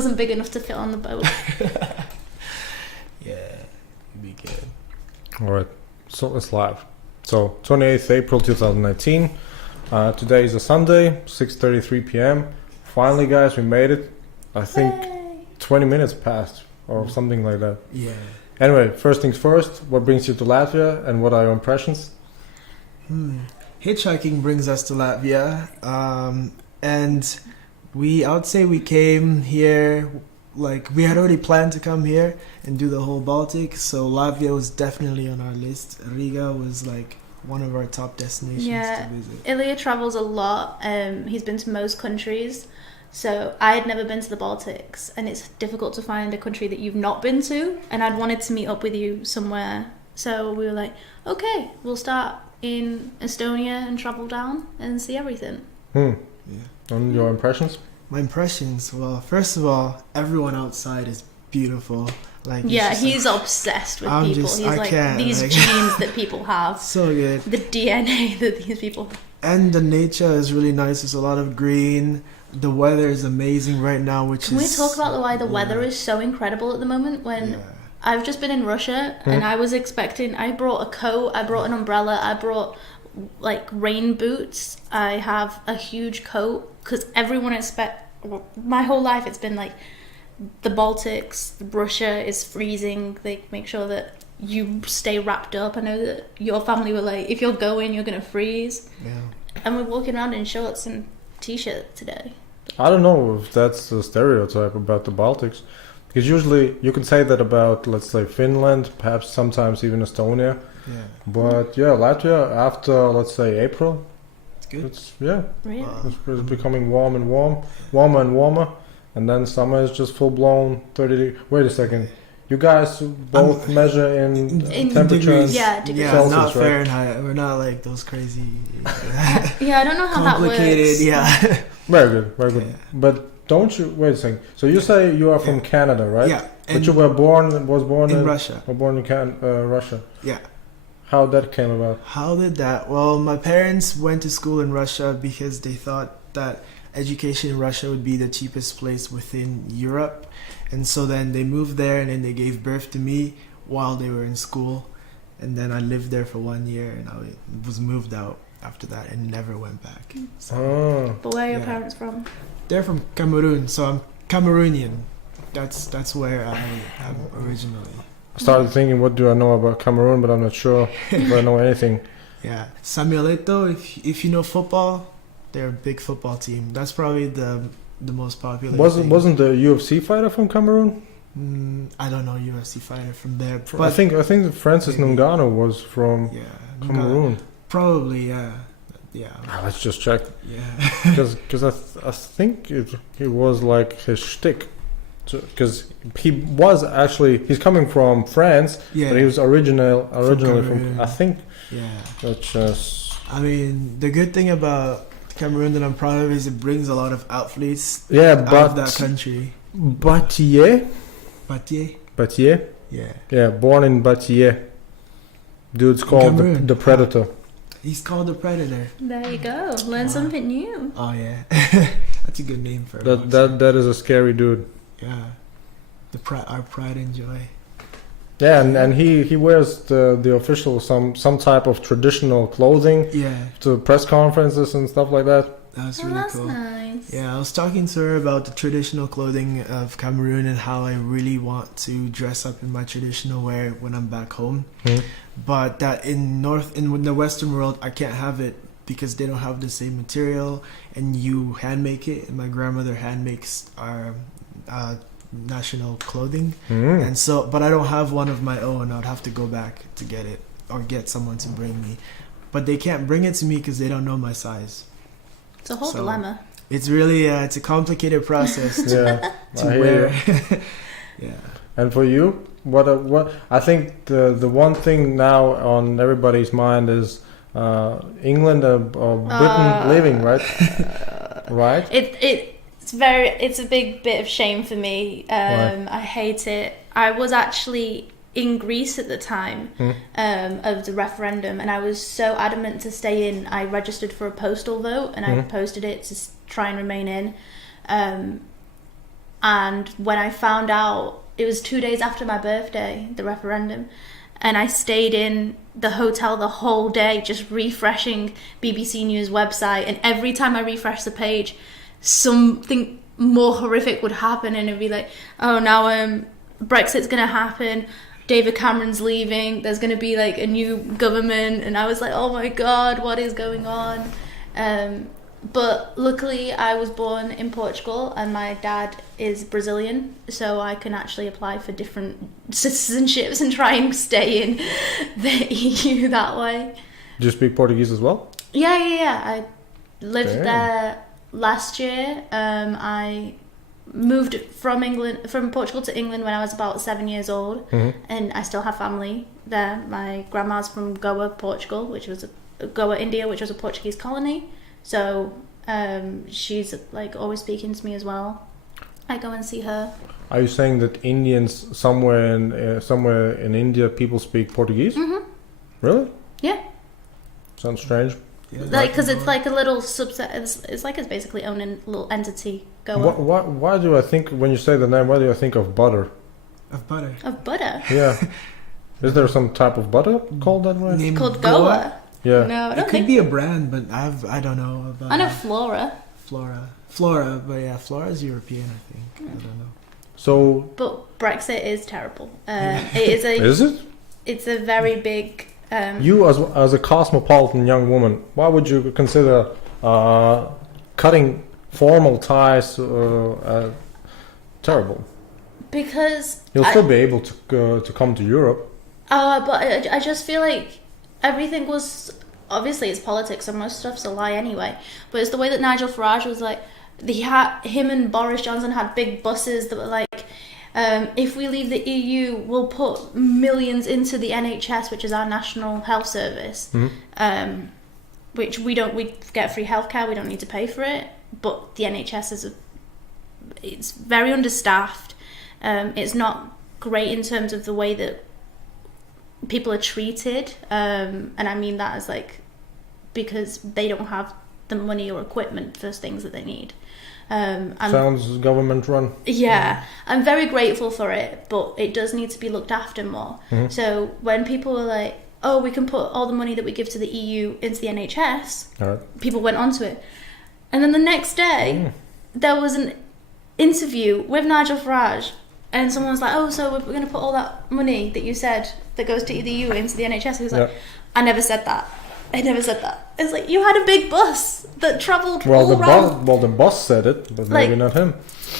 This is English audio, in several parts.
wasn't big enough to fit on the boat. Yeah, you'd be good. All right, so it's live. So 28th April 2019. Today is a Sunday, 6:33 p.m. Finally, guys, we made it. I think 20 minutes passed or something like that. Yeah. Anyway, first things first, what brings you to Latvia and what are your impressions? Hitchhiking brings us to Latvia, and I would say we came here, like we had already planned to come here and do the whole Baltic, so Latvia was definitely on our list. Riga was like one of our top destinations to visit. Ilia travels a lot. He's been to most countries. So I had never been to the Baltics, and it's difficult to find a country that you've not been to, and I'd wanted to meet up with you somewhere. So we were like, okay, we'll start in Estonia and travel down and see everything. Yeah. And your impressions? My impressions, well, first of all, everyone outside is beautiful. Like, he's obsessed with people. He's like, these genes that people have. So good. The DNA that these people have. And the nature is really nice. There's a lot of green. The weather is amazing right now, Can we talk about why the weather is so incredible at the moment? I've just been in Russia and I was expecting, I brought a coat, I brought an umbrella, I brought like rain boots, I have a huge coat, because everyone my whole life it's been like the Baltics, Russia is freezing, they make sure that you stay wrapped up. I know that your family were like, if you're going, you're going to freeze. Yeah. And we're walking around in shorts and t-shirt today. I don't know if that's the stereotype about the Baltics. Because usually you can say that about, let's say, Finland, perhaps sometimes even Estonia. Yeah. But yeah, Latvia, after, let's say, April, It's good. Really? It's becoming warmer and warmer. And then summer is just full-blown 30 degrees. Wait a second. You guys both measure in temperature? Degrees. Degrees. Yeah, Celsius, not right? Fahrenheit. We're not like those crazy... Yeah, I don't know how that works. Complicated, yeah. Very good, very good. Yeah. But don't you... Wait a second. So you say you are from Canada, right? Yeah. But you were born in Russia. Were born in Russia. Yeah. How that came about? How did that? Well, my parents went to school in Russia because they thought that education in Russia would be the cheapest place within Europe. And so then they moved there and then they gave birth to me while they were in school. And then I lived there for 1 year and I was moved out after that and never went back. So, But where are your parents from? They're from Cameroon, so I'm Cameroonian. That's where I am originally. I started thinking, what do I know about Cameroon? But I'm not sure if I know anything. Yeah, Samuel Eto'o, if you know football, they're a big football team. That's probably the most popular. Wasn't the UFC fighter from Cameroon? I don't know UFC fighter from there. But I think Francis Ngannou was from Cameroon. Probably, yeah. Let's just check. Yeah. Because I think it was like his shtick. Because he's coming from France, but he was originally from I think. Yeah. That's just. I mean, the good thing about Cameroon that I'm proud of is it brings a lot of athletes out of that country. Batier. Yeah, born in Batier. Dude's called the Predator. He's called the Predator. There you go. Learn something new. Oh yeah, that's a good name for that is a scary dude. Yeah, our pride and joy. Yeah, and he wears the official some type of traditional clothing. Yeah. To press conferences and stuff like that. That's really that's cool. Nice. Yeah, I was talking to her about the traditional clothing of Cameroon and how I really want to dress up in my traditional wear when I'm back home. But that in the Western world, I can't have it because they don't have the same material, and you hand make it. And my grandmother hand makes our national clothing, and so, but I don't have one of my own. I'd have to go back to get it or get someone to bring me. But they can't bring it to me because they don't know my size. It's a whole dilemma. It's really it's a complicated process to wear. Yeah. And for you, what I think the one thing now on everybody's mind is England or Britain leaving, right? Right. It's a big bit of shame for me. I hate it. I was actually in Greece at the time of the referendum, and I was so adamant to stay in. I registered for a postal vote, and I posted it to try and remain in. And when I found out, it was 2 days after my birthday, the referendum, and I stayed in the hotel the whole day just refreshing BBC News website, and every time I refreshed the page, something more horrific would happen, and it'd be like, oh, now Brexit's gonna happen, David Cameron's leaving, there's gonna be like a new government, and I was like, oh my god, what is going on? But luckily I was born in Portugal and my dad is Brazilian, so I can actually apply for different citizenships and try and stay in the EU that way. Do you speak Portuguese as well? Yeah. I lived there last year. I moved from Portugal to England when I was about 7 years old, and I still have family there. My grandma's from Goa, Portugal, Goa, India, which was a Portuguese colony. So she's like always speaking to me as well. I go and see her. Are you saying that Indians somewhere in India people speak Portuguese? Mm-hmm. Really? Yeah. Sounds strange. Yeah, like because it's like a little subset. It's like it's basically own a little entity. Goa. Why do I think when you say the name? Why do I think of butter? Of butter. Of butter. Yeah. Is there some type of butter called that way? Named Called Goa. Yeah. No, I don't It think could be a brand, but I don't know about. I know Flora. Flora, but yeah, Flora's European, I think. I don't know. So. But Brexit is terrible. It is a. Is it? It's a very big. You as a cosmopolitan young woman, why would you consider cutting formal ties terrible? Because you'll still be able to come to Europe. But I just feel like everything was, obviously it's politics and most stuff's a lie anyway, but it's the way that Nigel Farage was like, him and Boris Johnson had big buses that were like, if we leave the EU, we'll put millions into the NHS, which is our national health service, which we get free healthcare, we don't need to pay for it, but the NHS it's very understaffed. It's not great in terms of the way that people are treated, and I mean that as like because they don't have the money or equipment for things that they need. Sounds government run. Yeah, I'm very grateful for it, but it does need to be looked after more. So when people were like, oh, we can put all the money that we give to the EU into the NHS, people went onto it, and then the next day there was an interview with Nigel Farage, and someone was like, oh, so we're going to put all that money that you said that goes to the EU into the NHS. He was like, I never said that. I never said that. It's like, you had a big bus that travelled all around. The boss said it, but maybe not him.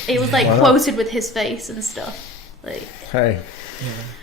It was like quoted with his face and stuff. Like, hey,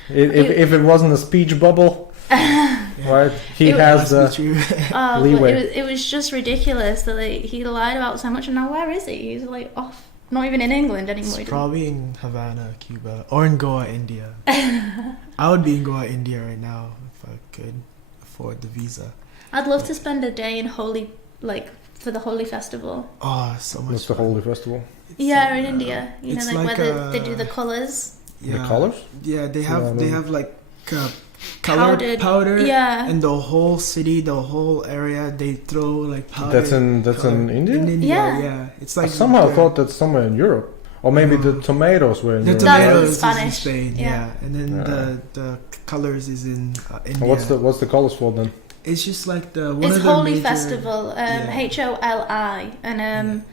if it wasn't a speech bubble, right? He has leeway. It was just ridiculous that he lied about so much, and now where is he? He's like off. Not even in England anymore. It's probably in Havana, Cuba, or in Goa, India. I would be in Goa, India right now if I could afford the visa. I'd love to spend a day in for the Holy Festival. Oh, so much. What's the Holy Festival? Yeah, in India. You know, where they do the colours. Yeah. The colours? Yeah, they have like powder. Yeah. And the whole city, the whole area, they throw like powder. That's in India? In India, yeah. It's like I somehow thought that's somewhere in Europe. Or maybe the tomatoes were in Europe. The tomatoes is Spanish. in Spain, yeah. And then the colours is in India. What's the colours for then? It's just like it's Holy Festival, HOLI, and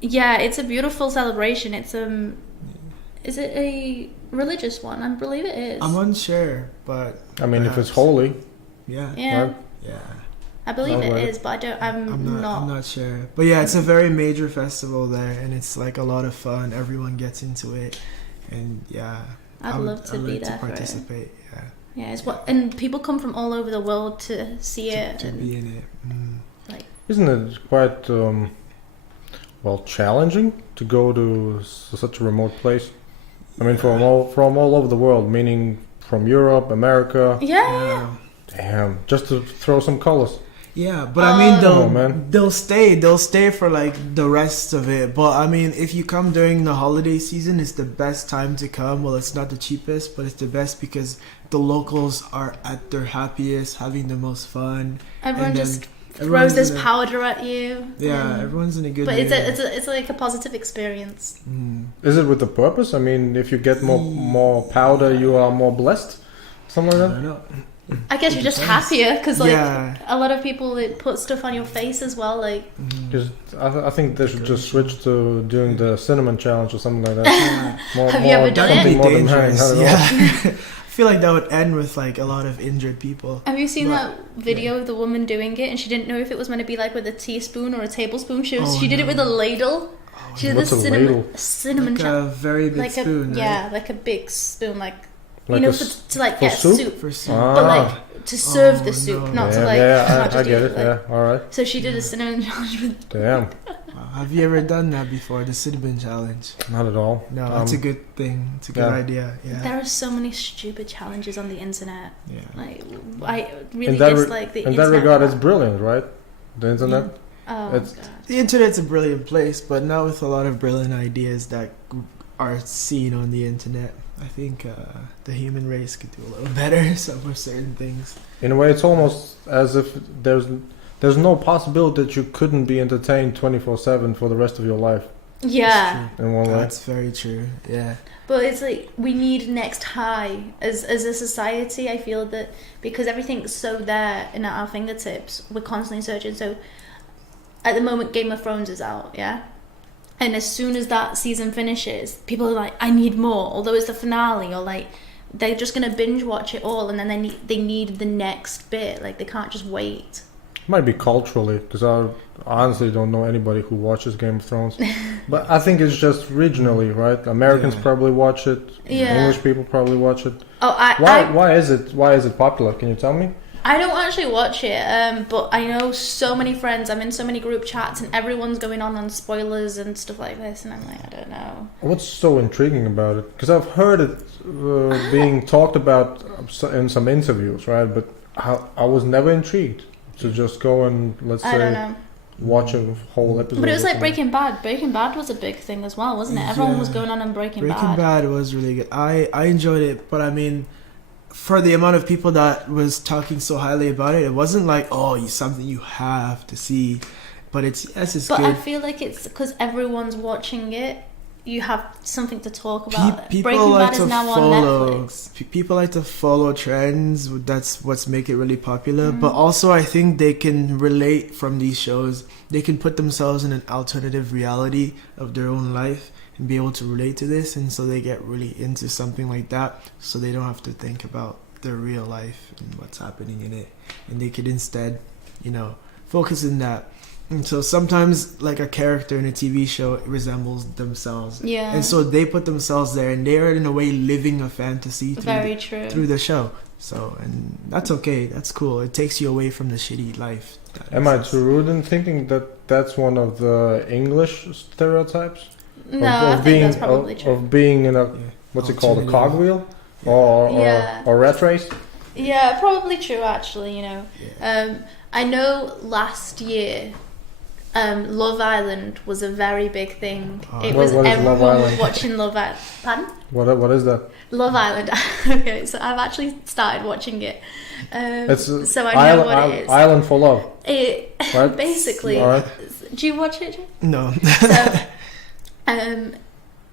it's a beautiful celebration. It's is it a religious one? I believe it is. I'm unsure, but I mean, if it's holy, yeah. I believe it is, but I'm not sure. But yeah, it's a very major festival there, and it's like a lot of fun. Everyone gets into it, and I'd love to be there to participate. Yeah, and people come from all over the world to see it. To be in it. Isn't it quite challenging to go to such a remote place? I mean, from all over the world, meaning from Europe, America. Yeah. Damn, just to throw some colors. Yeah, but I mean, they'll stay for like the rest of it. But I mean, if you come during the holiday season, it's the best time to come. Well, it's not the cheapest, but it's the best because the locals are at their happiest, having the most fun. Everyone just throws this powder at you. Yeah, everyone's in a good but mood. it's like a positive experience. Is it with the purpose? I mean, if you get more powder, you are more blessed? Something like that? I don't know. I guess you're just happier because like a lot of people they put stuff on your face as well. Like, because I think they should just switch to doing the cinnamon challenge or something like that. Have you ever done it? More than I feel like that would end with like a lot of injured people. Have you seen that video of the woman doing it and she didn't know if it was meant to be like with a teaspoon or a tablespoon? She did it with a ladle. She did What's a ladle? Cinnamon like a very big spoon. Right? Yeah, like a big spoon, like Like you know, to get soup? For soup. but like to serve the soup, not to like. I get it. Like, yeah, all right. So she did a cinnamon challenge with. Damn. Have you ever done that before? The cinnamon challenge? Not at all. No, that's a good thing. It's a good idea. Yeah. There are so many stupid challenges on the internet. Yeah. Like I really dislike the internet. In that regard, it's brilliant, right? The internet. Oh, God. The internet's a brilliant place, but not with a lot of brilliant ideas that are seen on the internet. I think the human race could do a little better for certain things. In a way, it's almost as if there's no possibility that you couldn't be entertained 24/7 for the rest of your life. Yeah. In one way. That's very true. Yeah. But it's like we need next high as a society. I feel that because everything's so there in our fingertips, we're constantly searching. So at the moment, Game of Thrones is out, yeah. And as soon as that season finishes, people are like, I need more. Although it's the finale, or like they're just gonna binge watch it all, and then they need the next bit. Like they can't just wait. Might be culturally, because I honestly don't know anybody who watches Game of Thrones. But I think it's just regionally, right? Americans probably watch it. Yeah. English people probably watch it. Oh, why is it popular? Can you tell me? I don't actually watch it, but I know so many friends. I'm in so many group chats, and everyone's going on spoilers and stuff like this, and I'm like, I don't know. What's so intriguing about it? Because I've heard it being talked about in some interviews, right? But I was never intrigued to just go and watch a whole episode. But it was like Breaking Bad. Breaking Bad was a big thing as well, wasn't it? Everyone was going on Breaking Bad. Breaking Bad was really good. I enjoyed it, but I mean, for the amount of people that was talking so highly about it, it wasn't like, something you have to see. But it's good. But I feel like it's because everyone's watching it. You have something to talk about. Breaking Bad is now on Netflix. People like to follow trends. That's what's make it really popular. But also, I think they can relate from these shows. They can put themselves in an alternative reality of their own life and be able to relate to this, and so they get really into something like that, so they don't have to think about their real life and what's happening in it, and they could instead, focus on that. And so sometimes, like a character in a TV show resembles themselves, and so they put themselves there, and they're in a way living a fantasy through the show. So, and that's okay. That's cool. It takes you away from the shitty life. Am I too rude in thinking that that's one of the English stereotypes? No, I think that's probably true. Of being in a, what's it called, a cogwheel? Or rat race? Yeah, probably true, actually, I know last year, Love Island was a very big thing. Everyone was watching Love Island. Pardon? What is that? Love Island. Okay, so I've actually started watching it. So I know what it is. Island for Love. Right? Basically. Right. Do you watch it? No. So,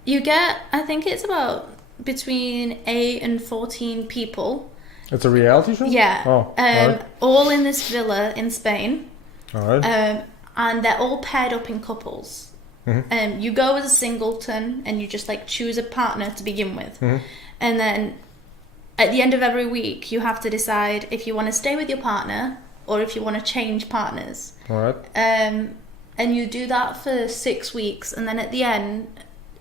you get, I think it's about between 8 and 14 people. It's a reality show? Yeah. Oh, right. All in this villa in Spain. All right. And they're all paired up in couples. Mm-hmm. You go as a singleton and you just like choose a partner to begin with. Mm-hmm. And then at the end of every week, you have to decide if you want to stay with your partner or if you want to change partners. All right. And you do that for 6 weeks, and then at the end,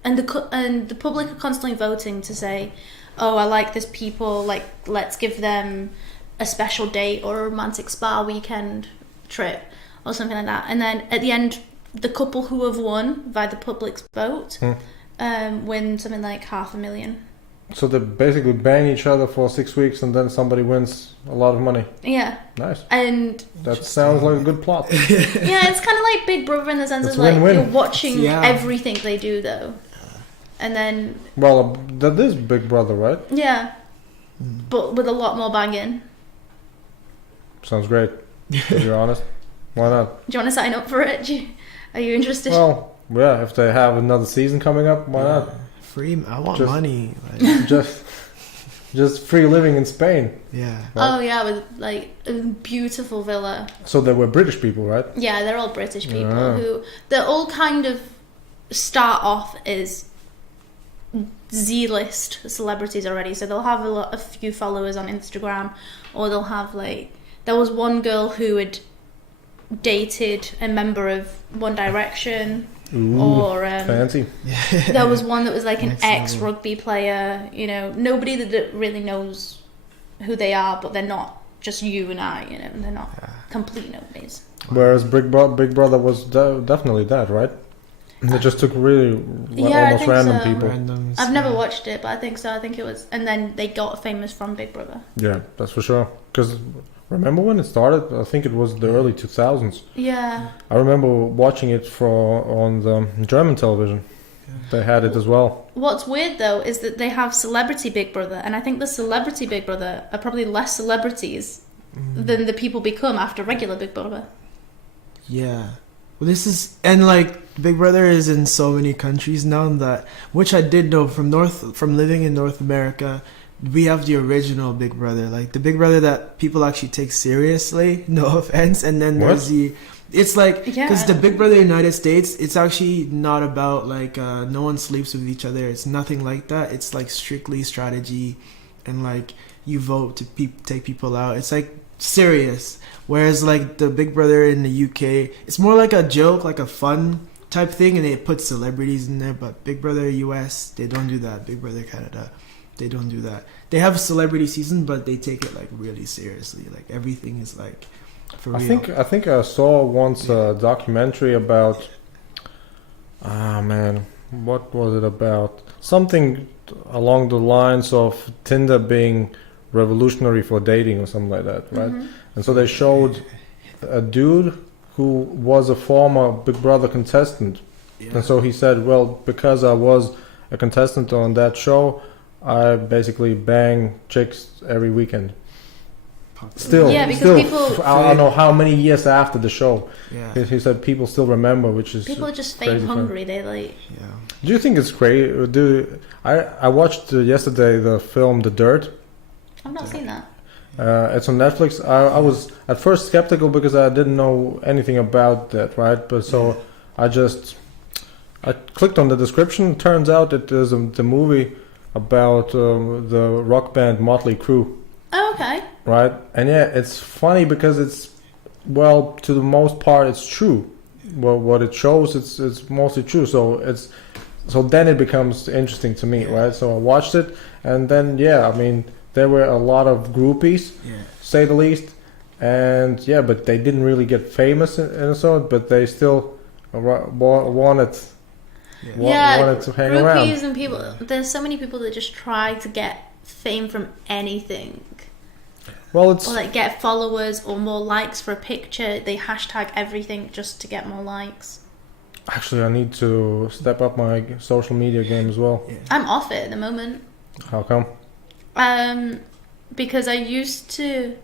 and the public are constantly voting to say, oh, I like this people, like let's give them a special date or a romantic spa weekend trip or something like that. And then at the end, the couple who have won by the public's vote win something like $500,000. So they basically bang each other for 6 weeks, and then somebody wins a lot of money. Yeah. Nice. And that sounds like a good plot. Yeah, it's kind of like Big Brother in the sense it's of like win-win. You're watching everything they do, though. And then... Well, that is Big Brother, right? Yeah. But with a lot more banging. Sounds great, to be honest. Why not? Do you want to sign up for it? Are you interested? Well, yeah, if they have another season coming up, why not? Free. I want Just- money. Like, Just free living in Spain. yeah. Right. Oh yeah, with like a beautiful villa. So they were British people, right? Yeah, they're all British people Ah. who they're all kind of start off as Z-list celebrities already. So they'll have a few followers on Instagram, or they'll have like there was one girl who had dated a member of One Direction, Ooh, or fancy. there was one that was like an Next level. ex-rugby player. You know, nobody that really knows who they are, but they're not just you and I. You know, they're not complete nobodies. Whereas Big Brother was definitely that, right? They just took really Yeah, I almost think random so. people. Randoms. I've never watched it, but I think so. I think it was, and then they got famous from Big Brother. Yeah, that's for sure. Because remember when it started? I think it was the early 2000s. Yeah. I remember watching it on the German television. They had it as well. What's weird though is that they have Celebrity Big Brother, and I think the Celebrity Big Brother are probably less celebrities than the people become after regular Big Brother. Yeah. Well, this is, and like Big Brother is in so many countries now that, which I did know from living in North America, we have the original Big Brother, like the Big Brother that people actually take seriously. No offense, and then there's it's like because the Big Brother United States, it's actually not about like no one sleeps with each other. It's nothing like that. It's like strictly strategy, and like you vote to take people out. It's like serious. Whereas like the Big Brother in the UK, it's more like a joke, like a fun type thing, and they put celebrities in there. But Big Brother US, they don't do that. Big Brother Canada, they don't do that. They have celebrity season, but they take it like really seriously. Like everything is like for real. I think I saw once a documentary about. Man, what was it about? Something along the lines of Tinder being revolutionary for dating or something like that, right? Mm-hmm. And so they showed a dude who was a former Big Brother contestant. Yeah. And so he said, well, because I was a contestant on that show, I basically bang chicks every weekend. Still, Yeah, because people- I don't know how many years after the show. Yeah. He said people still remember, which is People are just crazy fame fun. hungry. They like. Yeah. Do you think it's crazy? I watched yesterday the film The Dirt. I've not seen that. It's on Netflix. I was at first skeptical because I didn't know anything about that, right? But so I clicked on the description. Turns out it is the movie about the rock band Motley Crue, Oh, okay. right? And yeah, it's funny because it's, well, to the most part, it's true. Well, what it shows, it's mostly true. So then it becomes interesting to me, right? So I watched it, and then I mean, there were a lot of groupies, say the least, and but they didn't really get famous and so, but they still wanted to hang around. Groupies and people. There's so many people that just try to get fame from anything. Well, it's Or like get followers or more likes for a picture. They hashtag everything just to get more likes. actually I need to step up my social media game as well. I'm off it at the moment. How come? Because I used to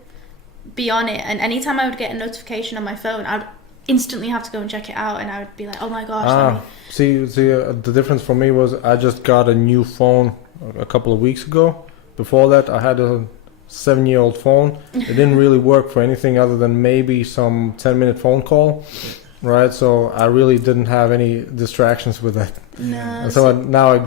be on it, and anytime I would get a notification on my phone, I'd instantly have to go and check it out, and I would be like, oh my gosh. See, the difference for me was I just got a new phone a couple of weeks ago. Before that, I had a 7-year-old phone. It didn't really work for anything other than maybe some 10-minute phone call, right? So I really didn't have any distractions with that. No. And so now I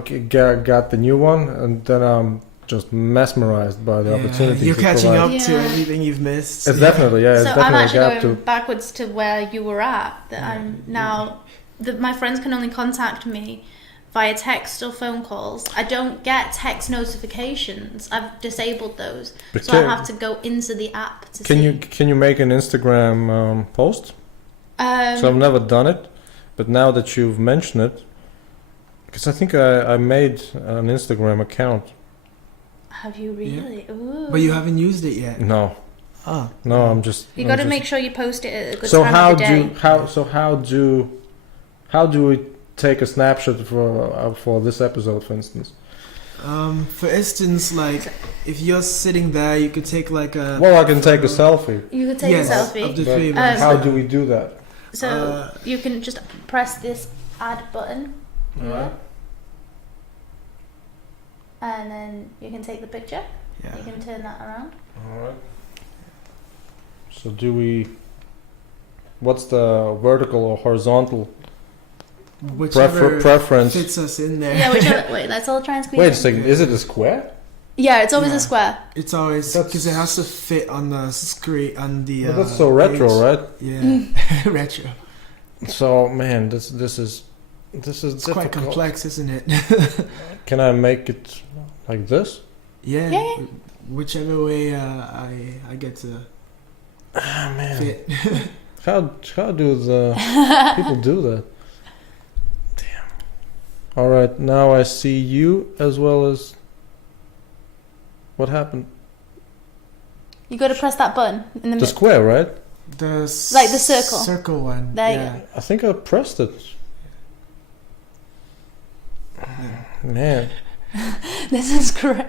got the new one, and then I'm just mesmerized by the opportunities. You're it catching provides. up to everything you've missed. It's definitely, it's So I'm definitely a actually gap going to. backwards to where you were at. That I'm now. My friends can only contact me via text or phone calls. I don't get text notifications. I've disabled those, But so I have to go into the app to see. Can you make an Instagram post? So I've never done it, but now that you've mentioned it, because I think I made an Instagram account. Have you really? Ooh. But you haven't used it yet. No, Oh. no, I'm just. You I'm got to just- make sure you post it at a good So time how of the day. how do we take a snapshot for this episode, for instance? For instance, like if you're sitting there, you could take like a. Well, I can take a selfie. You could take Yes, a selfie. of the But three of us. how do we do that? So you can just press this add button here, Alright. and then you can take the picture. Yeah. You can turn that around. Alright. So do we... What's the vertical or horizontal Whichever preference? fits us in there. Yeah, whichever. Wait, let's all try and squeeze. Wait a in. second, is it a square? Yeah, it's always Yeah. a square. It's always because it has to fit on the screen on the. Well, that's so retro, page. right? Yeah, retro. So man, this is It's difficult. quite complex, isn't it? Can I make it like this? Yeah. Yeah. Whichever way I get to Ah man, fit. how do the people do that? Damn. All right, now I see you as well as. What happened? You got to press that button in the The middle. square, right? Like the circle. Circle one. There you yeah. I think I pressed it. Man. This is great.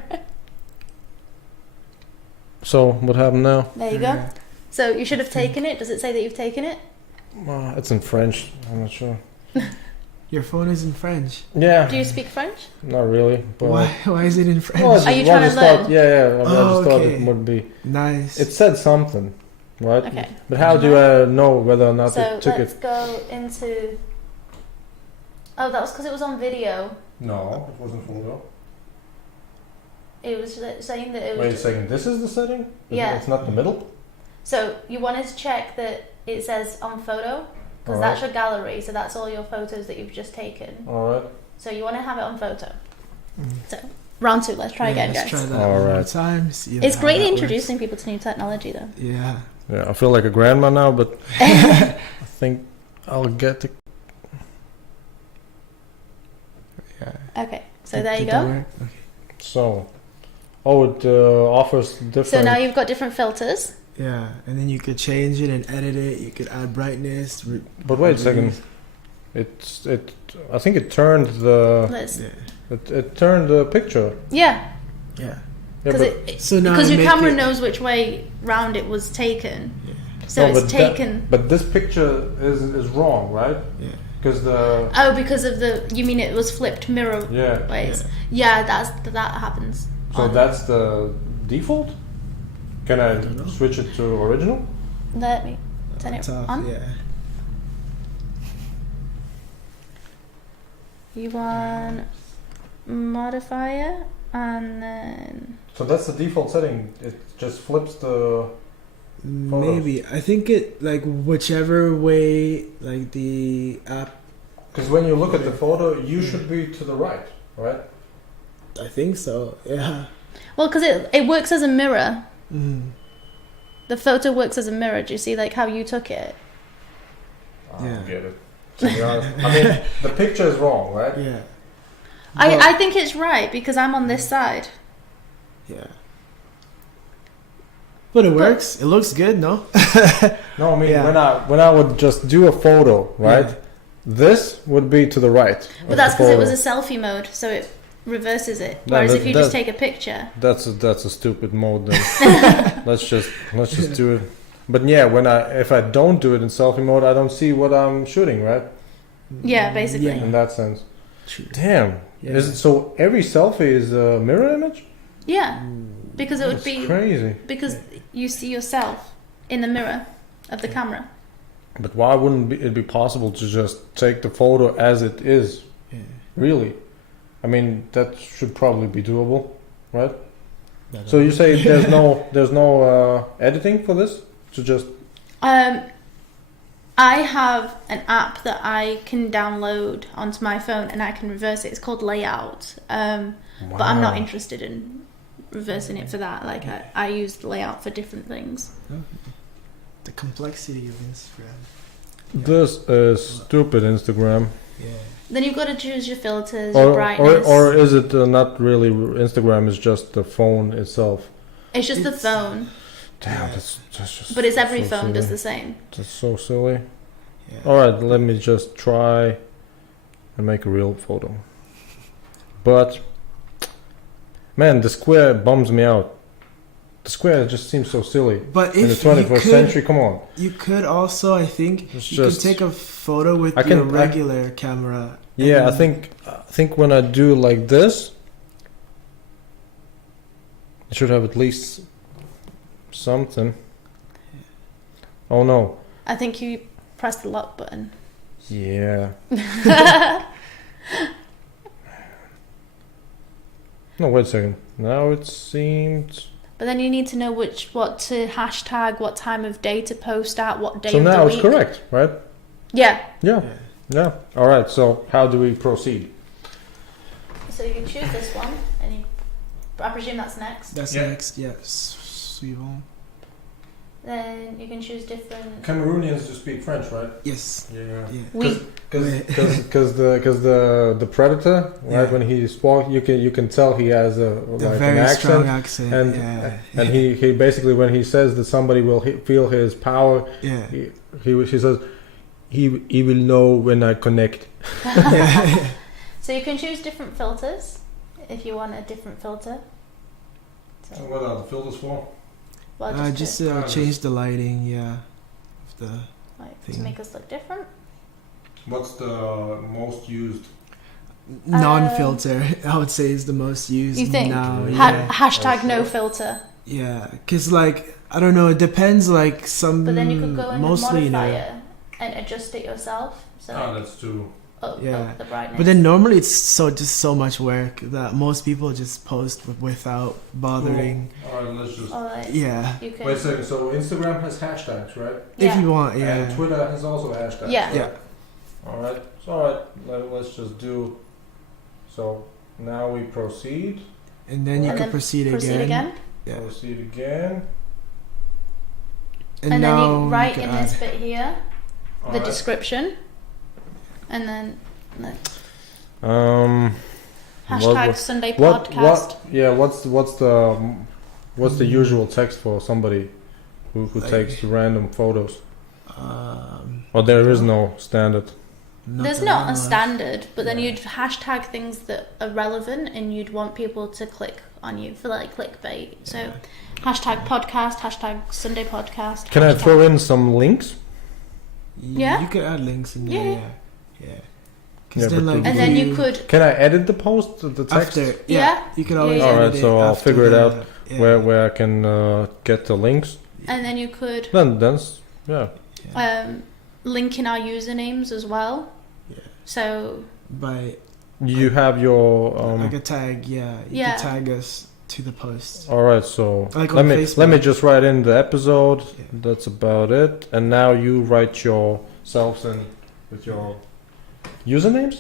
So what happened now? There you go. Yeah. So you should have taken it. Does it say that you've taken it? It's in French. I'm not sure. Your phone is in French. Yeah. Do you speak French? Not really. But Why is it in French? Well, I just- Are you well, I trying to just thought- learn? Yeah. I Oh, just thought okay. it would be. Nice. It said something, right? Okay. But how do I know whether or not So it took let's it? go into. Oh, that was because it was on video. No, it wasn't photo. It was saying that it was. Wait a second. This is the setting? Yeah. It's not the middle? So you wanted to check that it says on photo because Alright. that's your gallery. So that's all your photos that you've just taken. Alright. So you want to have it on photo. Mm. So round two. Let's try again, let's guys. try that one more Alright. time. See It's how great that introducing people to new technology, though. works. Yeah. Yeah, I feel like a grandma now, but I think I'll get the. Yeah. Okay. So there you Did that go. work? Okay. So. Oh, it offers different. So now you've got different filters. Yeah, and then you could change it and edit it. You could add brightness. But wait a second. It. I think it turned the. Let's. Yeah. It turned the picture. Yeah. Yeah. Yeah, Because but, So now because I your make camera it- knows which way round it was taken. Yeah. So no, it's but taken. but this picture is wrong, right? Yeah. Because the. Oh, because of the. You mean it was flipped mirror Yeah. ways? Yeah, that happens. So on- that's the default. Can I don't know. switch it to original? Let me turn it Tough, on. Yeah. You want modifier and then. So that's the default setting. It just flips the. Maybe I think it like whichever way like the app. Because when you look at the photo, you should be to the right, right? I think so. Yeah. Well, because it works as a mirror. Mm. The photo works as a mirror. Do you see like how you took it? I Yeah. don't get it. To be honest, I mean, the picture is wrong, right? Yeah. But- I think it's right because I'm on this side. Yeah. But it works. It looks good, no? No, I mean Yeah. when I would just do a photo, right? Yeah. This would be to the right. But that's because it was a selfie mode, so it reverses it. No, Whereas that- if you just that- take a picture, That's a stupid mode. Then let's just do it. But yeah, if I don't do it in selfie mode, I don't see what I'm shooting, right? yeah, basically. Yeah. In that sense. True. Damn. Yeah. Is it so? Every selfie is a mirror image? Yeah, because it would That's be crazy. because you see yourself in the mirror of the camera. But why wouldn't it be possible to just take the photo as it is? Yeah. Really? I mean, that should probably be doable, right? That So you say there's no editing for this? To just I have an app that I can download onto my phone and I can reverse it. It's called Layout, but I'm not Wow. interested in reversing it for that. Like I use the Layout for different things. The complexity of Instagram. This is stupid Instagram. Yeah. Then you've got to choose your filters, your Or brightness. is it not really Instagram? Is just the phone itself? It's just the It's- phone, Damn, that's just. but it's every so phone silly. does the same. That's so silly. Yeah. All right, let me just try and make a real photo. But Man, the square bums me out. The square just seems so silly. But In the if you 21st century, come on. you could also, I think, It's you just- can take a photo with I your can- regular camera. Yeah, I and- think when I do like this, it should have at least something. Oh no. I think you pressed the lock button. Yeah. No, wait a second. Now it seemed. But then you need to know what to hashtag, what time of day to post at, what day So of the now week. it's correct, right? Yeah. Yeah. Yeah. All right. So how do we proceed? So you can choose this one, and I presume that's next. That's Yeah. next, yes. Suivant. Then you can choose different. Cameroonians do speak French, right? Yes. Yeah. Yeah. We. Because the predator, right? Yeah. When he spoke, you can tell he has The like very an strong accent, accent. and yeah. and he basically, when he says that somebody will feel his power, Yeah. he says he will know when I connect. yeah. So you can choose different filters if you want a different filter. So, What are the filters for? well, Just to, change the lighting, yeah. Of the like, to thing. make us look different. What's the most used? non-filter, I would say, is the most used You think? now. Hashtag no filter. Yeah, because like I don't know, it depends. Like some, But then you could go in mostly, the you know. modifier and adjust it yourself. So That's too. up Yeah. the brightness. But then normally it's so much work that most people just post without bothering. All right, let's just. Or like, Yeah, you can, Wait a second. So Instagram has hashtags, right? yeah. if you want, And yeah, Twitter has also hashtags. Yeah. right? yeah. All right. So all right. Let's just do. So now we proceed. And then you And can then proceed proceed again. Yeah, Proceed again. And then now you write can in add- this bit here All the right. description. And then Hashtag Sunday What? podcast. Yeah. What's the usual text for somebody who Like- takes random photos? Um, Or there is no standard. There's that not I a know of. standard, but then Yeah. you'd hashtag things that are relevant and you'd want people to click on you for like clickbait. So Yeah. hashtag podcast, hashtag Sunday podcast. Can I hashtag- throw in some links? Yeah. You could add links in there. Yeah. Yeah. Yeah, Then, but like, And then you could Can I edit the post, the text? after. Yeah. Yeah. You could always. Yeah, yeah. edit Alright, it so I'll after figure it the- out yeah. where I can get the links. and then you could Then yeah. link in our usernames as well. Yeah. So By You have your like a tag, yeah. You Yeah. can tag us to the post. all right, so Like let on me Facebook. just write in the episode. Yeah. That's about it. And now you write yourselves in with your usernames.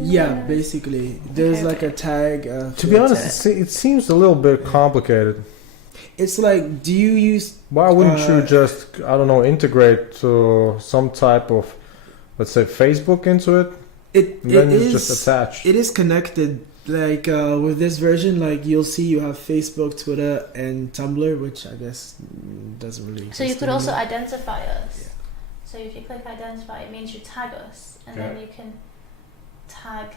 Yeah, basically, there's Okay, like a tag. To be honest, it seems a little bit complicated. it's like, do you use? Why wouldn't you Uh, just, I don't know, integrate some type of, let's say, Facebook into it, It and then it you is. just attach? It is connected. Like with this version, like you'll see you have Facebook, Twitter, and Tumblr, which I guess doesn't really. So you exist could also anymore. identify us. Yeah. So if you click identify, it means you tag us, and then Okay. you can tag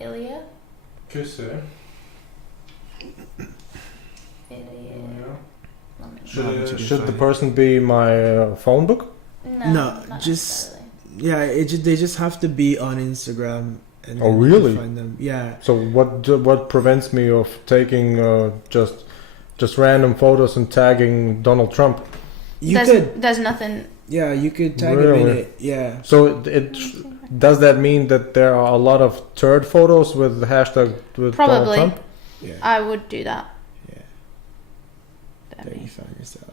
Ilia. Ilia. Let me- Should- No, it Should the fine. person be my phone book? No, No, not just- necessarily. Yeah, they just have to be on Instagram. And Oh, then you can really? Find them. Yeah. So what prevents me of taking just random photos and tagging Donald Trump? You there's, could. there's nothing. Yeah, you could tag him in Really? it. Yeah. So does that mean that there are a lot of turd photos with the hashtag with Probably. Donald Trump? Yeah. I would do that. Yeah. Damn There me. you found yourself.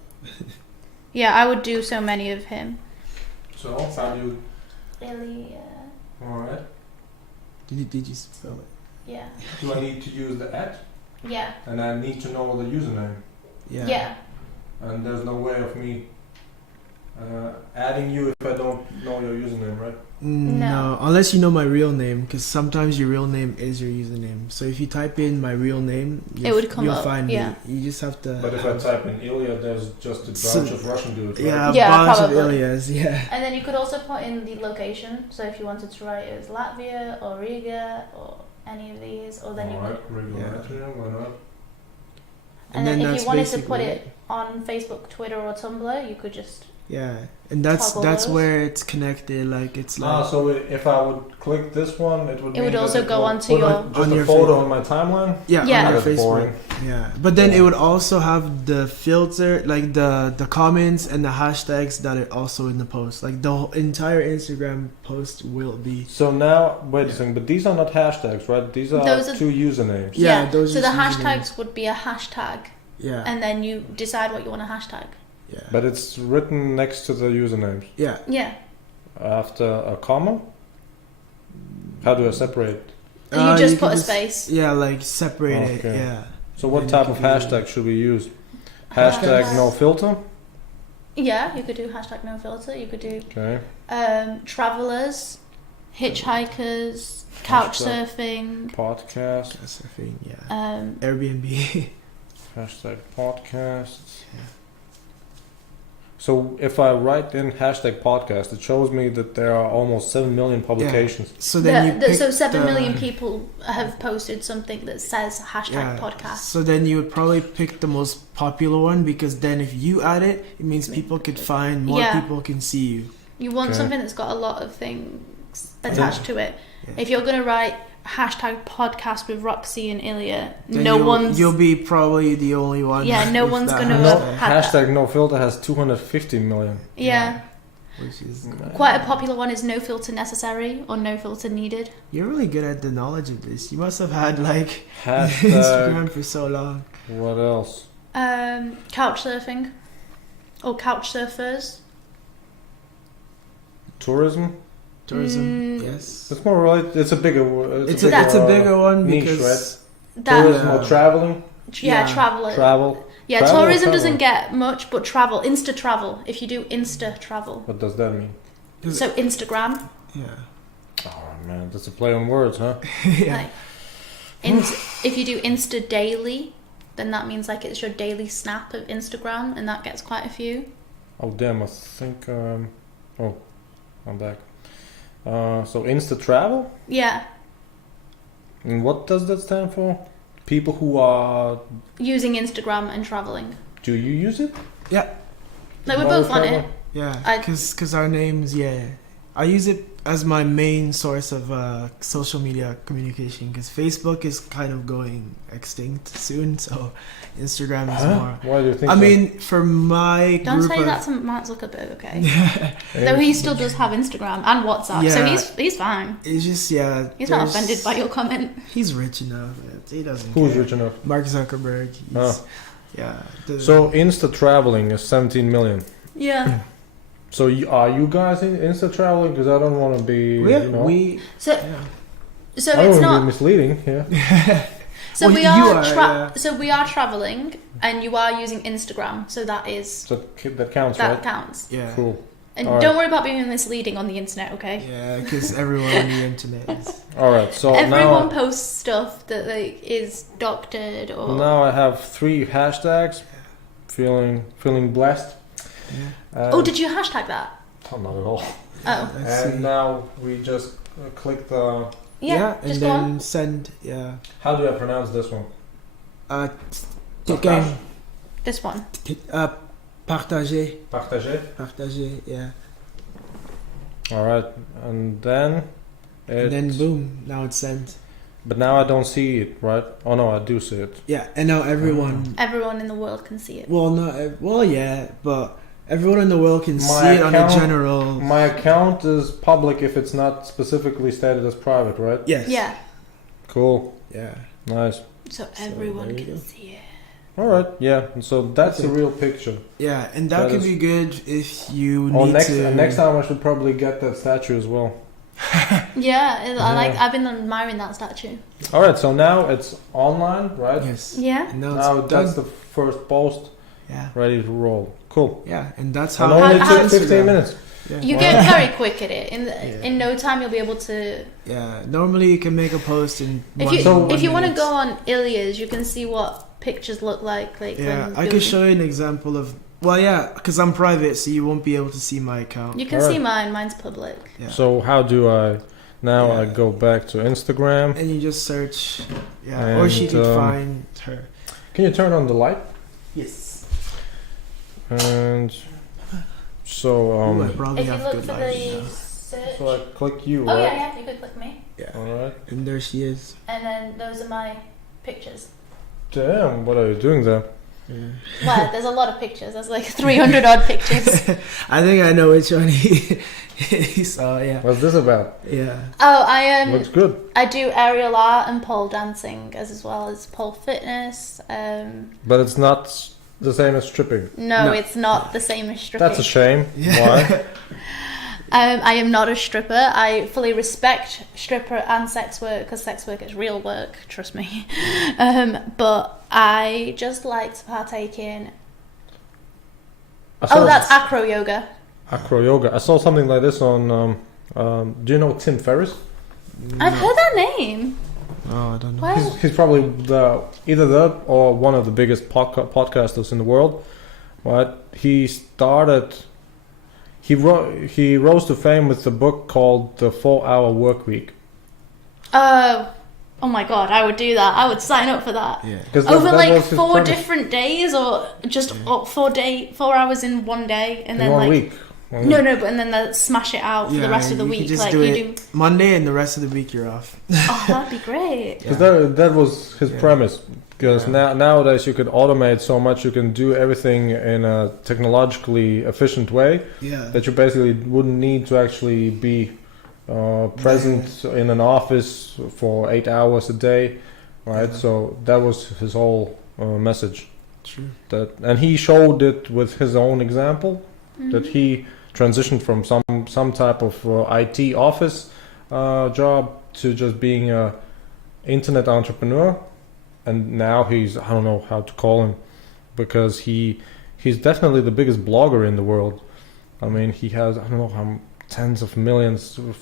Yeah, I would do so many of him. So how do you? Ilia. All right. Did you spell it? Yeah. Do I need to use the @ Yeah. and I need to know the username? Yeah. Yeah. And there's no way of me adding you if I don't know your username, right? No, unless you know my real name, because sometimes your real name is your username. So if you type in my real name, It would come you'll up, find yeah. me. You just have to. But if I type in Ilia, there's just a So- bunch of Russian dudes, right? yeah, a Yeah, bunch probably. of Ilias. Yeah. And then you could also put in the location. So if you wanted to write it as Latvia or Riga or any of these, or then you Alright, could. regular Yeah. Latvia, why not? And then if you wanted to put it on Facebook, Twitter, or Tumblr, you could just and that's those. where it's connected. Like it's like so if I would click this one, it would also go onto your just a photo on my timeline. on your That's Facebook. boring. Yeah, but then it would also have the filter, like the comments and the hashtags that are also in the post. Like the whole entire Instagram post will be. So now, wait a second, but these are not hashtags, right? These are Those are- 2 usernames. Yeah, So those the are usernames. hashtags would be a hashtag, Yeah, and then you decide what you want to hashtag. yeah, But it's written next to the usernames. yeah. Yeah. After a comma? How do I separate? You just can put a space. Yeah, like separate it. Okay. Yeah. So what Then type you of can do- hashtag should we use? Hashtag no filter? Yeah, you could do hashtag no filter. You could do Okay. travelers, hitchhikers, couch Hashtag. surfing. Podcast. That's the thing. Yeah. Um, Airbnb. Hashtag podcasts. So if I write in hashtag podcast, it shows me that there are almost 7 million publications. So then you pick so 7 the- million people have posted something that says hashtag podcast. So then you would probably pick the most popular one, because then if you add it, it means people could find more Yeah. people can see you. You want Okay. something that's got a lot of things attached to it. Yeah. If you're gonna write hashtag podcast with Roxy and Ilia, Then no one's You'll be probably the only one. Yeah, no with one's that gonna hashtag, have- Hashtag no filter has 250 million. yeah. which is Quite a popular one is no filter necessary or no filter needed. You're really good at the knowledge of this. You must have had like Hashtag. Instagram for so long. What else? Couch surfing or couch surfers. Tourism. Tourism, yes. It's more right. It's a bigger. word. It's a bigger one niche, because That tourism Yeah. or traveling. yeah, Yeah. travel. Travel. Yeah, Travel or tourism travel? doesn't get much, but travel, Insta travel. If you do Insta travel, What does that mean? so Instagram, yeah, Oh man, that's a play on words, huh? yeah. like, if you do Insta daily, then that means like it's your daily snap of Instagram, and that gets quite a few. Oh damn, I think. Oh, I'm back. So Insta travel. Yeah, And what does that stand for? People who are. using Instagram and traveling. Do you use it? Yeah, Like we're While both on travel? it. yeah. I- Because our names, yeah. I use it as my main source of social media communication, because Facebook is kind of going extinct soon, so Instagram is more. Why do you think? I so? mean, for my Don't group say of, that to Mark Zuckerberg, okay? Eh, Though he still does have Instagram and WhatsApp, so Yeah. he's fine. it's just He's not offended by your comment. He's rich enough. He doesn't. Who's care. rich enough? Mark Zuckerberg. He's, Oh. Yeah. So Insta traveling is 17 million. Yeah. So are you guys in Insta traveling? Because I don't want to be. yeah, you know, So yeah. so I it's don't want to be not. misleading. Yeah. So Well, we you are. are, yeah. So we are traveling, and you are using Instagram. So that is So that counts, that right? counts. Yeah. Cool. And All right. don't worry about being misleading on the internet, okay? Yeah, because everyone on the internet is. All right. So Everyone now, posts stuff that like is doctored or. now I have 3 hashtags. Feeling blessed. Yeah. Oh, did you hashtag that? Oh, not at all. Oh, Let's And see. now we just click the. yeah. and just go then on. send. Yeah. How do I pronounce this one? Quelqu'un. This one. Partager. Partager. Partager. Yeah. All right, and then. And then boom. Now it's sent. But now I don't see it, right? Oh no, I do see it. Yeah, and now everyone. Everyone in the world can see it. Well, not. Well, yeah, but everyone in the world can My see it on a account- general. My account is public if it's not specifically stated as private, right? Yes. Yeah. Cool, Yeah. nice. So everyone there you can go. see it. All right, yeah. And so that's a Okay. real picture. Yeah, and that That could is- be good if you Oh, need next to. next time I should probably get that statue as well. Yeah, I like. Yeah. I've been admiring that statue. All right, so now it's online, right? Yes. Yeah. And now Now it's that's done. the first post Yeah. ready to roll. Cool. Yeah, and that's And how. only How- took 15 minutes. Yeah. You Wow. get very quick at it. Yeah. In no time, you'll be able to. Yeah. Normally, you can make a post in. If you So- if you want to minute. go on Ilia's, you can see what pictures look like. Like Yeah, when I can show you an example of. Well, yeah, because I'm private, so you won't be able to see my account. You can All see right. mine. Mine's public. Yeah. So how do I? Now Yeah. I go back to Instagram. And you just search. Yeah. Or she And, could find her. Can you turn on the light? Yes. And so Ooh, I probably If you have look good for lighting the now. search. so I click you, Oh right? yeah, you could click me. Yeah. All right. And there she is. And then those are my pictures. Damn, what are you doing there? Yeah. Well, there's a lot of pictures. There's like 300 odd pictures. I think I know which one he saw. Yeah. What's this about? Yeah. Oh, I Looks good. I do aerial art and pole dancing as well as pole fitness. But it's not the same as stripping. No, No. it's not the same as stripping. That's a shame. Yeah. Why? I am not a stripper. I fully respect stripper and sex work because sex work is real work, trust me. But I just like to partake in. Oh, that's acro yoga. acro yoga. I saw something like this on. Do you know Tim Ferriss? I've heard that name. Oh, I don't know. Well, He's probably either the or one of the biggest podcasters in the world. Right? He started. He rose to fame with a book called The 4-Hour Work Week. oh my god, I would do that. I would sign up for that. Yeah. Because Over that like was his 4 premise. different days, or just 4 hours in one day, and In then one like week. no, but and then they smash it out for the rest of the you week. could just Like do you it do. Monday and the rest of the week you're off. Oh, that'd be great. Because that was his Yeah. premise. Because Yeah. nowadays you could automate so much, you can do everything in a technologically efficient way Yeah. that you basically wouldn't need to actually be present in an office for 8 hours a day, right? Yeah. So that was his whole message. True. And he showed it with his own example that Mhm. he transitioned from some type of IT office job to just being a internet entrepreneur, and now he's, I don't know how to call him, because he's definitely the biggest blogger in the world. I mean, he has, I don't know how tens of millions of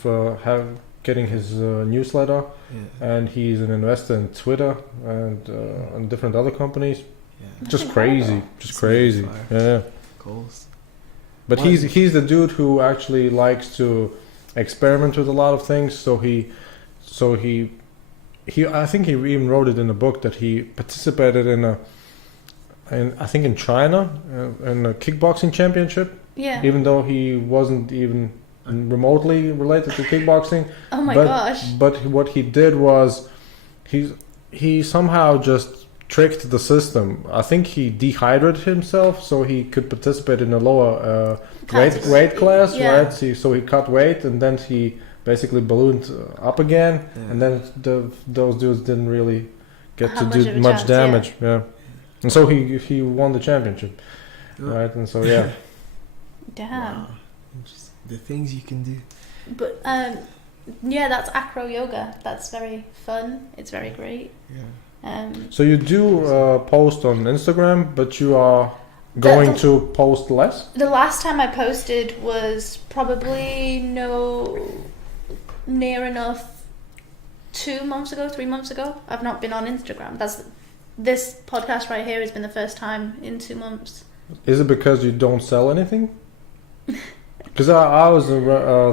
getting his newsletter, Yeah. and he's an investor in Twitter and different other companies. Yeah. That's Just incredible. crazy, just It's crazy. fire. Yeah. Goals. But Why- he's the dude who actually likes to experiment with a lot of things. So he I think he even wrote it in the book that he participated in I think in China in a kickboxing championship, Yeah. even though he wasn't even remotely related to kickboxing. Oh my but, gosh. But what he did was he somehow just tricked the system. I think he dehydrated himself so he could participate in a lower weight class, Yeah. right? So he cut weight and then he basically ballooned up again, Yeah. and then those dudes didn't really get Have to much do of a much chance, damage. Yeah. And so he won the championship, Yeah. right? And so yeah, Damn. Wow. Interesting. The things you can do. But yeah, that's acro yoga. That's very fun. It's very great. Yeah. so you do post on Instagram, but you are going to post less. The last time I posted was probably near enough 2 months ago, 3 months ago. I've not been on Instagram. This podcast right here has been the first time in 2 months. Is it because you don't sell anything? Because I always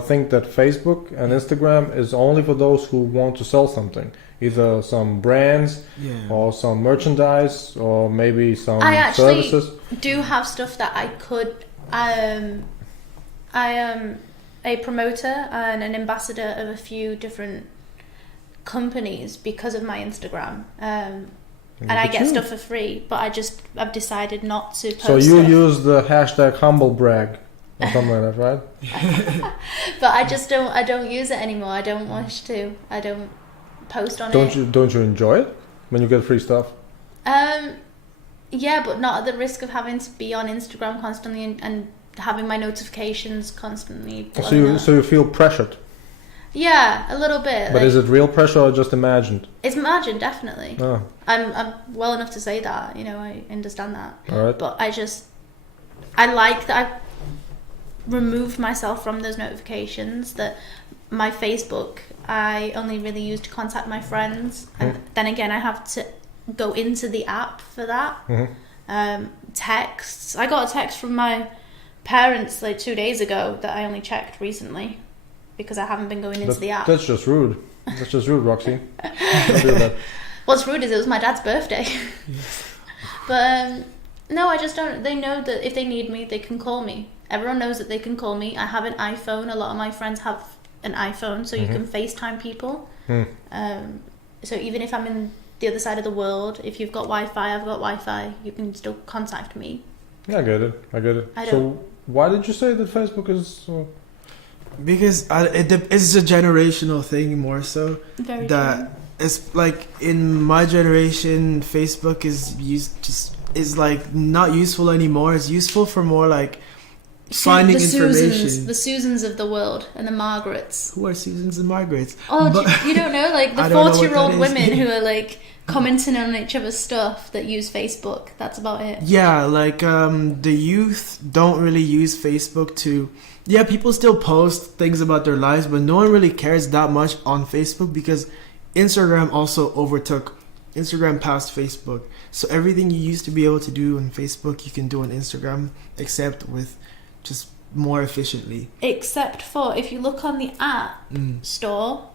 think that Facebook and Instagram is only for those who want to sell something, either some brands Yeah. or some merchandise or maybe some I actually services. do have stuff that I could. I am a promoter and an ambassador of a few different companies because of my Instagram. And I get stuff for free, but I've decided not to post So you stuff. use the hashtag humble brag or something like that, right? But I don't use it anymore. I don't wish to. I don't post on it. Don't you enjoy it when you get free stuff? Yeah, but not at the risk of having to be on Instagram constantly and having my notifications constantly. So you feel pressured. Yeah, a little bit. But is it real pressure or just imagined? It's imagined, definitely. Oh, I'm well enough to say that. I understand that. all right. But I like that I've removed myself from those notifications. That my Facebook, I only really use to contact my friends, and then again, I have to go into the app for that. Texts. I got a text from my parents like 2 days ago that I only checked recently because I haven't been going into the app. That's just rude. That's just rude, Roxy. Don't do that. What's rude is it was my dad's birthday. But no, I just don't. They know that if they need me, they can call me. Everyone knows that they can call me. I have an iPhone. A lot of my friends have an iPhone, so you can FaceTime people. So even if I'm in the other side of the world, if you've got Wi-Fi, I've got Wi-Fi, you can still contact me. Yeah, I get it. So why did you say that Facebook is... Because it's a generational thing more so. Very that true. It's like in my generation, Facebook is like not useful anymore. It's useful for more like finding information. The Susans of the world and the Margarets. Who are Susans and Margarets? Oh, you don't know? Like the 40-year-old women who are like commenting on each other's stuff that use Facebook. That's about it. Yeah, like the youth don't really use Facebook to... Yeah, people still post things about their lives, but no one really cares that much on Facebook because Instagram also passed Facebook. So everything you used to be able to do on Facebook, you can do on Instagram, except with just more efficiently. Except for if you look on the app store,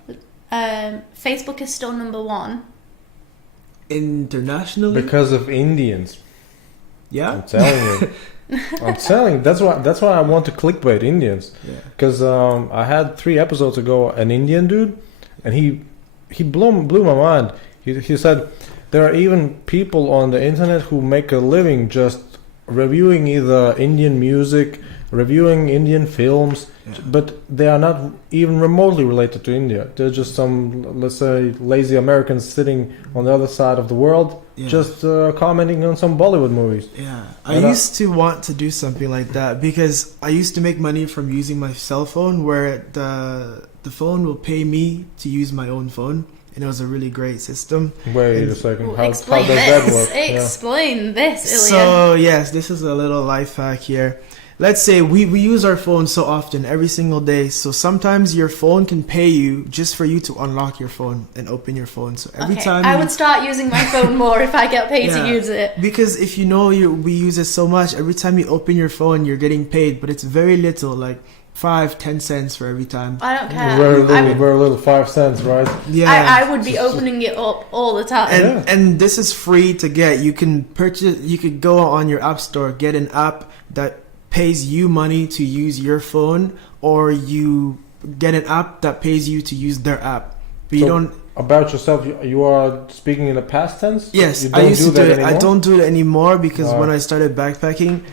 Facebook is still number one. Internationally? Because of Indians. Yeah? I'm telling you. That's why I want to clickbait Indians. Because I had 3 episodes ago an Indian dude, and he blew my mind. He said there are even people on the internet who make a living just reviewing either Indian music, reviewing Indian films, but they are not even remotely related to India. They're just some, let's say, lazy Americans sitting on the other side of the world, just commenting on some Bollywood movies. Yeah, I used to want to do something like that because I used to make money from using my cell phone, where the phone will pay me to use my own phone. And it was a really great system. Wait a second. How does Explain that work? Explain this, Ilia. So, yes, this is a little life hack here. Let's say we use our phone so often, every single day. So sometimes your phone can pay you just for you to unlock your phone and open your phone. So every time... I would start using my phone more if I get paid to use it. Because if you know we use it so much, every time you open your phone, you're getting paid. But it's very little, like 5-10 cents for every time. I don't care. Very little 5 cents, right? Yeah. I would be opening it up all the time. And this is free to get. You can purchase. You could go on your app store, get an app that pays you money to use your phone, or you get an app that pays you to use their app. But you don't. About yourself, you are speaking in the past tense? Yes, I used to do it. I don't do it anymore because when I started backpacking,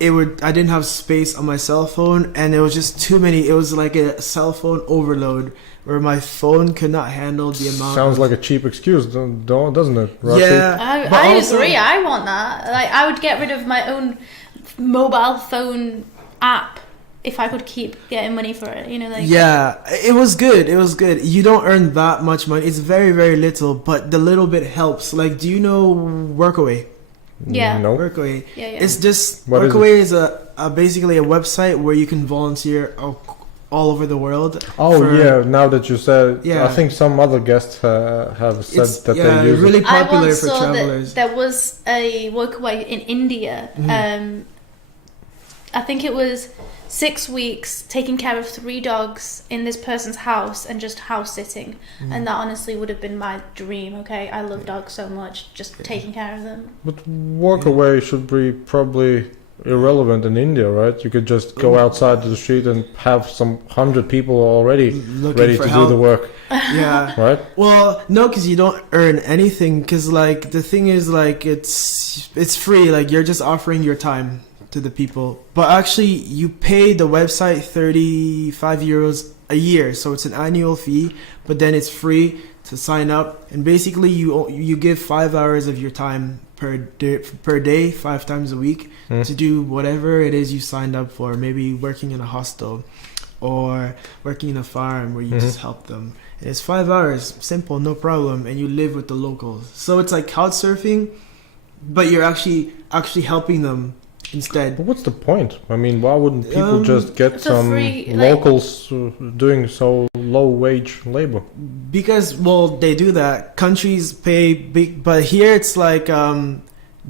I didn't have space on my cell phone, and it was just too many. It was like a cell phone overload where my phone could not handle the amount. Sounds like a cheap excuse, doesn't it, Roxy? Yeah, I agree. I want that. Like, I would get rid of my own mobile phone app if I could keep getting money for it. You know, like it was good. It was good. You don't earn that much money. It's very, very little, but the little bit helps. Like, do you know Workaway? Yeah. No. Workaway. Yeah. It's just Workaway is basically a website where you can volunteer all over the world. Now that you said, I think some other guests have said that they use really it. popular I once for saw travelers. that there was a Workaway in India. I think it was 6 weeks taking care of 3 dogs in this person's house and just house sitting. And that honestly would have been my dream. Okay, I love dogs so much, just taking care of them. But Workaway should be probably irrelevant in India, right? You could just go outside to the street and have some 100 people already ready to do the work. Yeah. Right? Well, no, because you don't earn anything. Because like the thing is, like it's free. Like you're just offering your time to the people, but actually you pay the website 35 euros a year, so it's an annual fee, but then it's free to sign up, and basically you give 5 hours of your time per day 5 times a week to do whatever it is you signed up for, maybe working in a hostel or working in a farm where you just help them, and it's 5 hours, simple, no problem, and you live with the locals. So it's like couch surfing, but you're actually helping them instead. But what's the point? I mean, why wouldn't people just get some free, locals doing so low wage labor? Because, well, they do that. Countries pay big, but here it's like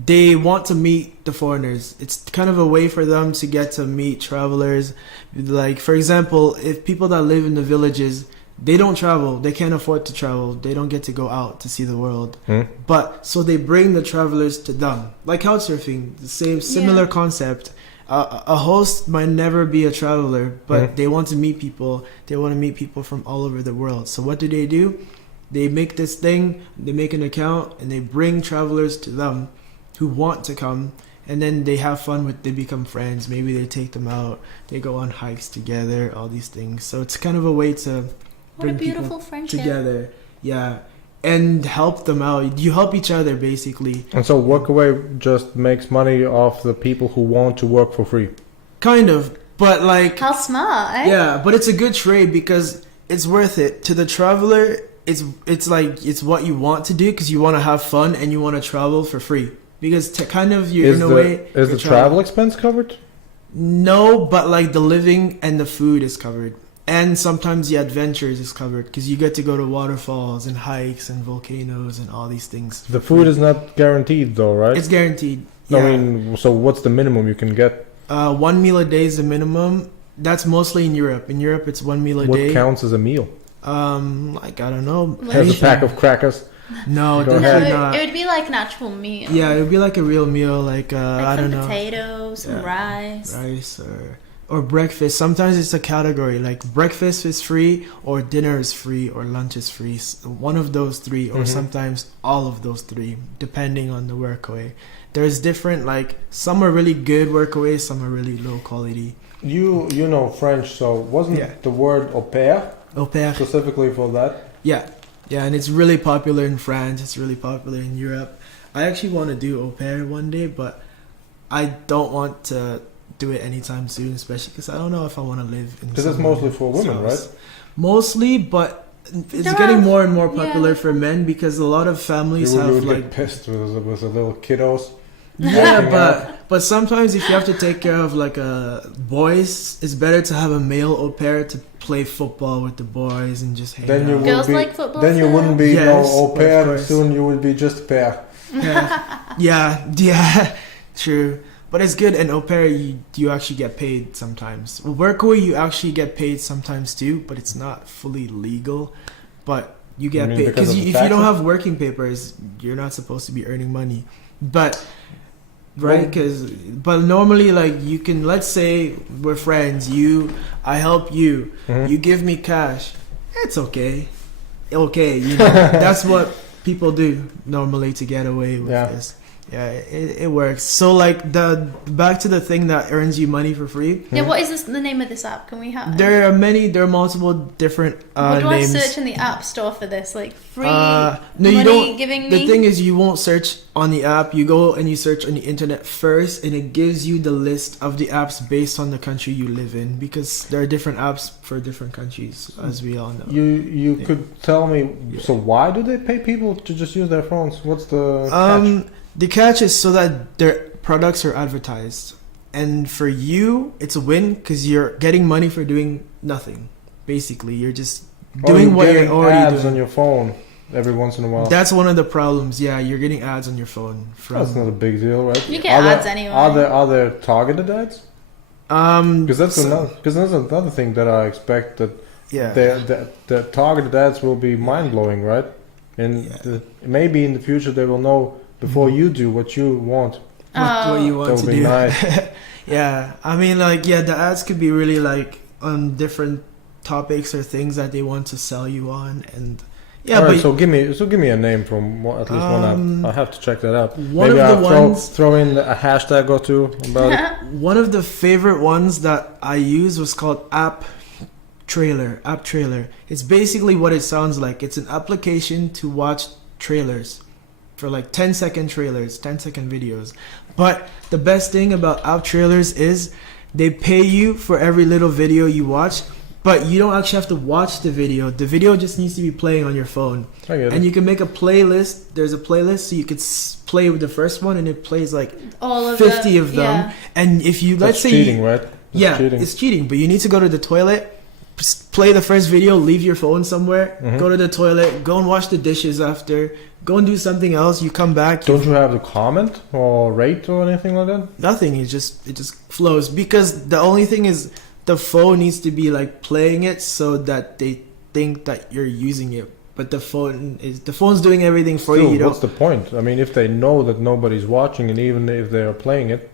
they want to meet the foreigners. It's kind of a way for them to get to meet travelers. Like, for example, if people that live in the villages they don't travel. They can't afford to travel. They don't get to go out to see the world. But so they bring the travelers to them, like couchsurfing, the same similar concept. A host might never be a traveler, but they want to meet people. They want to meet people from all over the world. So what do? They make this thing, they make an account, and they bring travelers to them who want to come, and then they have fun with, they become friends. Maybe they take them out, they go on hikes together, all these things. So it's kind of a way to bring people together. Yeah. And help them out. You help each other, basically. And so Workaway just makes money off the people who want to work for free. Kind of, but like... How smart, eh? Yeah, but it's a good trade because it's worth it. To the traveler, it's like, it's what you want to do because you want to have fun and you want to travel for free. Because you're in a way... Is the travel expense covered? No, but like the living and the food is covered. And sometimes the adventures is covered because you get to go to waterfalls and hikes and volcanoes and all these things. The food is not guaranteed though, right? It's guaranteed. Yeah. I mean, so what's the minimum you can get? 1 meal a day is the minimum. That's mostly in Europe. In Europe, it's 1 meal a day. What counts as a meal? Like, I don't know. Has a pack of crackers? No, definitely not. It would be like an actual meal. Yeah, it would be like a real meal, like I don't know. Potatoes, some rice. Rice or breakfast. Sometimes it's a category, like breakfast is free, or dinner is free, or lunch is free. One of those three, or sometimes all of those three, depending on the workaway. There's different, like, some are really good workaways, some are really low quality. You know French, so wasn't the word au pair specifically for that? Yeah, and it's really popular in France. It's really popular in Europe. I actually want to do au pair one day, but I don't want to do it anytime soon, especially because I don't know if I want to live in. Because it's mostly for women, right? Mostly, but it's getting more and more popular for men because a lot of families you have would like get pissed with the little kiddos. Yeah, but sometimes if you have to take care of like boys, it's better to have a male au pair to play football with the boys and just hang out. Girls like football. Then you wouldn't be no au pair. Soon you would be just pair. Yeah, true. But it's good, and au pair, you actually get paid sometimes. Workaway, you actually get paid sometimes too, but it's not fully legal. But you get paid because if you don't have working papers, you're not supposed to be earning money. But but normally, like, you can, let's say we're friends. I help you. You give me cash. It's okay. That's what people do normally to get away with this. Yeah, it works. So like back to the thing that earns you money for free. Yeah, what is the name of this app? Can we have? There are multiple different what do names. I search in the app store for this? Like free no, money you don't. Giving me? The thing is, you won't search on the app. You go and you search on the internet first, and it gives you the list of the apps based on the country you live in, because there are different apps for different countries, as we all know. You could tell me. So why do they pay people to just use their phones? What's the catch? The catch is so that their products are advertised. And for you, it's a win because you're getting money for doing nothing. Basically, you're just doing what you're already ads doing. On your phone every once in a while. That's one of the problems. Yeah, you're getting ads on your phone. That's not a big deal, right? You get ads anyway. Are there targeted ads? Because that's another thing that I expect that the targeted ads will be mind blowing, right? And maybe in the future they will know before you do what you want. What you want to do. Nice. Yeah, I mean, like, the ads could be really like on different topics or things that they want to sell you on, and Alright, so give me a name from at least one app. I have to check that out. Maybe I'll throw in a hashtag or two about it. One of the favorite ones that I use was called App Trailer. It's basically what it sounds like. It's an application to watch trailers for like 10-second trailers, 10-second videos. But the best thing about app trailers is they pay you for every little video you watch, but you don't actually have to watch the video. The video just needs to be playing on your phone. And you can make a playlist. There's a playlist, so you could play with the first one, and it plays like all of 50 of them. Yeah. And if you, let's say... cheating, right? It's cheating, but you need to go to the toilet, play the first video, leave your phone somewhere, go to the toilet, go and wash the dishes after, go and do something else, you come back. Don't you have to comment or rate or anything like that? Nothing, it just flows, because the only thing is the phone needs to be like playing it so that they think that you're using it, but the phone's doing everything for Still, you. What's the point? I mean, if they know that nobody's watching, and even if they are playing it,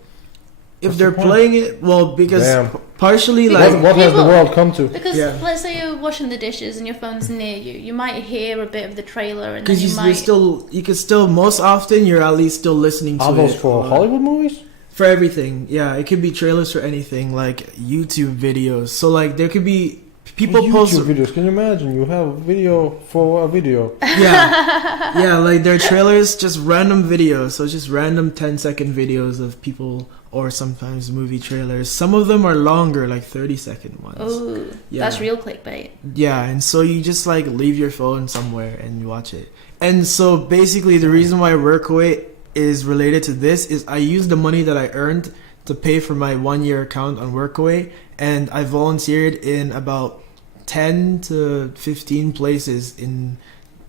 if they're playing it, well, because Damn. partially Because like what has the people- world come to? Because Yeah. let's say you're washing the dishes and your phone's near you, you might hear a bit of the trailer, and then because you might. you can still most often you're at least still listening to Are those it for or- Hollywood movies? for everything. Yeah, it could be trailers for anything, like YouTube videos. So like there could be people YouTube post videos. Can you imagine? You have a video for a video. yeah, like their trailers, just random videos. So just random 10-second videos of people, or sometimes movie trailers. Some of them are longer, like 30-second ones. Oh, Yeah. that's real clickbait. Yeah, and so you just like leave your phone somewhere and you watch it. And so basically the reason why Workaway is related to this is I use the money that I earned to pay for my 1-year account on Workaway, and I volunteered in about 10 to 15 places in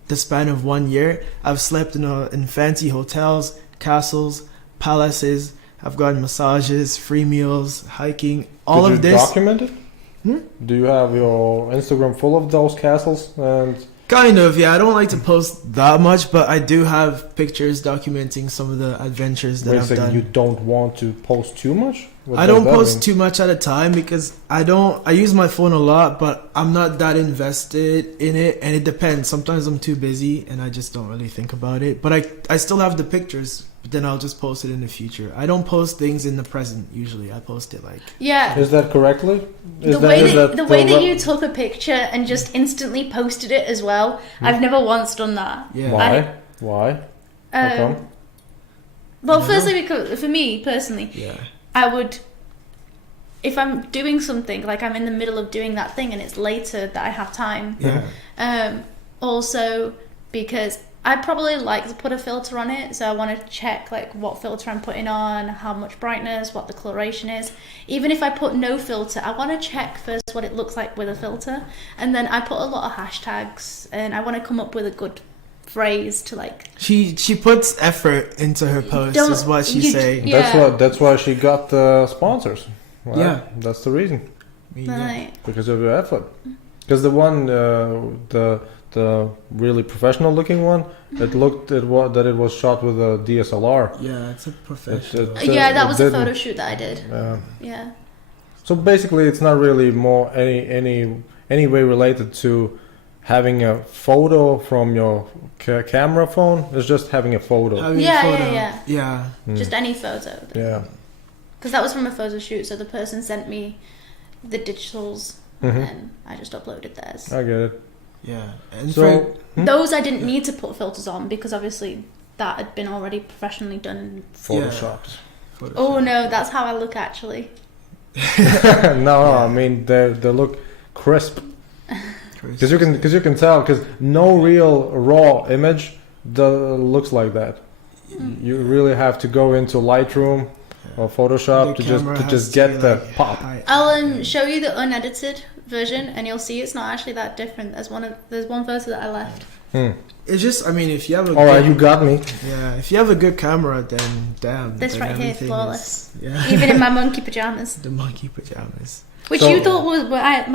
the span of 1 year. I've slept in fancy hotels, castles, palaces. I've gotten massages, free meals, hiking, all Did of you this. document it? Do you have your Instagram full of those castles? And Kind of, yeah. I don't like to post that much, but I do have pictures documenting some of the adventures that wait a I've second, done. you don't want to post too much? What I does don't that post mean? too much at a time because I use my phone a lot, but I'm not that invested in it, and it depends. Sometimes I'm too busy and I just don't really think about it. But I still have the pictures, but then I'll just post it in the future. I don't post things in the present usually. I post it like Yeah. Is that correctly? The way that you took a picture and just instantly posted it as well, I've never once done that. yeah. Why? Why? How Um, come? Well, I don't firstly, because for me personally, Yeah. I would, if I'm doing something, like I'm in the middle of doing that thing and it's later that I have time. Yeah. Also, because I probably like to put a filter on it, so I want to check like what filter I'm putting on, how much brightness, what the coloration is. Even if I put no filter, I want to check first what it looks like with a filter, and then I put a lot of hashtags, and I want to come up with a good phrase to like. She puts effort into her posts, Don't- is what she's you- saying. Yeah. That's why she got the sponsors. Right? Yeah. That's the reason. Yeah. Right. Because of your effort. Because the one, the really professional looking one, it was shot with a DSLR. Yeah, it's a professional. Yeah, that was a didn't- photo shoot that I did. Yeah. So basically, it's not really more any way related to having a photo from your camera phone. It's just having a photo. Having a Yeah, photo. yeah. Yeah. Just any photo. Yeah. Because that was from a photo shoot, so the person sent me the digitals, and then I just uploaded theirs. I get it. Yeah. And So Those I didn't need to put filters on because obviously that had been already professionally done. photoshopped. Oh no, that's how I look actually. No, I mean they look crisp. Because you can tell, because no real raw image looks like that. You really have to go into Lightroom or Photoshop The to camera just has to get be, the like, pop. high. I'll show you the unedited version, and you'll see it's not actually that different. There's one photo that I left. It's just, I mean, if you have a All right, you got me. yeah, if you have a good camera, then damn. This then right here, everything flawless. is- yeah. Even in my monkey pajamas, The monkey pajamas. which So- you thought were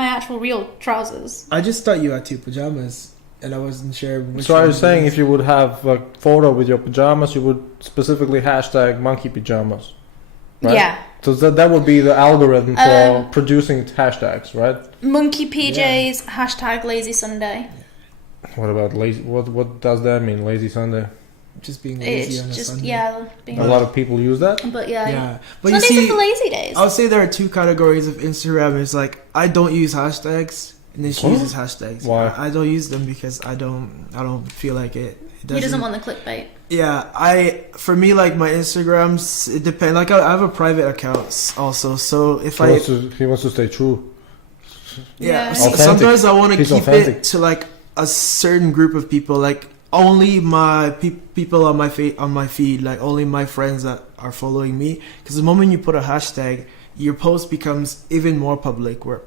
my actual real trousers. I just thought you had two pajamas, and I wasn't sure. Which So I one was it saying, was. if you would have a photo with your pajamas, you would specifically hashtag monkey pajamas. Right? Yeah, So that would be the algorithm for Um, producing hashtags, right? monkey PJs hashtag lazy Sunday. What about lazy? What does that mean? Lazy Sunday. just being lazy It's on a just Sunday. being A lot of people use that. But yeah, Yeah, but you Sundays see, are the lazy days. I'll say there are two categories of Instagram. It's like I don't use hashtags, and then she Huh? uses hashtags. Why? I don't use them because I don't feel like it. He doesn't want the clickbait. Yeah, for me, like my Instagrams, it depends. Like I have a private account also, so if He wants to stay true. Yeah. Authentic. Sometimes I want to He's keep authentic. it to like a certain group of people, like only my people on my feed, like only my friends that are following me. Because the moment you put a hashtag, your post becomes even more public, where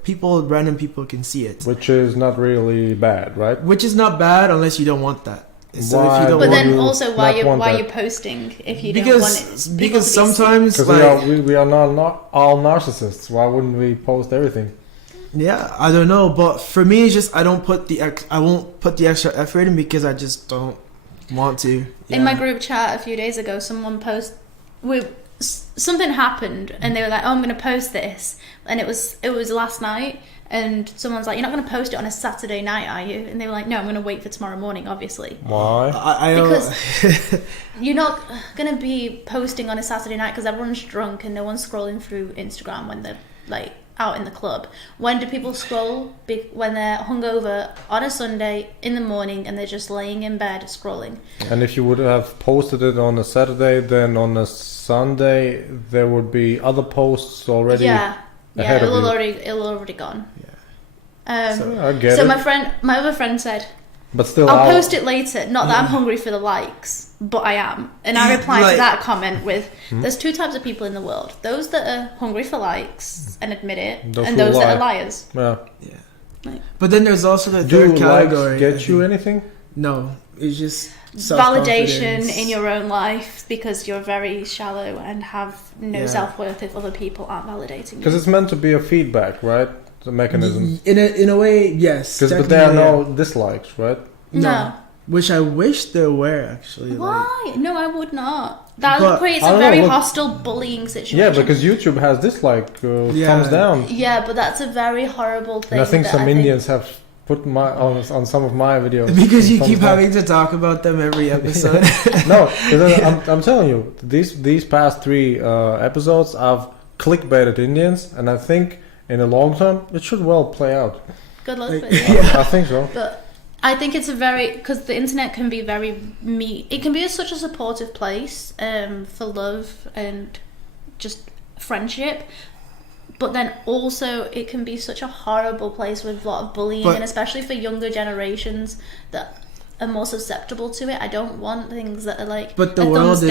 random people can see it, Which is not really bad, right? which is not bad unless you don't want that. So Why if you don't But would want, then you also why not want that? you're posting if you don't want because it? because sometimes Because like we are not all narcissists. Why wouldn't we post everything? Yeah, I don't know, but for me, it's just I won't put the extra effort in because I just don't want to. Yeah. In my group chat a few days ago, someone something happened, and they were like, "Oh, I'm going to post this," and it was last night, and someone's like, "You're not going to post it on a Saturday night, are you?" And they were like, "No, I'm going to wait for tomorrow morning, obviously." Why? Because you're not going to be posting on a Saturday night because everyone's drunk and no one's scrolling through Instagram when they're like out in the club. When do people scroll? When they're hungover on a Sunday in the morning and they're just laying in bed scrolling. And if you would have posted it on a Saturday, then on a Sunday there would be other posts already. Yeah, ahead it'll of you. already gone. Yeah. I get so it. my other friend said, but still, I'll post it later. Not that I'm hungry for the likes, but I am. And I replied to that comment with, there's two types of people in the world. Those that are hungry for likes and admit it, and those that are liars. Yeah. Like, but then there's also the third category. Get you anything? No, it's just validation in your own life because you're very shallow and have no self-worth if other people aren't validating you. Because it's meant to be a feedback, right? The mechanism. In a way, yes. But there are no dislikes, right? No. Which I wish there were, actually. Why? Like, no, I would not. That creates a very hostile bullying situation. Yeah, because YouTube has dislike, thumbs down. Yeah, but that's a very horrible thing. And I think some Indians have put on some of my videos. Because you keep having to talk about them every episode. No, I'm telling you, these past 3 episodes, I've clickbaited Indians, and I think in the long term, it should well play out. Good luck with it. it. I think so. But I think it's because the internet can be it can be such a supportive place for love and just friendship, but then also it can be such a horrible place with a lot of bullying, and especially for younger generations that are more susceptible to it. I don't want things that are like. But the world is.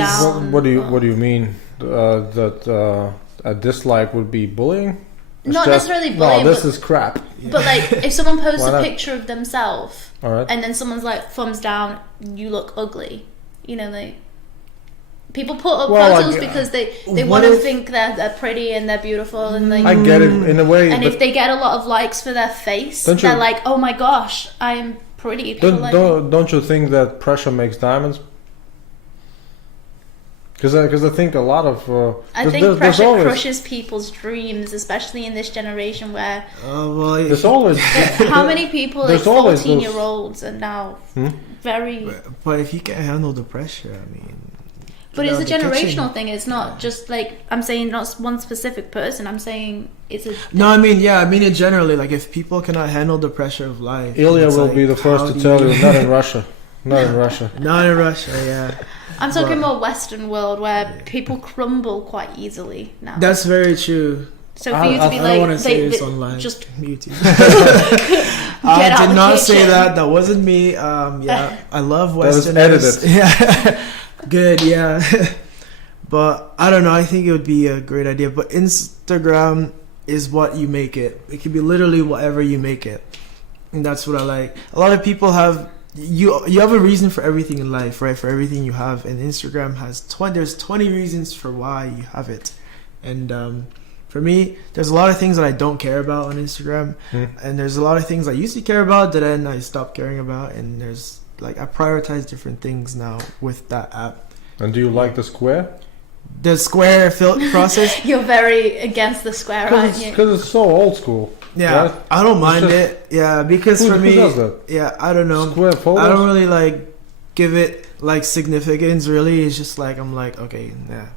What do you mean that a dislike would be bullying? Not necessarily bullying. No, this is crap. But like, if someone posts a picture of themselves, right, and then someone's like, thumbs down, you look ugly. You know, like people put up photos because they want to think they're pretty and they're beautiful and like. I get it in a way. And if they get a lot of likes for their face, they're like, oh my gosh, I'm pretty. Don't you think that pressure makes diamonds? Because I think a lot of I think pressure crushes people's dreams, especially in this generation where there's always how many people like 14-year-olds are now very. But if you can't handle the pressure, I mean. But it's a generational thing. It's not just like I'm saying, not one specific person. I'm saying it's a. No, I mean it generally. Like if people cannot handle the pressure of life, Ilia will be the first to tell you. Not in Russia. Not in Russia. Not in Russia. Yeah. I'm talking more Western world where people crumble quite easily now. That's very true. So for you to be I like, don't want to say this online. Just YouTube. I did not say that. That wasn't me. Yeah, I love Westerners. Yeah, good. Yeah, but I don't know. I think it would be a great idea. But Instagram is what you make it. It can be literally whatever you make it, and that's what I like. A lot of people have. You have a reason for everything in life, right? For everything you have, and Instagram has there's 20 reasons for why you have it, and for me, there's a lot of things that I don't care about on Instagram, and there's a lot of things I used to care about that then I stopped caring about, and there's like I prioritize different things now with that app. And do you like the square? The square process? You're very against the square, aren't you? Because it's so old school. Yeah, right? I don't mind it. Yeah, because for me, yeah, I don't know. Square photos? I don't really like give it like significance. Really, it's just like I'm like, okay, yeah.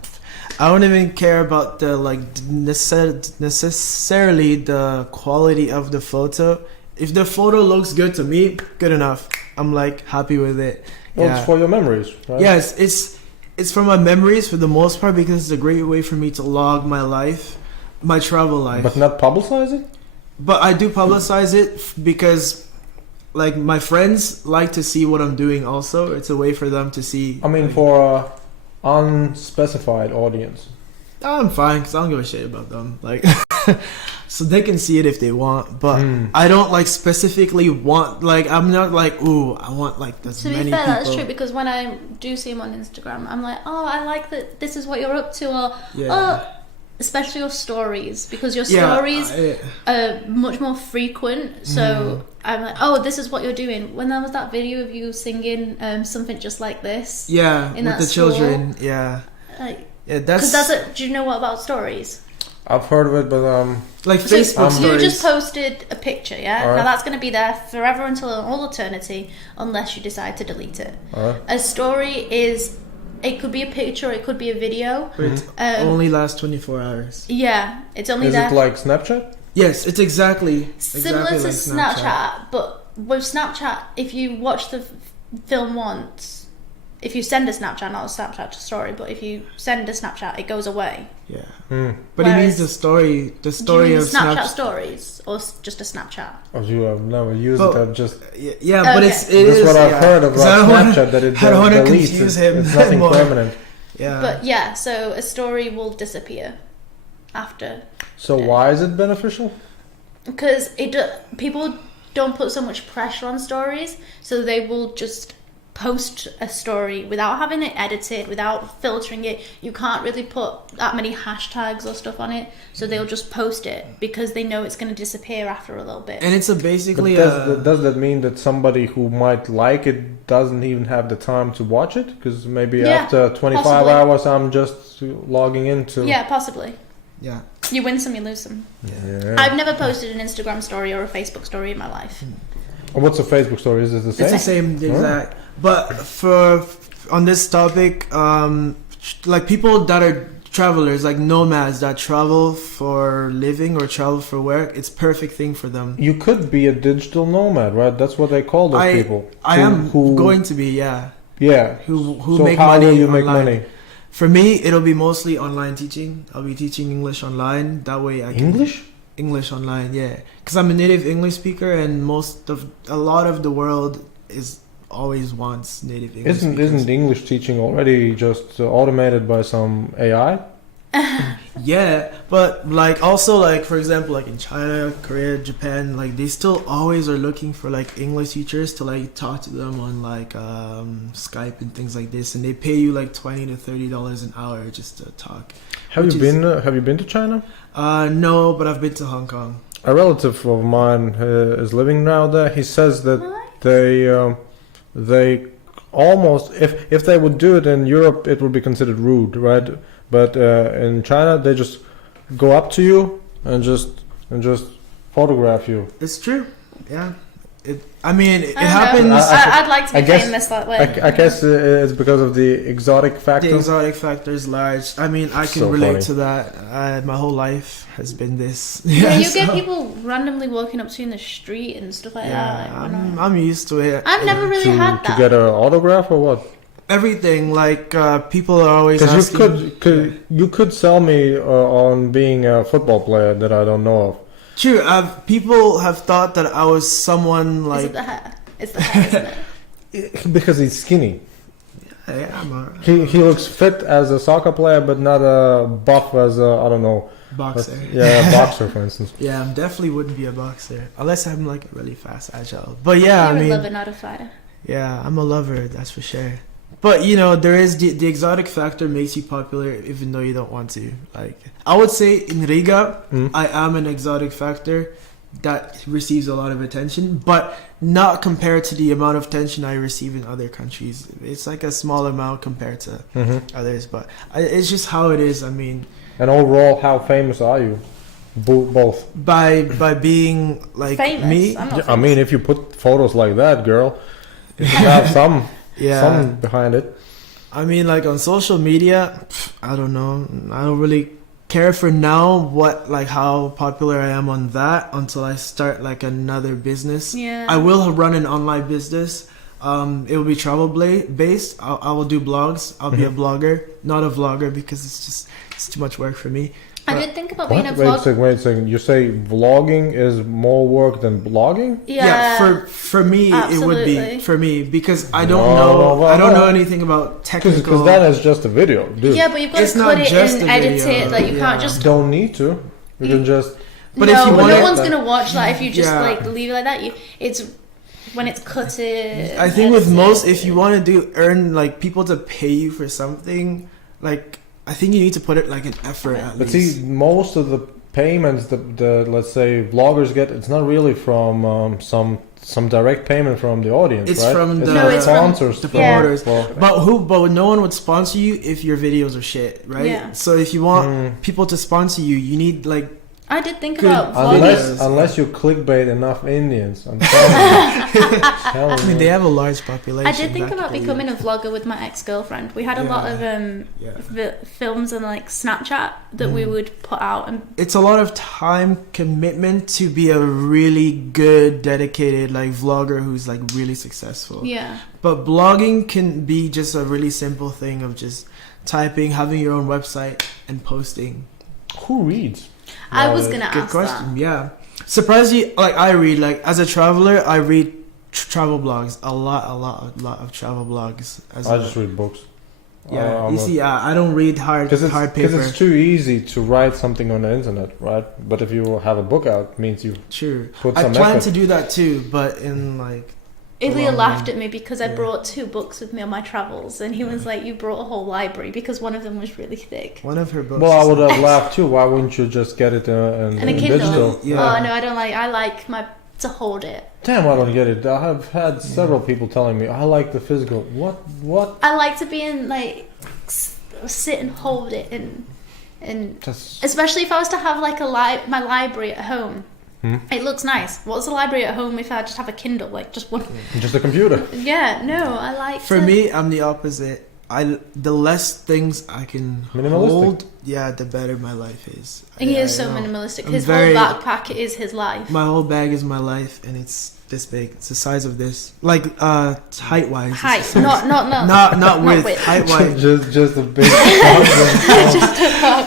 I don't even care about the like necessarily the quality of the photo. If the photo looks good to me, good enough. I'm like happy with it. Well, it's for your memories, right? Yes, it's for my memories for the most part because it's a great way for me to log my life, my travel life. But not publicize it? But I do publicize it because like my friends like to see what I'm doing also. It's a way for them to see. I mean, for unspecified audience. I'm fine because I don't give a shit about them. Like, so they can see it if they want, but I don't like specifically want. Like, I'm not like, ooh, I want like this many people. To be fair, that's true because when I do see them on Instagram, I'm like, oh, I like that. This is what you're up to, or oh, especially your stories, because your Yeah, stories are much more frequent. So I'm like, oh, this is what you're doing. When there was that video of you singing something just like this. Yeah, in with that the school, children. Yeah, like, yeah, because that's it. Do you know what about stories? I've heard of it, but like So Facebook you stories. just posted a picture, yeah? Alright. Now that's going to be there forever until all eternity, unless you decide to delete it. Alright. A story is, it could be a picture, it could be a video. But it only lasts 24 hours. Yeah, it's only is there. it like Snapchat? Yes, it's exactly Similar to like Snapchat, but with Snapchat, if you watch the film once, if you send a Snapchat, not a Snapchat story, but if you send a Snapchat, it goes away. Yeah, Mm. but it means the story Do of you mean Snapchat Snap. stories or just a Snapchat? Oh, you have never used But- it. I've just Yeah, but Okay. it that's is. what I've yeah. heard 'Cause I about don't wanna- Snapchat. That it I don't want to deletes. confuse him. It's nothing more. permanent. Yeah, But yeah, so a story will disappear after. So why is it beneficial? Because people don't put so much pressure on stories, so they will just post a story without having it edited, without filtering it. You can't really put that many hashtags or stuff on it, so they'll just post it because they know it's going to disappear after a little bit. and it's a But basically does that mean that somebody who might like it doesn't even have the time to watch it? Because maybe Yeah, after 25 possibly. hours, I'm just logging into. Yeah, possibly. yeah. You win some, you lose some. Yeah. I've never posted an Instagram story or a Facebook story in my life. What's a Facebook story? Is it the It's same? the same exact. But for on this topic, like people that are travelers, like nomads that travel for living or travel for work, it's perfect thing for them. You could be a digital nomad, right? That's what they call those people. I am going to be, yeah. Yeah. Who So make how money will you make online. money? For me, it'll be mostly online teaching. I'll be teaching English online. That way I can English online, yeah. Because I'm a native English speaker, and a lot of the world is always wants native English. Isn't English teaching already just automated by some AI? Yeah, but like also like for example like in China, Korea, Japan, like they still always are looking for like English teachers to like talk to them on like Skype and things like this, and they pay you like $20 to $30 an hour just to talk. Have you been to China? No, but I've been to Hong Kong. A relative of mine is living now there. He says that they almost if they would do it in Europe, it would be considered rude, right? But in China, they just go up to you and just photograph you. It's true. Yeah. It I happens. I'd like to be I guess- famous that way. I guess it's because of the exotic factor. The exotic factor is large. I mean, I can So relate funny. to that. My whole life has been this. Yeah, you get so- people randomly walking up to you in the street and stuff like that. Yeah, Like, why not? I'm used to it. I've never really had to that. get an autograph or what? Everything like people are always Because asking. you could sell me on being a football player that I don't know of. True. People have thought that I was someone Is like. it the hair? It's the hair, isn't it? Because he's skinny. Yeah, I'm a He looks fit as a soccer player, but not a buff as a I don't know. boxer. Yeah, a boxer for instance. Yeah, I definitely wouldn't be a boxer unless I'm like really fast, agile. But yeah, You're I mean, a lover, not a fighter. yeah, I'm a lover. That's for sure. But you know, there is the exotic factor makes you popular even though you don't want to. Like I would say in Riga, I am an exotic factor that receives a lot of attention, but not compared to the amount of attention I receive in other countries. It's like a small amount compared to others, but it's just how it is. I mean, And overall, how famous are you? Both. by being like Famous. me, I'm not I mean, if you put photos like that, girl, you should have some behind it. I mean, like on social media, I don't know. I don't really care for now how popular I am on that until I start like another business. Yeah. I will run an online business. It will be travel based. I will do blogs. I'll be a blogger, not a vlogger because it's too much work for me. I But- did think about being a What? vlog. Wait a second. You say vlogging is more work than blogging? Yeah. for me it would be Absolutely. for me because I don't No, I don't no. know anything about technical. Because that is just a video, dude. Yeah, but you've got It's to not cut it just and a edit video, it. Like you can't yeah. just. Don't need to. You can just. But no, if you but want no it- one's gonna watch that if you just Yeah. like leave it like that. It's when it's cut it. I think with edited. most, if you want to earn like people to pay you for something, like I think you need to put it like an effort at But least. see, most of the payments the let's say vloggers get, it's not really from some direct payment from the audience, It's right? from It's the- No, it's from sponsors, the from- promoters. well, But no one would sponsor you if your videos are shit, right? Yeah. So if you want people to sponsor you, you need like I did think Good. about vlogging. unless you clickbait enough Indians, I'm telling I mean, you. they have a large population. I did think that about could becoming a vlogger with my ex-girlfriend. We had a lot of films and like Snapchat that we would put out, and It's a lot of time commitment to be a really good, dedicated like vlogger who's like really successful. yeah, But blogging can be just a really simple thing of just typing, having your own website, and posting. Who reads? I was Nowadays? gonna Good ask question. Yeah. Surprisingly, like I read, like as a traveler, I read travel blogs a lot of travel blogs. I just read books. Yeah, I'm you see, I don't read hard Because paper. it's too easy to write something on the internet, right? But if you have a book out, it means you True. put I some plan effort. to do that too, but in like Ilia Well, laughed at me because I yeah. brought 2 books with me on my travels, and he was like, "You brought a whole library," because one of them was really thick. one of her books. Well, I is would like- have laughed too. Why wouldn't you just get it And a in Kindle. digital? Yeah. Oh no, I don't like. I like my to hold it. Damn, I don't get it. I have had several people telling me I like the physical. What? I like to be in like sit and hold it, and Just especially if I was to have like my library at home. It looks nice. What's a library at home if I just have a Kindle, like just one? just a computer. Yeah, no, I like. For me, I'm the opposite. The less things I can Minimalistic. hold, the better my life is. he is I so know. minimalistic. I'm His very- whole backpack is his life. My whole bag is my life, and it's this big. It's the size of this, like height wise. Height, not Not width, width. height wise. just a big.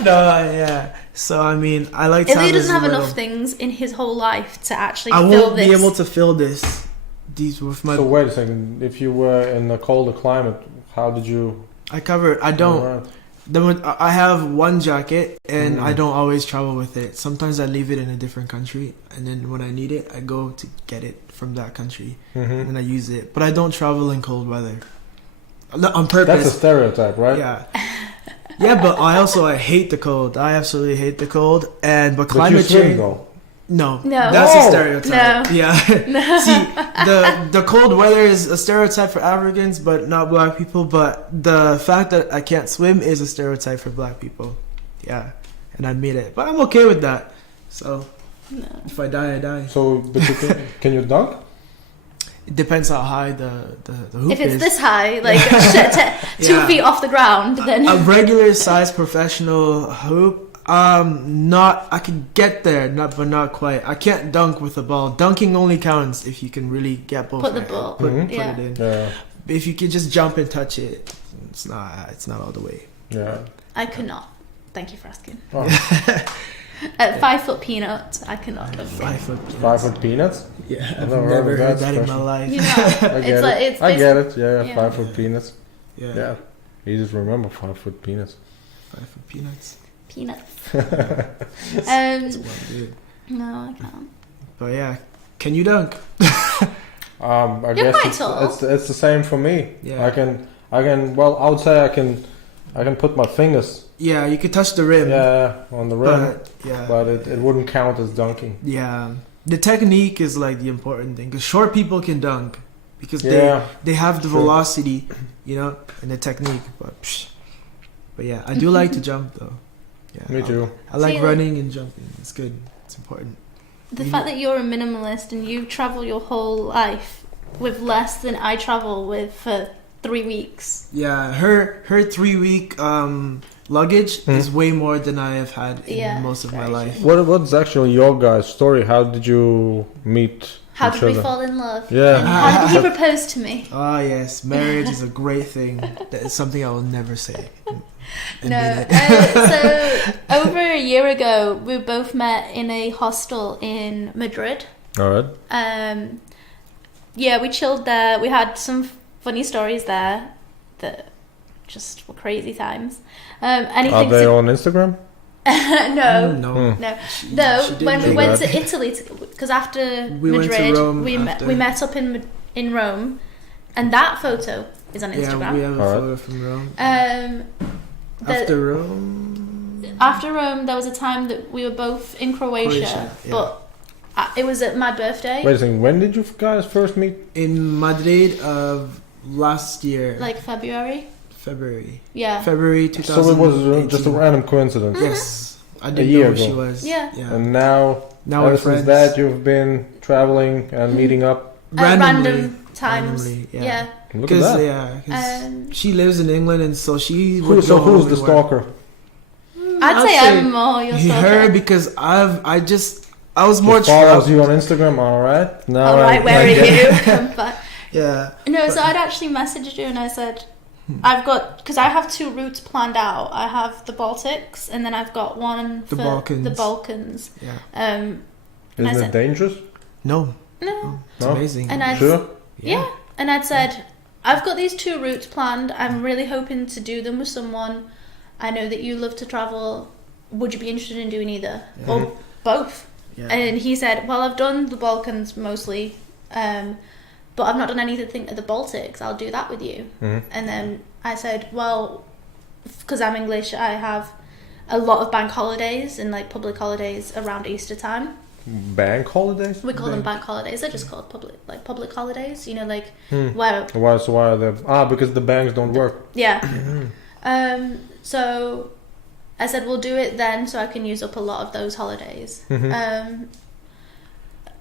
No, yeah. So I mean, I like to Ilia have doesn't this have little- enough things in his whole life to actually I fill won't this. be able to fill these with my. So wait a second. If you were in a colder climate, how did you? I cover. I don't. Alright. I have one jacket, and I don't always travel with it. Sometimes I leave it in a different country, and then when I need it, I go to get it from that country, and then I use it. But I don't travel in cold weather. No, on purpose. That's a stereotype, right? Yeah. Yeah, but I hate the cold. I absolutely hate the cold. But But you climate swim change. though. No, No. that's Oh, a stereotype. no. Yeah. See, the cold weather is a stereotype for Africans, but not black people. But the fact that I can't swim is a stereotype for black people. Yeah, and I admit it. But I'm okay with that. So if I die, I die. So, but you can you dunk? It depends how high the hoop If it's is. this high, like 2 Yeah. feet off the ground, then A regular size professional hoop. I could get there, but not quite. I can't dunk with a ball. Dunking only counts if you can really get both. Put the hands- ball. Put Yeah. it in. Yeah, If you can just jump and touch it, it's not all the way. yeah. I could not. Thank you for asking. Oh, At 5 foot peanut, I cannot. 5 foot. 5 foot peanuts. Yeah, I've I've never never heard heard that that in my expression. life. You know, I get it's it. like it's I get basically- it. Yeah, yeah. 5 foot peanuts. Yeah, Yeah, you just remember 5 foot peanuts. 5 foot peanuts. peanuts. That's what I did. No, I can't. But yeah, can you dunk? I You're guess quite tall. it's the same for me. Yeah. I can. Well, I would say I can put my fingers. Yeah, you can touch the rim. On the rim, But yeah, but it wouldn't count as dunking. yeah. The technique is like the important thing because short people can dunk because Yeah. they have the True. velocity, and the technique. But yeah, I do like to jump though. Yeah, Me too. I like See, running and jumping. It's good. It's important. The You- fact that you're a minimalist and you travel your whole life with less than I travel with for 3 weeks. Yeah, her 3 week luggage is way more than I have had in Yeah, most of my very life. What's actually your guys' story? How did you meet How each did we other? fall in love? Yeah. And how did he propose to me? Ah, yes, marriage is a great thing. That is something I will never say. And No. mean it. So over a year ago, we both met in a hostel in Madrid. All right. Yeah, we chilled there. We had some funny stories there that just were crazy times. Anything Are they to- on Instagram? no. No. No, She no. didn't When we do went that. to Italy, because after We went to Madrid, Rome we after. met up in Rome, and that photo is on Yeah, Instagram. we have a Alright. photo from Rome. After Rome? After Rome, there was a time that we were both in Croatia. But it was at my birthday. Wait a second, when did you guys first meet? In Madrid of last year. Like February? February. Yeah. February 2018. So it was just a random coincidence. Yes. I A didn't year know who ago. she was. Yeah. And now we're ever since friends. that, you've been traveling and meeting up. At random times. Randomly, Yeah. Look at that. Because she lives in England, and so she. Who's the stalker? I'd say I'm more your stalker. Her, because I was more follows you on Instagram. All right. Now Alright, where are you? Come back. Yeah. No, so I'd actually messaged you and I said, because I have 2 routes planned out. I have the Baltics and then I've got one for the Balkans. Yeah. Isn't it dangerous? No. It's amazing. And sure? Yeah. And I'd said, I've got these 2 routes planned. I'm really hoping to do them with someone. I know that you love to travel. Would you be interested in doing either? Yeah. Or both? Yeah. And he said, well, I've done the Balkans mostly, but I've not done anything at the Baltics. I'll do that with you. Mm-hmm. And then I said, well, because I'm English, I have a lot of bank holidays and like public holidays around Easter time. Bank holidays? We call them bank holidays. They're just called public holidays. You know, like where. Why are they? Because the banks don't work. Yeah. So I said we'll do it then, so I can use up a lot of those holidays. Mm-hmm.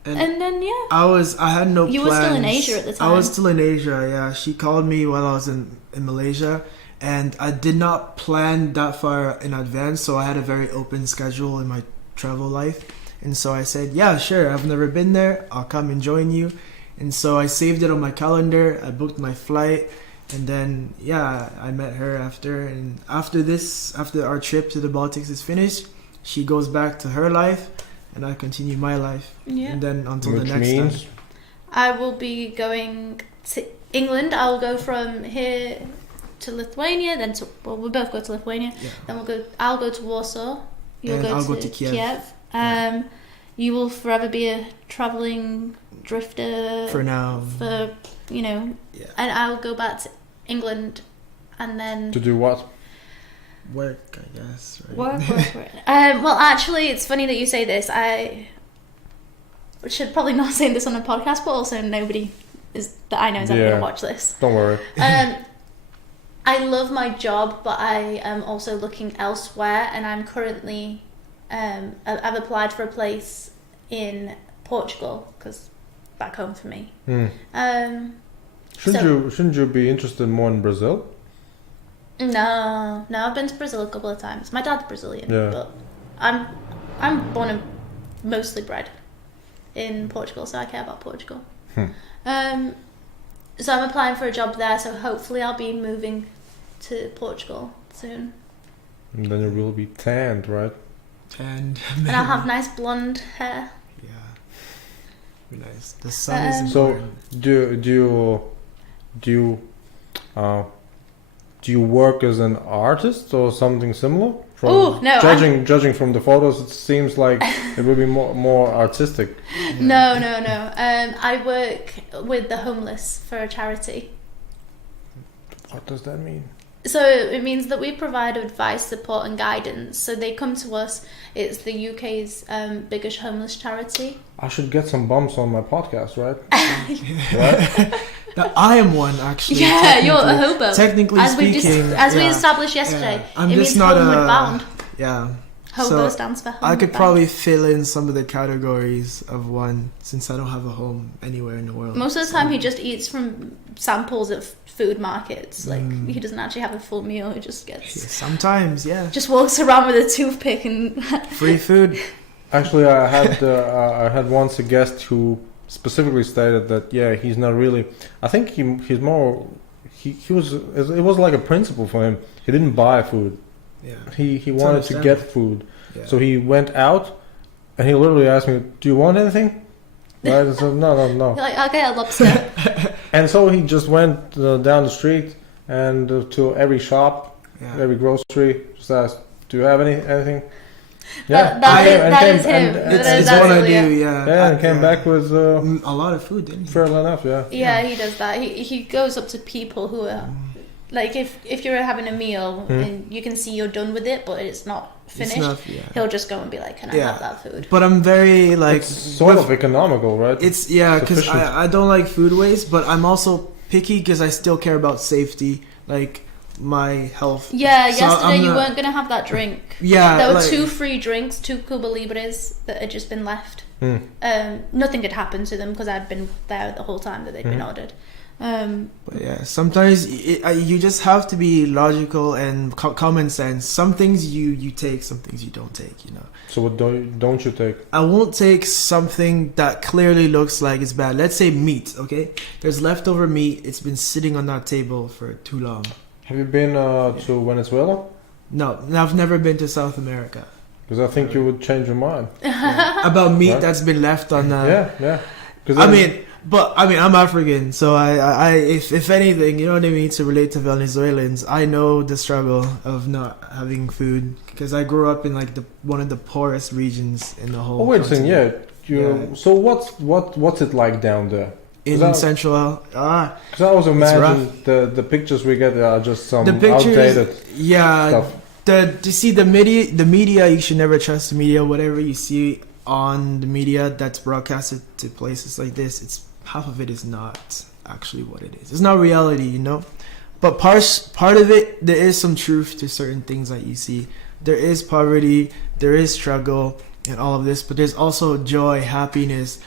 And then I had no plans. You were still in Asia at the time. I was still in Asia. Yeah, she called me while I was in Malaysia, and I did not plan that far in advance, so I had a very open schedule in my travel life. And so I said, yeah, sure, I've never been there. I'll come and join you. And so I saved it on my calendar. I booked my flight. And then, I met her after. And after our trip to the Baltics is finished, she goes back to her life. And I continue my life. Yeah. And then until the next time. I will be going to England. I'll go from here to Lithuania. We'll both go to Lithuania. Yeah. Then I'll go to Warsaw. I'll go to Kiev. You will forever be a traveling drifter for now. And I'll go back to England, and then to do what? Work, I guess. Right? Work. Well, actually, it's funny that you say this. I should probably not say this on a podcast, but also nobody that I know is ever going to watch this. Don't worry. I love my job, but I am also looking elsewhere, and I'm currently. I've applied for a place in Portugal because back home for me. Shouldn't you be interested more in Brazil? No, I've been to Brazil a couple of times. My dad's Brazilian, but I'm born and mostly bred in Portugal, so I care about Portugal. So I'm applying for a job there, so hopefully I'll be moving to Portugal soon. And then you will be tanned, right? And I'll have nice blonde hair. Yeah, be nice. The sun is important. So do you work as an artist or something similar? Judging from the photos, it seems like it would be more artistic. Yeah. No. I work with the homeless for a charity. What does that mean? So it means that we provide advice, support and guidance. So they come to us. It's the UK's biggest homeless charity. I should get some bums on my podcast, right? Right? Now, I am one, actually. Yeah, you're a hobo. Technically speaking. As we established yesterday. I'm it just means not homeward bound. Yeah. Hobo stands for homeward I could bound. probably fill in some of the categories of one, since I don't have a home anywhere in the world. Most of the time he just eats from samples at food markets. Like he doesn't actually have a full meal. He just gets... Sometimes, just walks around with a toothpick and... Free food. Actually, I had once a guest who specifically stated that he's not really... I think he's more... He was... It was like a principle for him. He didn't buy food. Yeah. He wanted to get food. Yeah. So he went out and he literally asked me, "Do you want anything?" Right? I said, no. You're like, I'll get a lobster. And so he just went down the street and to every shop, every grocery, just asked, "Do you have anything?" Yeah, that is him. It's what I do. Yeah, and came back with a lot of food, didn't he? Fairly enough, Yeah, he does that. He goes up to people who are Like if you're having a meal and you can see you're done with it, but it's not finished, he'll just go and be like, "Can I have that food?" But I'm very like it's sort of economical, right? It's because I don't like food waste, but I'm also picky because I still care about safety, like my health. Yeah, so yesterday you weren't gonna have that drink. Yeah, there were 2 free drinks, 2 Cuba Libres that had just been left. Nothing had happened to them because I'd been there the whole time that they'd been ordered. But yeah, sometimes you just have to be logical and common sense. Some things you take, some things you don't take. You know. So what don't you take? I won't take something that clearly looks like it's bad. Let's say meat. Okay, there's leftover meat. It's been sitting on that table for too long. Have you been to Venezuela? No, I've never been to South America. Because I think you would change your mind about meat that's been left on. Yeah. I mean, I'm African, so I if anything, you know what I mean, to relate to Venezuelans, I know the struggle of not having food because I grew up in like one of the poorest regions in the whole. Oh wait a second, So what's it like down there? In Central, because I always imagine the pictures we get are just some outdated stuff. The media, you should never trust the media. Whatever you see on the media that's broadcasted to places like this, it's half of it is not actually what it is. It's not reality, you know. But part of it, there is some truth to certain things that you see. There is poverty, there is struggle, and all of this. But there's also joy, happiness,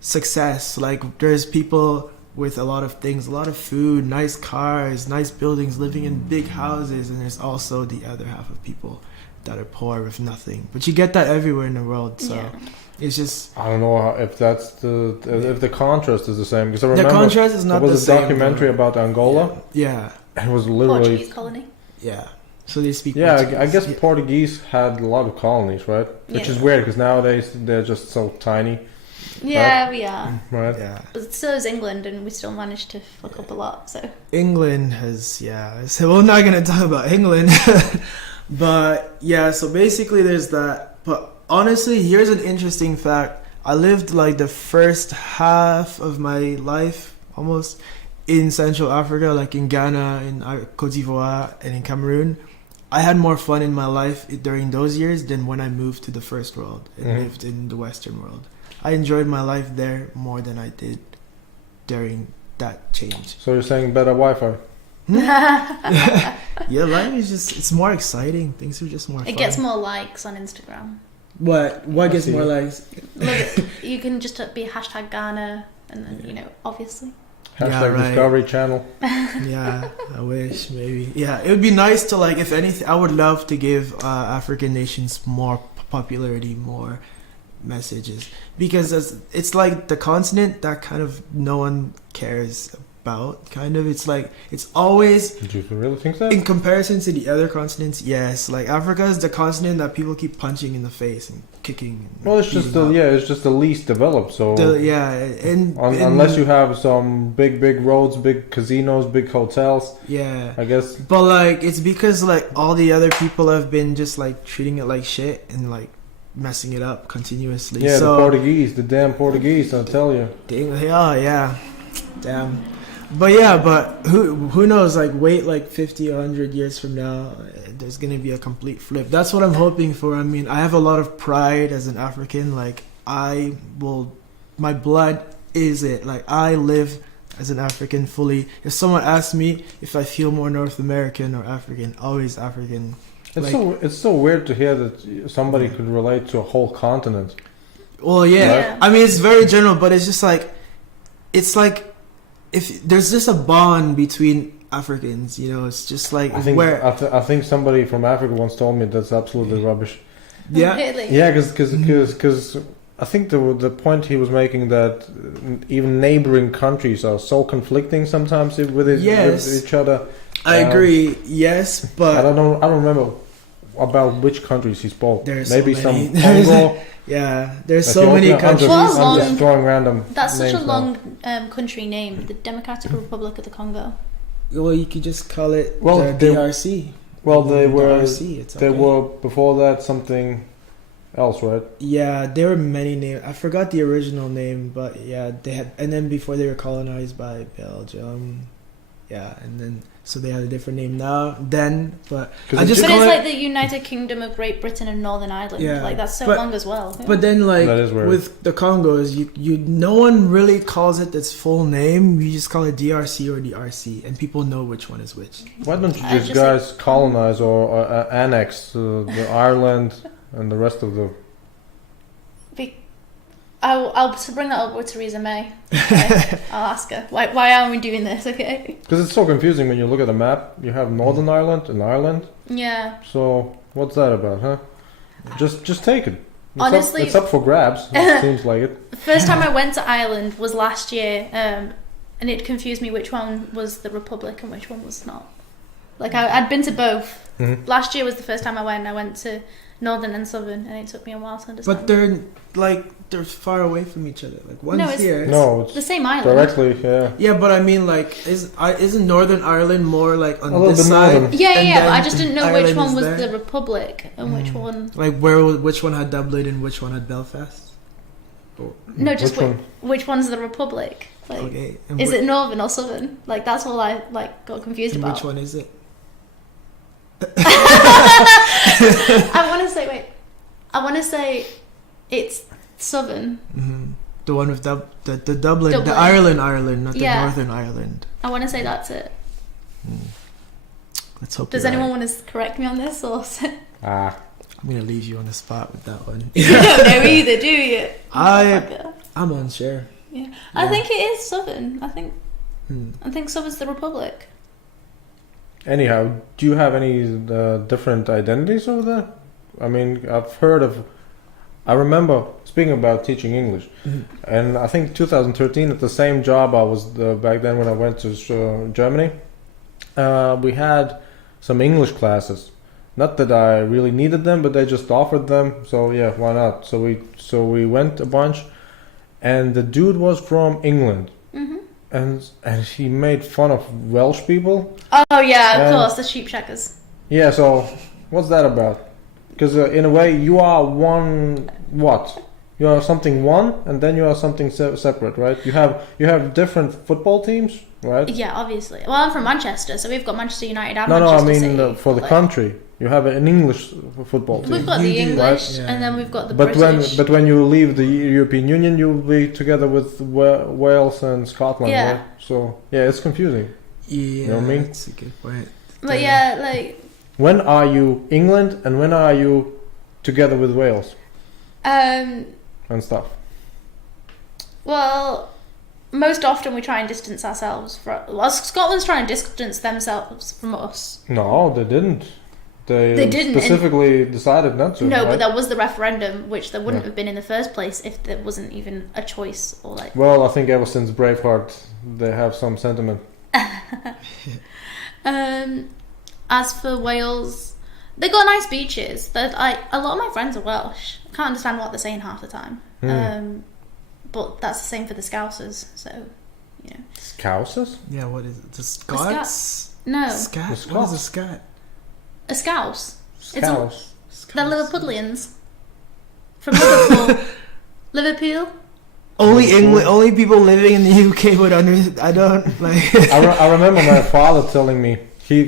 success. Like there's people with a lot of things, a lot of food, nice cars, nice buildings, living in big houses, and there's also the other half of people that are poor with nothing. But you get that everywhere in the world, so it's just I don't know if that's if the contrast is the same, because I remember the contrast is not the same. There was a documentary about Angola. Yeah. It was literally Portuguese colony. Yeah. So they speak Portuguese. I guess Portuguese had a lot of colonies, right? Which is weird because nowadays they're just so tiny. Yeah, we are. Right. Yeah. But so is England, and we still managed to fuck up a lot. So England has So we're not gonna talk about England, but yeah. So basically, there's that. But honestly, here's an interesting fact. I lived like the first half of my life almost in Central Africa, like in Ghana, in Cote d'Ivoire, and in Cameroon. I had more fun in my life during those years than when I moved to the first world and lived in the Western world. I enjoyed my life there more than I did during that change. So you're saying better Wi-Fi? Yeah, life is it's more exciting. Things are just more fun. It gets more likes on Instagram. What gets more likes? Look, you can just be hashtag Ghana and then, obviously. Hashtag Discovery Channel. Yeah, I wish, maybe. Yeah, it would be nice to, like, if anything, I would love to give African nations more popularity, more messages, because it's like the continent that kind of no one cares about, kind of. It's like it's always. Do you really think that? In comparison to the other continents, yes. Like Africa is the continent that people keep punching in the face and kicking. And well, it's just it's just the least developed. So unless you have some big roads, big casinos, big hotels. Yeah, I guess. But like it's because like all the other people have been just like treating it like shit and like messing it up continuously. Yeah, so, the damn Portuguese, I'll tell you. Yeah, damn. But who knows? Like, wait, like 50 or 100 years from now, there's gonna be a complete flip. That's what I'm hoping for. I mean, I have a lot of pride as an African. Like, my blood is it. Like, I live as an African fully. If someone asks me if I feel more North American or African, always African. It's so weird to hear that somebody could relate to a whole continent. Well, yeah. I mean, it's very general, but it's just like, it's like, if there's just a bond between Africans, it's just like I think somebody from Africa once told me that's absolutely rubbish. Yeah, really? Yeah, because I think the point he was making that even neighboring countries are so conflicting sometimes with each other. I agree. Yes, but I don't remember about which countries he spoke. Maybe so some Congo. Yeah, there's so many countries. I'm just throwing random. That's such a long country name, the Democratic Republic of the Congo. Well, you could just call it the DRC. Well, they were before that something else, right? Yeah, there were many names. I forgot the original name, but yeah, they had, and then before they were colonized by Belgium. Yeah, and then So they had a different name then, but But I just But call it's it, like the United Kingdom of Great Britain and Northern Ireland. Yeah, Like that's so but- long as well. Yeah. But then, like That is weird. with the Congos, you no one really calls it its full name. You just call it DRC or DRC, and people know which one is which. Why don't you I just just guys colonize or annex the Ireland and the rest of the... I'll bring that up with Theresa May. Okay? I'll ask her why are we doing this? Okay. Because it's so confusing when you look at a map. You have Northern Ireland and Ireland. Yeah. So what's that about, huh? Just take it. Honestly- it's up for grabs. It seems like it. The first time I went to Ireland was last year, and it confused me which one was the Republic and which one was not. Like I'd been to both. Mhm. Last year was the first time I went. I went to Northern and Southern, and it took me a while to understand. But they're far away from each other. Like one's No, it's- here. No, the it's same island. directly, yeah. Yeah, but I mean, like, isn't Northern Ireland more like on A little this bit side? northern. Yeah, and but I then just didn't know which Ireland one is was there? the Republic and which one. Like which one had Dublin and which one had Belfast? No, just Which one? which one's the Republic? Like, Okay, and is it Northern or Southern? Like that's all I got confused and about. which one is it? I want to say it's Southern. Hmm. The one with the Dublin, Dublin. the Ireland, not the Yeah. Northern Ireland. I want to say that's it. Let's hope. Does you're anyone right. want to correct me on this or? Ah, I'm gonna leave you on the spot with that one. You don't know either, do you? I'm unsure. Yeah. I think it is Southern. I think Hmm. Southern's the Republic. anyhow, do you have any different identities over there? I mean, I've heard of... I remember speaking about teaching English, Mhm. and I think 2013 at the same job I was back then when I went to Germany, we had some English classes. Not that I really needed them, but they just offered them. So yeah, why not? So we went a bunch, and the dude was from England, Hmm. and he made fun of Welsh people. Oh yeah, of And- course, the sheep shackers. Yeah, so what's that about? Because in a way, you are one. What? You are something one, and then you are something separate, right? You have different football teams, right? Yeah, obviously. Well, I'm from Manchester, so we've got Manchester United and No, I Manchester mean City. for the Like, country, you have an English football team. we've got You the do, English, right? Yeah. and then we've got the But British. when you leave the European Union, you'll be together with Wales and Scotland, Yeah. right? So yeah, it's confusing. Yeah, know what I mean? that's a good point. But yeah, like When are you England, and when are you together with Wales and stuff? well, most often we try and distance ourselves from. Well, Scotland's trying to distance themselves from us. No, they didn't. They didn't, and- specifically decided not to. No, right? but there was the referendum, which there wouldn't Yeah. have been in the first place if there wasn't even a choice or like. Well, I think ever since Braveheart, they have some sentiment. As for Wales, they got nice beaches. That a lot of my friends are Welsh. I can't understand what they're saying half the time. But that's the same for the Scousers. So, you know. Scousers? Yeah, what is it? The Scots? No, Scat? The What is a Scots. scat? a Scouse. Scouse. They're Liverpudlians from Liverpool. Liverpool. Only England, only people living in the UK would understand. I don't like. I remember my father telling me he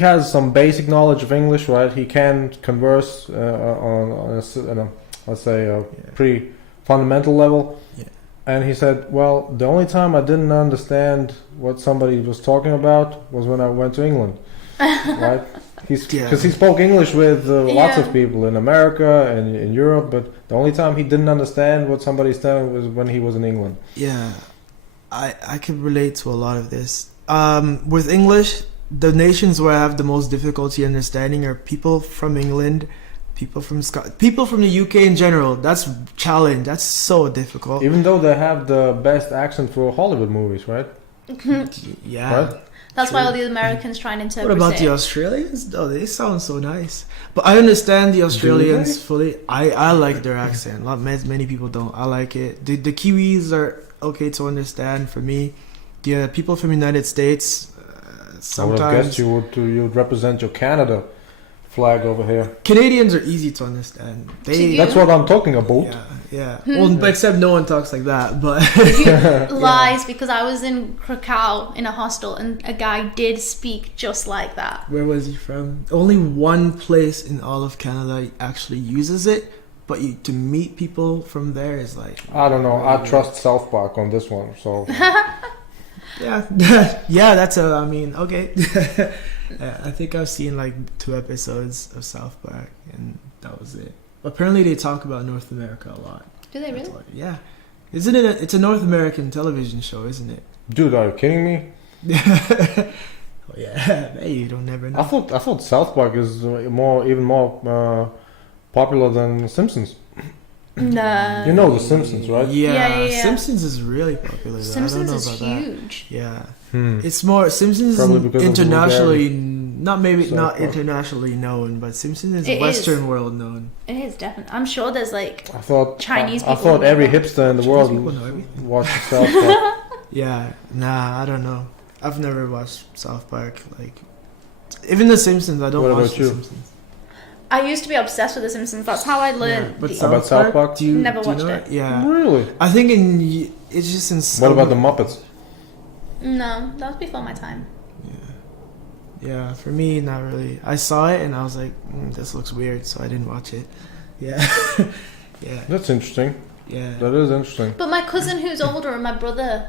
has some basic knowledge of English, right? He can converse on a let's say a pretty fundamental level. Yeah. And he said, well, the only time I didn't understand what somebody was talking about was when I went to England, right? Because he spoke English with lots of people in America and in Europe, but the only time he didn't understand what somebody's telling was when he was in England. Yeah, I can relate to a lot of this. With English, the nations where I have the most difficulty understanding are people from England, people from Scotland, people from the UK in general. That's challenge. That's so difficult. Even though they have the best accent for Hollywood movies, right? Yeah. Right? That's why all the Americans try and interpret What about it. the Australians? Oh, they sound so nice. But I understand the Australians fully. I like their accent. Not many people don't. I like it. The Kiwis are okay to understand for me. The people from the United States I would have sometimes. guessed you would represent your Canada flag over here. Canadians are easy to understand. That's what I'm talking about. Yeah. Well, except no one talks like that, but Lies, because I was in Krakow in a hostel and a guy did speak just like that. Where was he from? Only one place in all of Canada actually uses it, but to meet people from there is like... I don't know. I trust South Park on this one, so... Yeah. Yeah, that's a... I mean, okay. Yeah, I think I've seen like 2 episodes of South Park, and that was it. Apparently they talk about North America a lot. Do they really? Yeah. Isn't it? It's a North American television show, isn't it? Dude, are you kidding me? Oh, yeah. Hey, you don't never know. I thought South Park is even more popular than Simpsons. No. You know the Simpsons, right? Yeah. Simpsons is really popular. Simpsons I don't know is about huge. That. Yeah. Hmm. It's more Simpsons Probably is because of the internationally vulgarity. not South Park. internationally known, but Simpsons is It Western is. world known. It is definitely. I'm sure there's like I thought Chinese I people thought know every that. hipster in the Chinese world people know everything. watched South Park. Yeah, nah, I don't know. I've never watched South Park. Like, even The Simpsons, I don't What watch about The you? Simpsons. I used to be obsessed with The Simpsons. That's how I learned. but About South Park? do you Never do you watched know it. Yeah, Really? I think it's just in. What about the Muppets? No, that was before my time. Yeah, for me, not really. I saw it and I was like, this looks weird, so I didn't watch it. Yeah, yeah, That's interesting. yeah. That is interesting. But my cousin who's older and my brother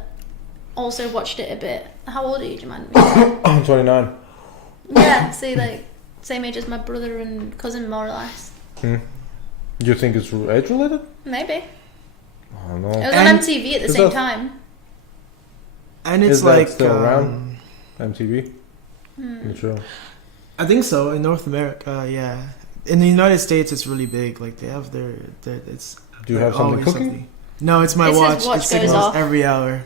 also watched it a bit. How old are you, do you mind me? I'm 29. Yeah, see, like, same age as my brother and cousin, more or less. Do you think it's age related? Maybe. I don't know. It was And on MTV at the is same that- time. And it's Is that like still around? MTV? Hmm. Sure. I think so in North America. Yeah, in the United States, it's really big. Like they have their it's. Do you have something always cooking? No, it's my It says watch. watch It goes signals off. every hour.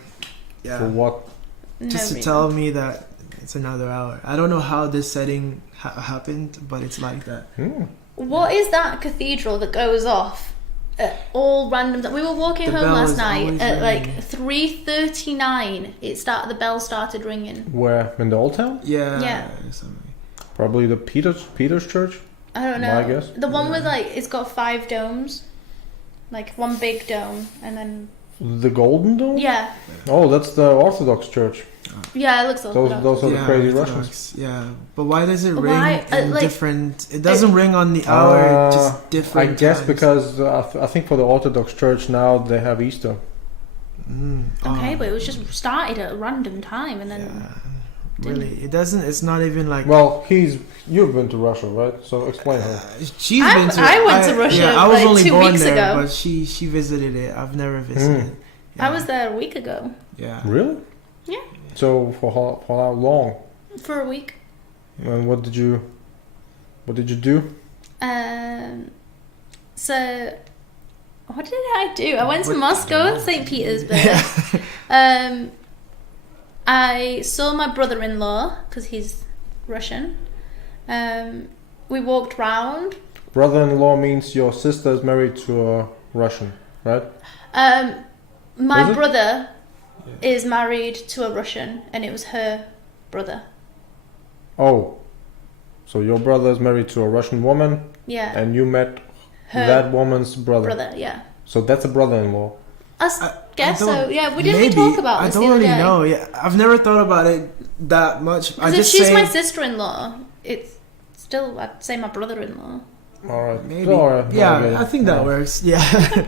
For Yeah, what? just to No tell reason. me that it's another hour. I don't know how this setting happened, but it's like that. What is that cathedral that goes off at all random? We were walking The home bell last is night always at ringing. like 3:39. The bell started ringing. Where? In the old town? Yeah. Yeah. Something. Probably the Peter's Church? I don't know. My guess? The one Yeah. with like it's got 5 domes, like one big dome, and then The Golden Dome? yeah, Oh, that's the Orthodox Church. it looks orthodox. Those are the crazy Orthodox, Russians. Yeah, but why does it ring Why? in Like, different? It doesn't ring on the hour, just I different. guess times. because I think for the Orthodox Church now they have Easter. Okay, but it was just started at a random time, and then really, it doesn't. It's not even like. Well, you've been to Russia, right? So explain her. She's I- been to. I went to Russia, Yeah, I was like, only 2 born weeks there, ago. but she visited it. I've never visited. I was there a week ago Yeah. Really? Yeah. So for how long? for a week. And what did you do? So what did I do? I went to Moscow and St. Petersburg. I saw my brother-in-law because he's Russian. We walked round. Brother-in-law means your sister is married to a Russian, right? My Is it? brother is married to a Russian, and it was her brother. Oh, so your brother is married to a Russian woman, Yeah, and you met her that woman's brother. Yeah, So that's a brother-in-law. I guess I don't- so. Yeah, we didn't maybe. talk about this I the don't other really day. know. Yeah, I've never thought about it that much. I Because if just she's say my sister-in-law, it's still, I'd say, my brother-in-law. All right. maybe. All right. Yeah, Okay. I think that Yeah. works. Yeah.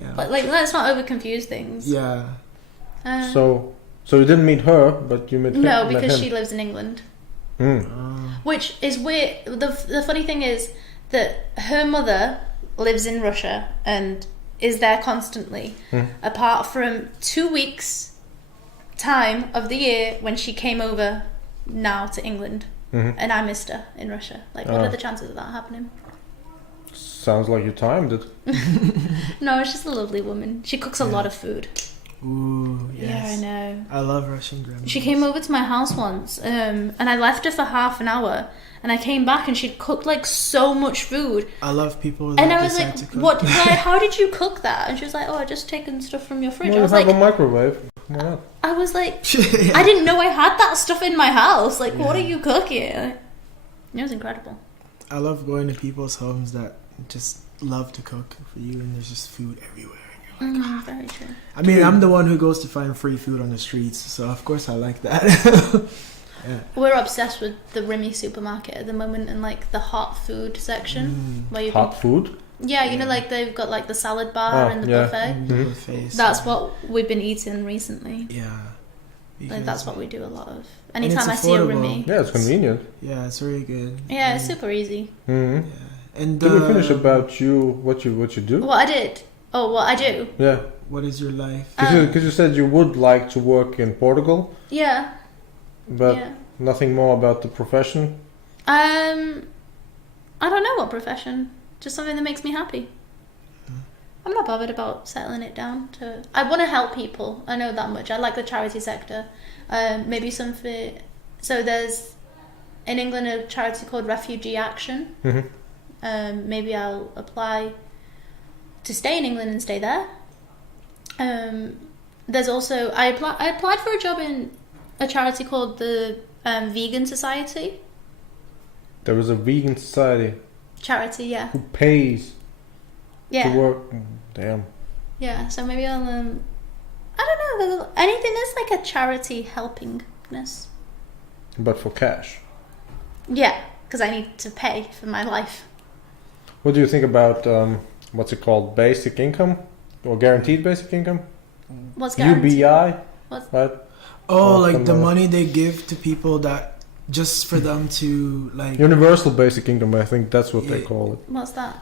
Yeah. But like, let's not over confuse things. Yeah. So you didn't meet her, but you met him. no, met because him. she lives in England, Mm. which is weird. The funny thing is that her mother lives in Russia and is there constantly, apart from 2 weeks time of the year when she came over now to England, and I missed her in Russia. Like, what are the chances of that happening? Sounds like you timed it. No, she's a lovely woman. She cooks a lot of food. Ooh, yes. Yeah, I know. I love Russian grandmas. She came over to my house once, and I left her for half an hour, and I came back and she'd cooked like so much food. I love people that And I was decide like, to cook. "What? Like, how did you cook that?" And she was like, "Oh, I just taken stuff from your fridge." Well, I you was have like, a microwave. Why not? I was like, I didn't know I had that stuff in my house. Like, what are you cooking? It was incredible. I love going to people's homes that just love to cook for you, and there's just food everywhere. And you're like, very true. I mean, I'm the one who goes to find free food on the streets, so of course I like that. Yeah. We're obsessed with the Rimi supermarket at the moment, and like the hot food section where you Hot food? Yeah, you know, like they've got like the salad bar and the buffet. The buffets, That's what we've been eating recently. Yeah. Like that's what we do a lot of. And Anytime I it's see a affordable. Rimi. Yeah, it's convenient. Yeah, it's really good. Yeah, it's super easy. Mm-hmm. Yeah. And Did we finish about what you do? What I did. Oh, what I do. Yeah. What is your life? Because you said you would like to work in Portugal, Yeah. but Yeah. nothing more about the profession. I don't know what profession. Just something that makes me happy. I'm not bothered about settling it down to. I want to help people. I know that much. I like the charity sector. Maybe something. So there's in England a charity called Refugee Action. Mm-hmm. Maybe I'll apply to stay in England and stay there. There's also I applied for a job in a charity called the Vegan Society. There is a vegan society Charity, yeah. who pays Yeah. to work. Damn. Yeah, so maybe I'll I don't know, anything that's like a charity helpingness. But for cash. Yeah, because I need to pay for my life. What do you think about what's it called? Basic income or guaranteed basic income? What's guaranteed? UBI, What's right? Oh, like something the like money they give to people that just for them to like. Universal basic income. I think that's what they Yeah. call it. What's that?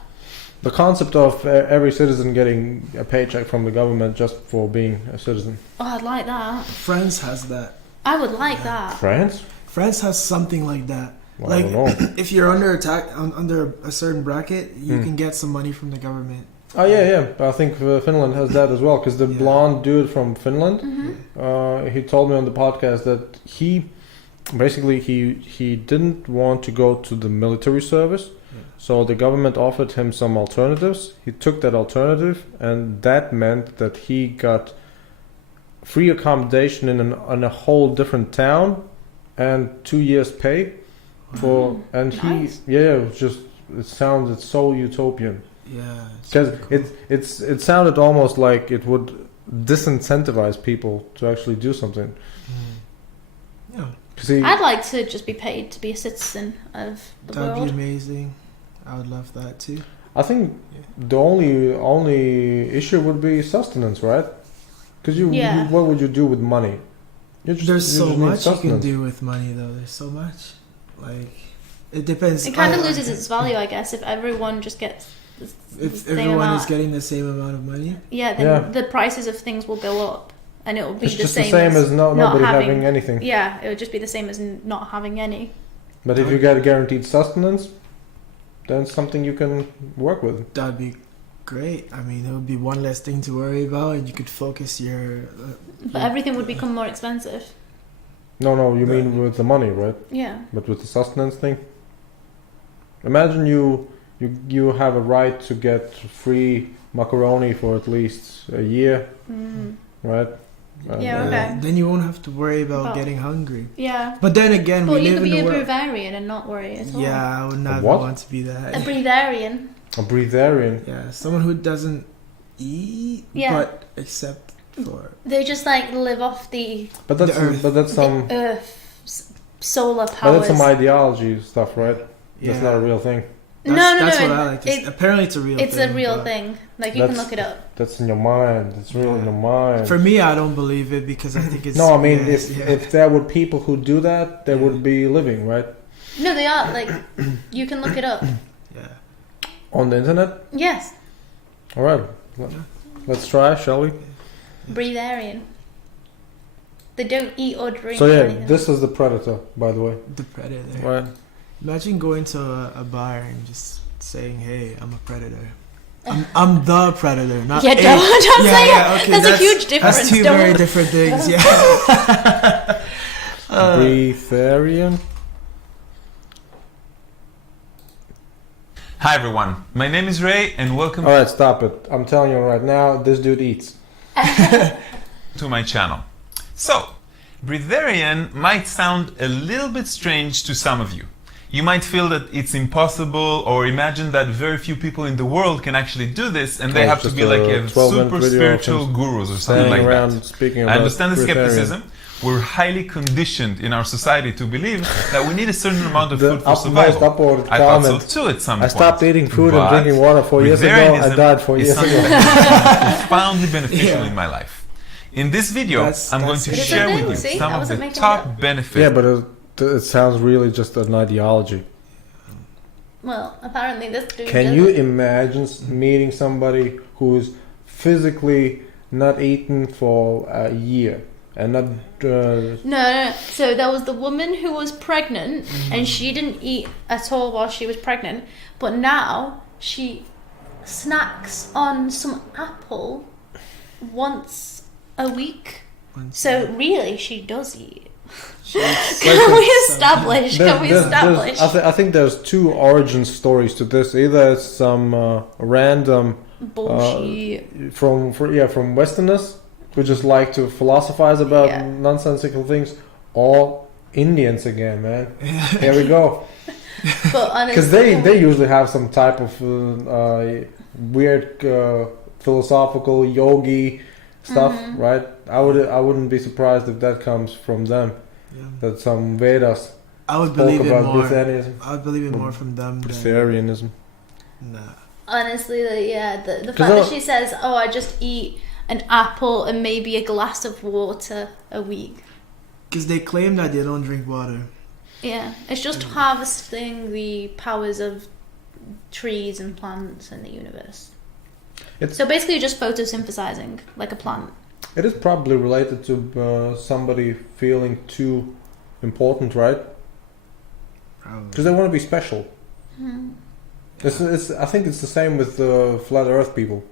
The concept of every citizen getting a paycheck from the government just for being a citizen. Oh, I'd like that. France has that. I would like that. France? France has something like that. Well, I Like don't know. if you're under attack under a certain bracket, you can get some money from the government. Oh yeah. I think Finland has that as well. Because the Yeah. blonde dude from Finland, Mm-hmm. he told me on the podcast that he didn't want to go to the military service, so the government offered him some alternatives. He took that alternative, and that meant that he got free accommodation in a whole different town and 2 years pay for. And Nice. it sounded so utopian. Yeah. Because cool. it sounded almost like it would disincentivize people to actually do something. Yeah. See, I'd like to just be paid to be a citizen of the That'd world. be amazing. I would love that too. I think the only issue would be sustenance, right? Because Yeah. what would you do with money? There's you so just need much you can sustenance. do with money, though. There's so much. Like, it depends. It kind of loses its value, I guess, if everyone just gets the If same everyone amount. is getting the same amount of money. Yeah, then Yeah. the prices of things will go up, and it will be It's the just same, the same as not nobody having having anything. Yeah, it would just be the same as not having any. But if you get guaranteed sustenance, then it's something you can work with. That'd be great. I mean, it would be one less thing to worry about, and you could focus your. But everything would become more expensive. No, you mean with the money, right? Yeah. But with the sustenance thing, imagine you have a right to get free macaroni for at least a year, right? Yeah, okay. Then you won't have to worry about Oh. getting hungry. Yeah. But then again, Well, we you live could in be a a world. breatharian and not worry at all. Yeah, I would not what? want to be that. A breatharian. A breatharian. Yeah, someone who doesn't eat, Yeah. but except for. They just like live off the But that's The earth. some Earth's solar but powers. that's some ideology stuff, right? That's Yeah. not a real thing. No, That's what I like to it- say. Apparently, it's a real It's thing. a real but thing. Like you can That's- look it up. That's in your mind. It's real in your mind. For me, I don't believe it because I think it's. No, I mean, yes, if there were people who do that, they would be living, right? No, they are like you can look it up. Yeah. On the internet. Yes, All right, let's try, shall we? breatharian. They don't eat or drink. So or yeah, anything. this is the predator, by the way. The predator. Right. Imagine going to a bar and just saying, "Hey, I'm a predator. I'm the predator, not Yeah, a." don't say it. Okay, There's a huge difference. That's two Don't- very different things. Yeah. Breatharian. Hi everyone, my name is Ray and welcome All right, stop it. I'm telling you right now, this dude eats. to my channel. So, breatharian might sound a little bit strange to some of you. you might feel that it's impossible or imagine that very few people in the world can actually do this and they have to be like a super spiritual gurus or something like that. Speaking I understand the Breatharian. skepticism. We're highly conditioned in our society to believe that we need a certain amount of The food for most survival. upward I thought so comment. too at some I point. stopped eating food and But drinking water 4 years ago. I breatharianism died 4 is years something ago. that is profoundly beneficial Yeah. in my life. In this video, That's- I'm going that's to it. share It's a with you thing, see? some I of wasn't the making it top up. benefits. Yeah, but it sounds really just an ideology. Well, apparently this dude Can you doesn't. imagine meeting somebody who is physically not eaten for a year and not? No. So there was the woman who was pregnant and she didn't eat at all while she was pregnant, but now she snacks on some apple once a week. So really, she does eat. Can we establish? I think there's two origin stories to this. Either it's some random Bullshit. from Westerners who just like to philosophize about Yeah. nonsensical things, or Indians again, man. Here we go. But honestly, Because they usually have some type of weird philosophical yogi stuff, right? I wouldn't be surprised if that comes from them. Yeah. That some Vedas I would spoke believe it about more. Breatharianism. I would believe it more from them than Breatharianism. nah. honestly, the fact I- that she says, "Oh, I just eat an apple and maybe a glass of water a week." Because they claim that they don't drink water. Yeah, it's just harvesting the powers of trees and plants in the universe. So basically, you're just photosynthesizing like a plant. It is probably related to somebody feeling too important, right? Probably. Because they want to be special. I think it's the same with the flat Earth people,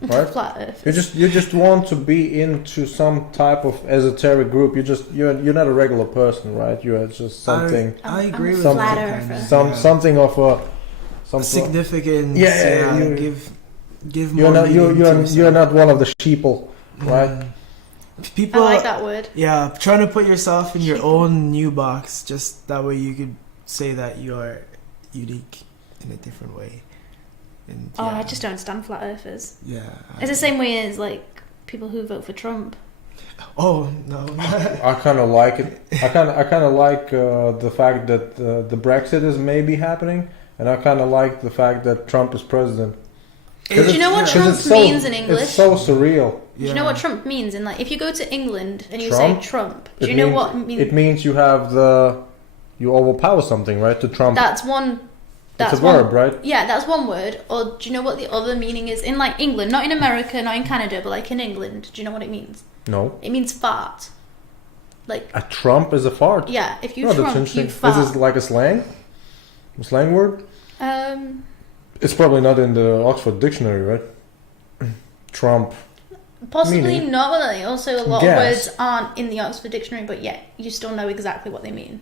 right? Flat Earth. You just want to be into some type of esoteric group. You're not a regular person, right? You're just something I agree I'm a with Some- flat that earther. kind of- something of a some significance. Yeah, you- give You're more not meaning to you're yourself. not one of the sheeple, right? People, I like that word. yeah, trying to put yourself in your own new box, just that way you could say that you are unique in a different way. And Oh, yeah, I just don't stand flat earthers. yeah. It's the same way as like people who vote for Trump. Oh no. I kind of like it. I kind of like the fact that the Brexit is maybe happening, and I kind of like the fact that Trump is president. Do you know what Because Trump it's so- means in English? It's so surreal. Do you know what Trump means? In like, if you go to England and you Trump? say Trump, do It you know means- what means? It means you have you overpower something, right? To Trump. That's one. That's it's a one, verb, right? Yeah, that's one word. Or do you know what the other meaning is in like England? Not in America, not in Canada, but like in England. Do you know what it means? No. It means fart. Like A Trump is a fart. yeah, if you Oh, that's Trump, interesting. you fart. This is like a slang word. It's probably not in the Oxford Dictionary, right? Trump. Possibly meaning- not. But like, also, a lot Gas. of words aren't in the Oxford Dictionary, but yet you still know exactly what they mean.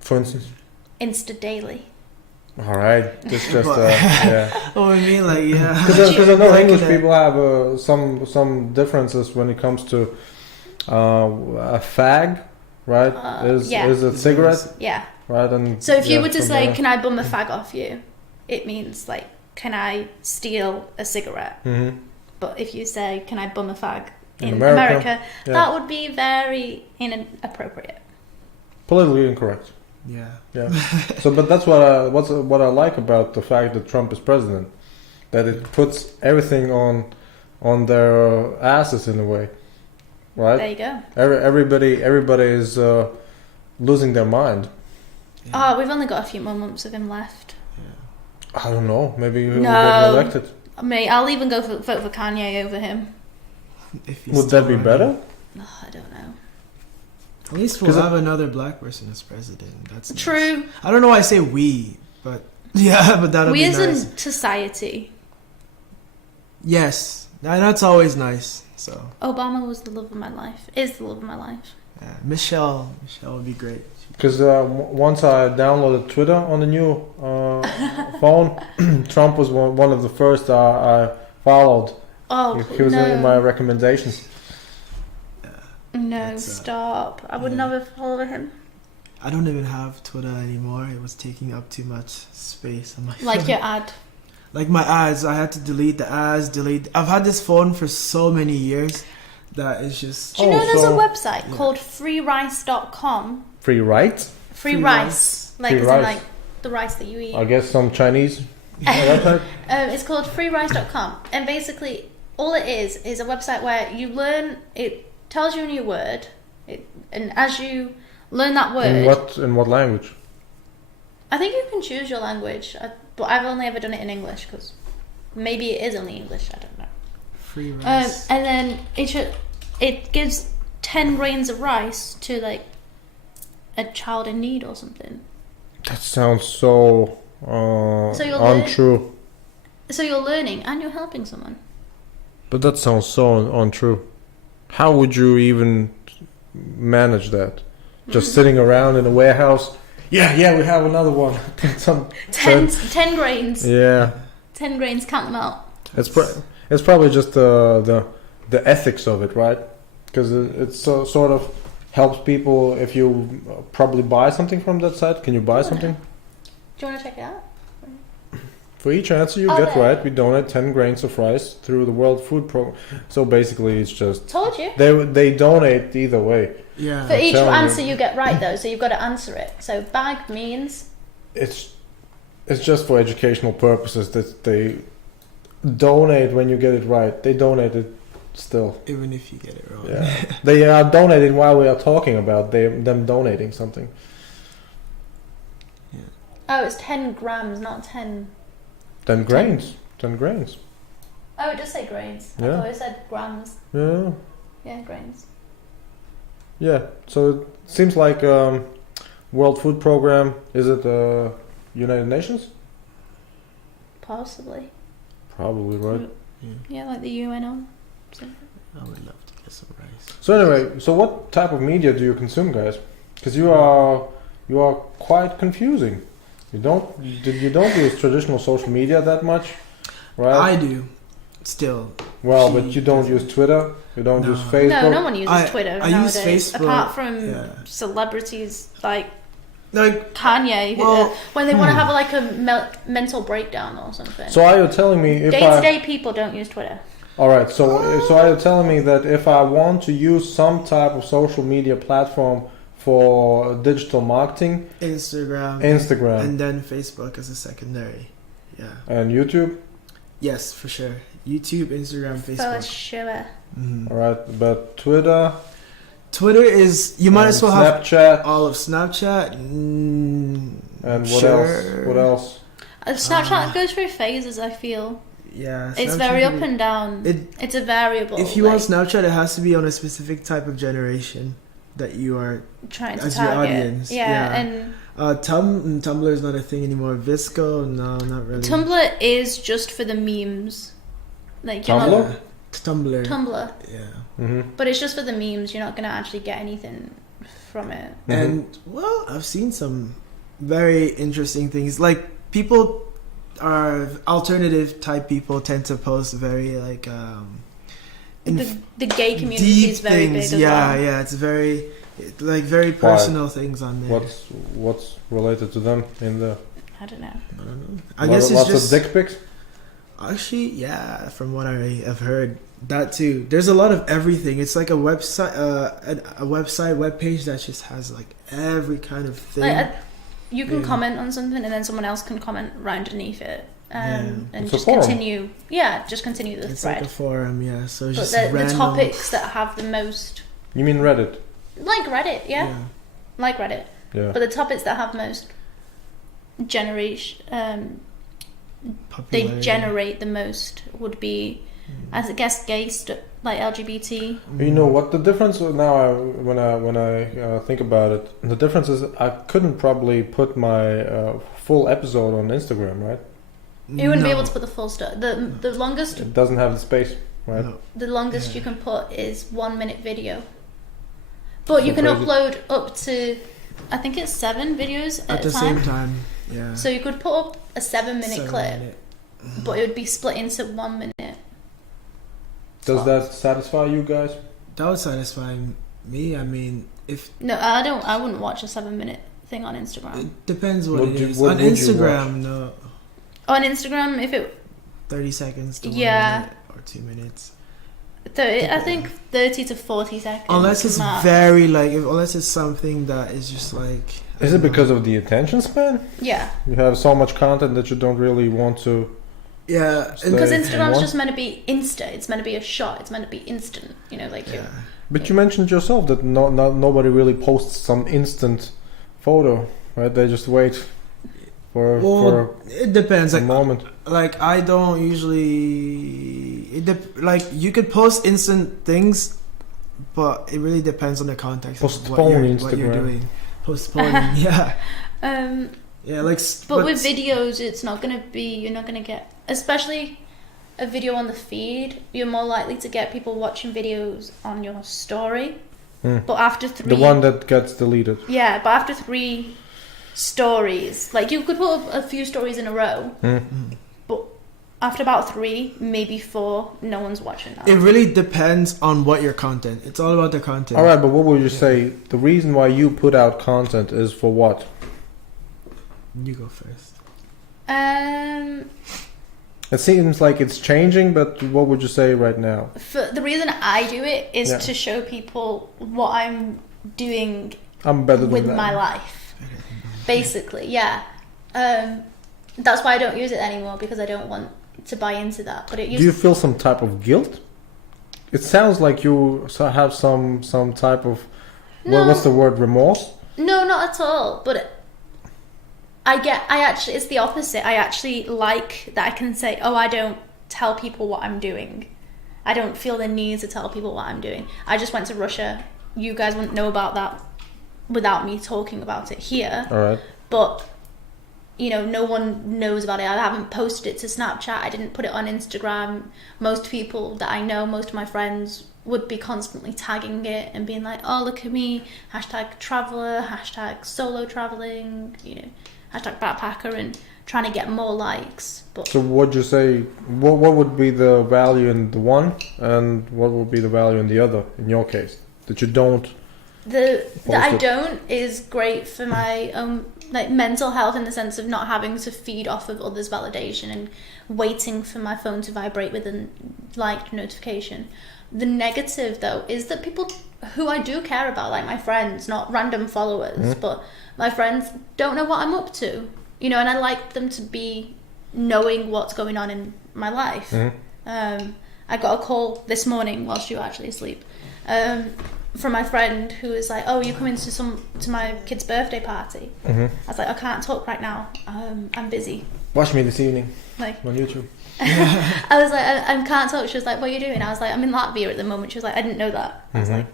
For instance. Insta daily. All right. It's just yeah. Oh, I mean, like, yeah. Because I know Like English that. people have some differences when it comes to a fag, right? Yeah. Is a cigarette, Yeah. right? And So if you yeah, were to from say, there. "Can I bum a fag off you?" It means like, "Can I steal a cigarette?" Mhm. But if you say, "Can I bum a fag?" In in America, America, yeah. that would be very inappropriate. politically incorrect. Yeah. Yeah. So, but that's what I like about the fact that Trump is president, that it puts everything on their asses in a way, right? There you go. Everybody is losing their mind. Oh, we've only got a few more months of him left. I don't know. Maybe he'll No. get elected. Mate, I'll even vote for Kanye over him. If he's Would that still be running. better? Oh, I don't know. At least we'll 'Cause have another black person as president. That's nice. True. I don't know why I say we, but yeah, but that'll We be as nice. in society. Yes, that's always nice. So Obama was the love of my life. Is the love of my life. yeah, Michelle would be great. Because once I downloaded Twitter on the new phone, Trump was one of the first I followed. Oh, He was no. in my recommendations. No, That's, stop. I would never follow him. I don't even have Twitter anymore. It was taking up too much space on my Like phone. your ad. Like my ads, I had to delete the ads, I've had this phone for so many years that it's just... Do you know there's so- a website called freerice.com? Free rights? Free Free rice. Like, Free as in, rice. like, the rice that you eat. I guess some Chinese website? It's called freerice.com. And basically, all it is a website where you learn, it tells you a new word, and as you learn that word... In what language? I think you can choose your language, but I've only ever done it in English, because maybe it is only English, I don't know. Free rice. And then it gives 10 grains of rice to, like, a child in need or something. That sounds so you're untrue. So you're learning and you're helping someone. But that sounds so untrue. How would you even manage that? Just sitting around in a warehouse? Yeah, we have another one. 10 grains. Yeah. 10 grains, count them out. It's probably just the ethics of it, right? Because it sort of helps people if you probably buy something from that site. Can you buy something? Do you want to check it out? For each answer you get right, we donate 10 grains of rice through the World Food Program. So basically, it's just Told you. they donate either way. Yeah. For each telling answer you get right, though, so you've got to answer it. So bag means... It's just for educational purposes that they donate when you get it right. They donate it still. Even if you get it wrong. Yeah, they are donating while we are talking about them donating something. Oh, it's 10 grams, not 10... 10 grains. 10 grains. Oh, it does say grains. I Yeah. thought it said grams. Yeah. Yeah, grains. Yeah. So it seems like World Food Program. Is it United Nations? Possibly. Probably, right? Yeah, like the UNO. I would love to get some rice. So anyway, so what type of media do you consume, guys? Because you are quite confusing. You don't use traditional social media that much, right? I do, still. Well, but you don't use Twitter. You don't use Facebook. No, no one uses Twitter I use nowadays. Facebook, Apart from celebrities like Kanye, well, when they want to have like a mental breakdown or something. So are you telling me if Day-to-day people don't use Twitter. All right. So are you telling me that if I want to use some type of social media platform for digital marketing, Instagram, and then Facebook as a secondary, and YouTube? Yes, for sure. YouTube, Instagram, Facebook. For sure. All right, but Twitter is you might as well have Snapchat. all of Snapchat. And what else? What else? Snapchat goes through phases, I feel. Yeah, It's Snapchat very up and down. It's a variable. If you want Snapchat, it has to be on a specific type of generation that you are trying to as target. your audience. Yeah, and Tumblr is not a thing anymore. Visco, no, not really. Tumblr is just for the memes. Like you're Tumblr? not Tumblr. Yeah. Mm-hmm. But it's just for the memes. You're not gonna actually get anything from it. Mm-hmm. And well, I've seen some very interesting things. Like people are alternative type people tend to post very like The gay community is very things. big as well. Yeah, it's very personal things on there. What's related to them in the? I don't know. I guess it's lots just of dick pics. actually, yeah. From what I have heard, that too. There's a lot of everything. It's like a website, web page that just has like every kind of thing. Like, you can comment on something, and then someone else can comment right underneath it, and It's just a forum. continue. Yeah, just continue the It's thread. like a forum, yeah. So it's But just the random. topics that have the most, You mean Reddit? like Reddit, yeah, like Reddit. Yeah. But the topics that have most generation, they Popularity. generate the most would be, I guess, gay like LGBT. You know what the difference now? When I think about it, the difference is I couldn't probably put my full episode on Instagram, right? You wouldn't be able to put the full stuff. The longest It doesn't have the space, right? No. The longest you can put is 1 minute video. But you So can crazy. upload up to, I think it's 7 videos At at the a time. same time, yeah. So you could put up a 7-minute 7 clip, minute. but it would be split into 1 minute. Does that satisfy you guys? That would satisfy me. I mean, if No, I wouldn't watch a 7-minute thing on Instagram. It depends what What it do- is. what On would you Instagram, no. On Instagram, if it 30 seconds to 1 Yeah. minute or 2 minutes. I think 30 to 40 seconds. Unless it's max. very like, unless it's something that is just like. Is it because of the attention span? Yeah, You have so much content that you don't really want to. Yeah, Stay because in Instagram's one? just meant to be insta. It's meant to be a shot. It's meant to be instant. You know, like yeah. But you mentioned yourself that nobody really posts some instant photo, right? They just wait for it depends. a Like, moment. like I don't usually. Like you could post instant things, but it really depends on the context of Postpone what you're Instagram. doing. Postponing, yeah, yeah. Like, but with videos, it's not gonna be. You're not gonna get, especially a video on the feed. You're more likely to get people watching videos on your story. But after 3, The one that gets deleted. yeah, but after 3 stories, like you could put up a few stories in a row, but after about 3, maybe 4, no one's watching that. it really depends on what your content. It's all about the content. All right, but what would you say the reason why you put out content is for what? You go first. It seems like it's changing, but what would you say right now? For the reason I do it is Yeah. to show people what I'm doing I'm better than with that. my life, basically. Yeah, that's why I don't use it anymore, because I don't want to buy into that. But it Do you used feel some type of guilt? It sounds like you have some type of what's the word, remorse? no, not at all. But I actually, it's the opposite. I actually like that I can say, oh, I don't tell people what I'm doing. I don't feel the need to tell people what I'm doing. I just went to Russia. You guys wouldn't know about that without me talking about it here. All right. But, you know, no one knows about it. I haven't posted it to Snapchat. I didn't put it on Instagram. Most people that I know, most of my friends, would be constantly tagging it and being like, oh, look at me, hashtag traveler, hashtag solo traveling, you know, hashtag backpacker, and trying to get more likes. But So would you say, what would be the value in the one and what would be the value in the other, in your case? That you don't... that I it. don't is great for my own like mental health, in the sense of not having to feed off of others' validation and waiting for my phone to vibrate with a liked notification. The negative, though, is that people who I do care about, like my friends, not random followers, but my friends, don't know what I'm up to, you know, and I like them to be knowing what's going on in my life. I got a call this morning whilst you were actually asleep, from my friend who was like, "Oh, you coming to my kid's birthday party?" I was like, "I can't talk right now. I'm busy." Watch me this evening Like, on YouTube. I was like, I can't talk. She was like, "What are you doing?" I was like, "I'm in Latvia at the moment." She was like, "I didn't know that." I was like,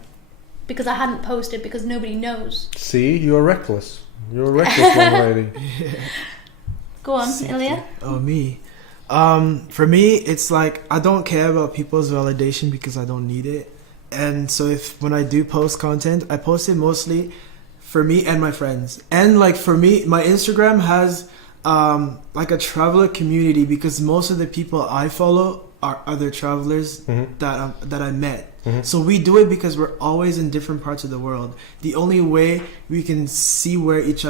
because I hadn't posted, because nobody knows. See, you're reckless. You're a reckless young lady. Go on, Ilia. Oh, me. For me, it's like I don't care about people's validation because I don't need it. And so when I do post content, I post it mostly for me and my friends. And like for me, my Instagram has like a traveler community, because most of the people I follow are other travelers that I met. So we do it because we're always in different parts of the world. The only way we can see where each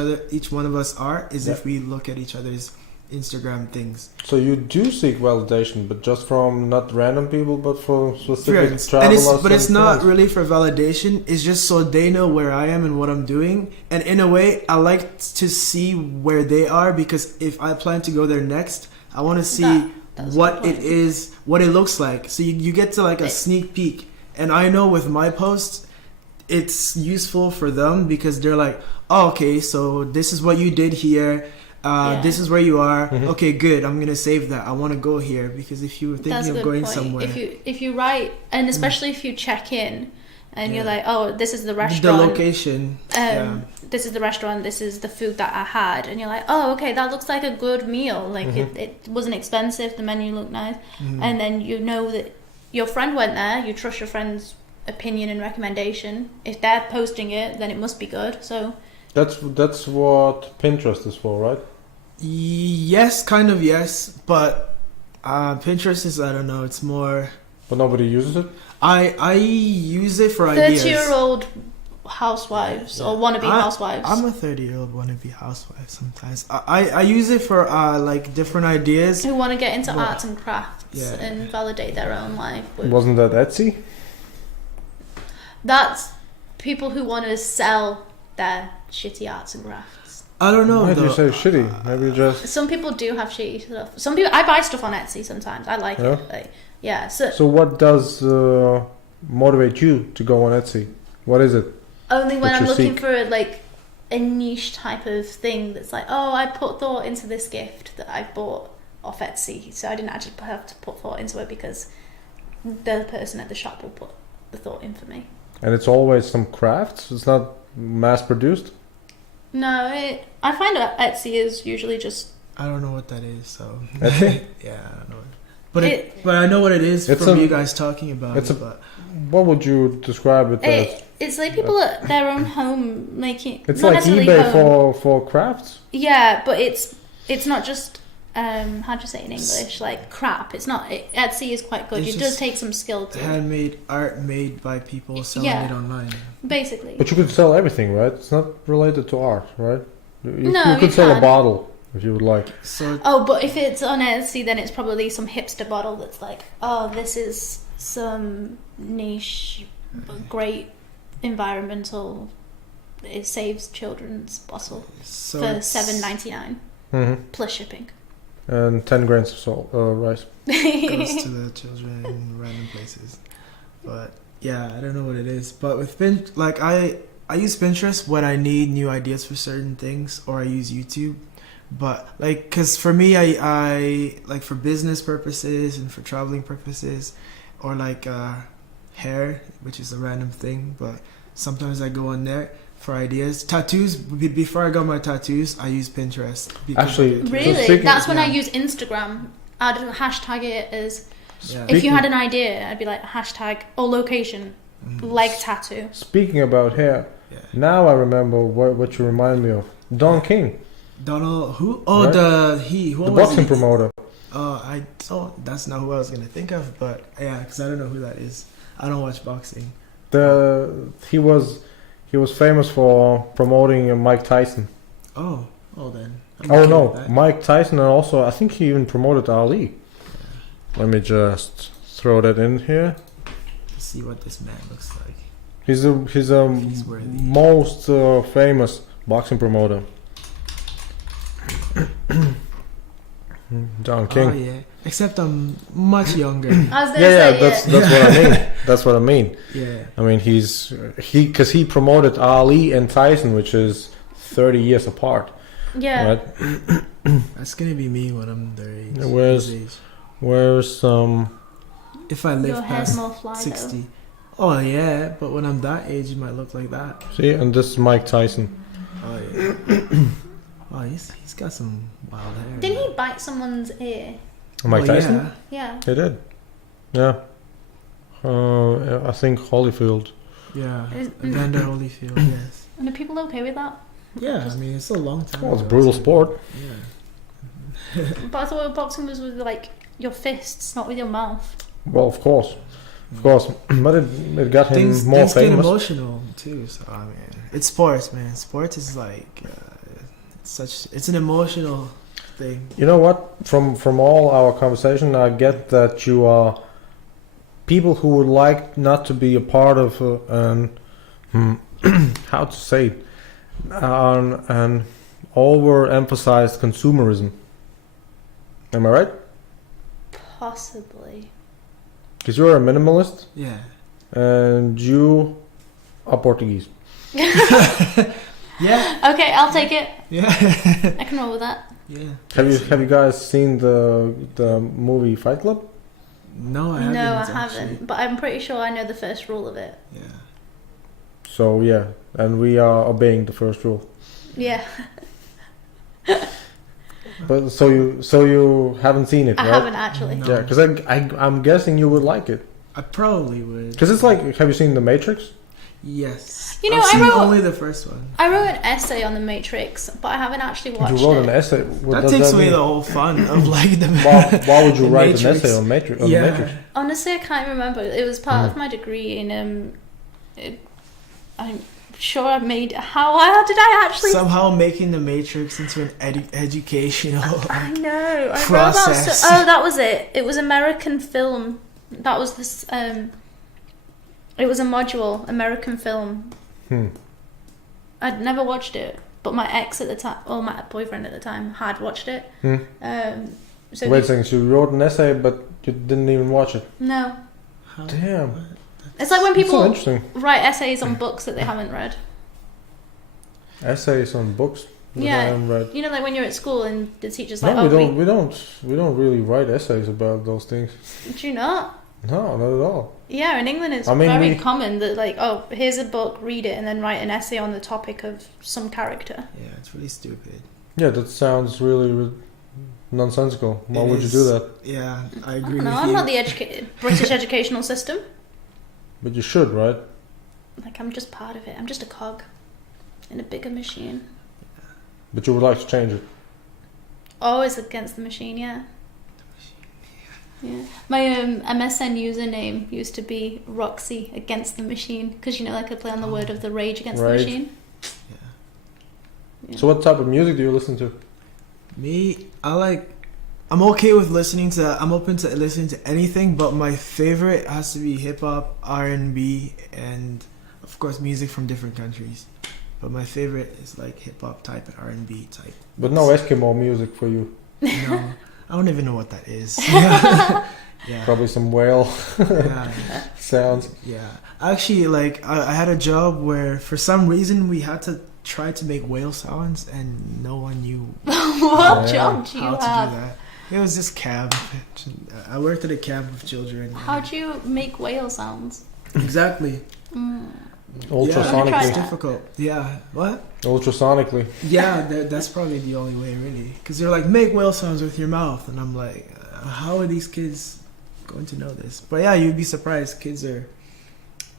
one of us are is if we look at each other's Instagram things. So you do seek validation, but just from not random people, but for specific Friends. travelers. But it's not friends. really for validation. It's just so they know where I am and what I'm doing. And in a way, I like to see where they are, because if I plan to go there next, I want to see what it is, what it looks like. So you get to like a sneak peek. And I know with my posts, it's useful for them, because they're like, oh, okay, so this is what you did here. This is where you are. Okay, good. I'm gonna save that. I want to go here, because if you were thinking of going somewhere, if you write, and especially if you check in, and you're like, oh, this is the restaurant, the location, this is the restaurant, this is the food that I had, and you're like, oh, okay, that looks like a good meal. Like it wasn't expensive. The menu looked nice, and then you know that your friend went there. You trust your friend's opinion and recommendation. If they're posting it, then it must be good. So That's what Pinterest is for, right? yes, kind of, yes, but Pinterest is, I don't know, it's more. But nobody uses it. I use it for ideas. 30-year-old housewives or wannabe housewives. I'm a 30-year-old wannabe housewife sometimes. I use it for like different ideas. Who want to get into arts and crafts and validate their own life. Wasn't that Etsy? That's people who want to sell their shitty arts and crafts. I don't know. Why did you say shitty? Maybe just. Some people do have shitty stuff. Some people. I buy stuff on Etsy sometimes. I like it. Like, yeah. So what does motivate you to go on Etsy? What is it? Only when I'm looking for like a niche type of thing that's like, oh, I put thought into this gift that I bought off Etsy, so I didn't actually have to put thought into it because the person at the shop will put the thought in for me. And it's always some crafts. It's not mass produced. No, I find that Etsy is usually just. I don't know what that is, so. Etsy? Yeah, I don't know. But I know what it is from you guys talking about it. But what would you describe it as? It's like people at their own home making. It's like eBay for crafts. Yeah, but it's not just how do you say it in English? Like crap. It's not. Etsy is quite good. It does take some skill to. Handmade art made by people selling it online. Basically. But you could sell everything, right? It's not related to art, right? You could sell a bottle if you would like. But if it's on Etsy, then it's probably some hipster bottle that's like, oh, this is some niche, great environmental. It saves children's bottle for $7.99 plus shipping. And 10 grains of salt, rice. Goes to the children in random places. But yeah, I don't know what it is. But with I use Pinterest when I need new ideas for certain things, or I use YouTube. But like, cause for me, I like for business purposes and for traveling purposes, or like hair, which is a random thing. But sometimes I go on there for ideas. Tattoos. Before I got my tattoos, I use Pinterest. Actually, really, that's when I use Instagram. I'd hashtag it as if you had an idea. I'd be like hashtag or location, leg tattoo. Speaking about hair, now I remember what you remind me of. Don King. Donald who? Oh, right? The boxing promoter. That's not who I was gonna think of, but yeah, because I don't know who that is. I don't watch boxing. He was famous for promoting Mike Tyson. Oh then. Mike Tyson, and also I think he even promoted Ali. Let me just throw that in here. Let's see what this man looks like. He's most famous boxing promoter. Don King. Oh yeah, except I'm much younger. That's what I mean. That's what I mean. Yeah. I mean because he promoted Ali and Tyson, which is 30 years apart. Yeah. Right? That's gonna be me when I'm their age. Where's if I live your past more fly, 60. Though. Oh yeah, but when I'm that age, it might look like that. See, and this is Mike Tyson. Oh yeah. Oh, he's got some wild hair. Didn't he bite someone's ear? Mike Tyson? Yeah. He did. Yeah. I think Holyfield. Yeah. Evander Holyfield, yes. And are people okay with that? Yeah, I mean, it's a long time. Well, it's a brutal sport. Yeah. But I thought boxing was with like your fists, not with your mouth. Well, of course. But it got him more things famous. Get emotional too. So I mean, it's sports, man. Sports is like it's an emotional thing. You know what? From all our conversation, I get that you are people who would like not to be a part of how to say it, an overemphasized consumerism. Am I right? Possibly. Because you're a minimalist. Yeah. And you are Portuguese. Yeah. Okay, I'll take it. Yeah. I can roll with that. Yeah. Have you guys seen the movie Fight Club? No, I haven't. No, I haven't. But I'm pretty sure I know the first rule of it. Yeah. So yeah, and we are obeying the first rule. Yeah. But so you haven't seen it, I right? haven't actually. No. Yeah, because I'm guessing you would like it. I probably would. Because it's like, have you seen The Matrix? Yes. You know, I've seen I wrote only the first one. I wrote an essay on The Matrix, but I haven't actually watched it. You wrote an essay. What that does takes that away mean? the whole fun of like the. Why would you write Matrix. an essay on Matrix? On The Matrix? Honestly, I can't remember. It was part of my degree in sure I made. How did I actually? Somehow making the Matrix into an educational I know. I process. that was it. It was American film. That was this. It was a module, American film. I'd never watched it, but my ex at the time, or my boyfriend at the time, had watched it. So wait a second. So you wrote an essay, but you didn't even watch it. No. Damn. It's like when people so write essays on books that they haven't read. Essays on books that I haven't read. You know, like when you're at school and the teacher's No, like, we don't really write essays about those things. Do you not? No, not at all. Yeah, in England it's very common that like, oh, here's a book, read it, and then write an essay on the topic of some character. Yeah, it's really stupid. Yeah, that sounds really nonsensical. Why would you do that? Yeah, I agree. No, I'm not the British educational system. But you should, right? Like, I'm just part of it. I'm just a cog in a bigger machine. But you would like to change it? Always against the machine, yeah. Yeah. My MSN username used to be Roxy against the machine, because you know, like I play on the word of the rage against the machine. Yeah. So what type of music do you listen to? Me, I'm okay with listening to. I'm open to listening to anything, but my favorite has to be hip hop, R&B, and of course music from different countries. But my favorite is like hip hop type and R&B type. But no Eskimo music for you. No, I don't even know what that is. Yeah. Probably some whale sounds. Yeah, actually, like I had a job where for some reason we had to try to make whale sounds, and no one knew what job do you how have? to do that. It was just camp. I worked at a camp with children. How do you make whale sounds? Exactly. Ultrasonically. Yeah, it's difficult. Yeah. What? Ultrasonically. Yeah, that's probably the only way, really. Because they're like, make whale sounds with your mouth. And I'm like, how are these kids going to know this? But yeah, you'd be surprised. Kids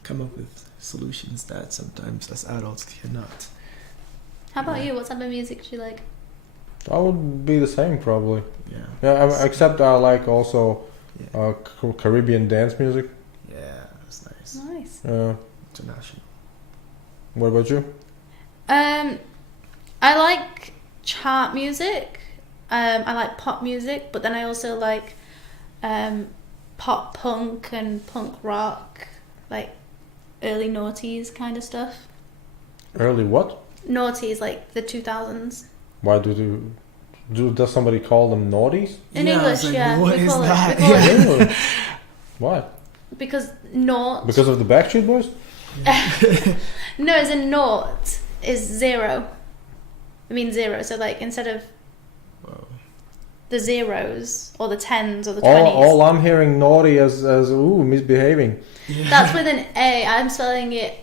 come up with solutions that sometimes as adults cannot. How about you? What type of music do you like? I would be the same, probably. Yeah. Yeah, except I like also Caribbean dance music. Yeah, that's nice. Nice. International. What about you? I like chart music. I like pop music, but then I also like pop punk and punk rock, like early noughties kind of stuff. Early what? Noughties, like the 2000s. Why does somebody call them naughties? In English, like, what is that? It. Why? Because naught. Because of the Backstreet Boys? No, as in naught is zero. It means zero. So like instead of the zeros or the tens or the 20s. All I'm hearing naughty as misbehaving. Yeah. That's with an A. I'm spelling it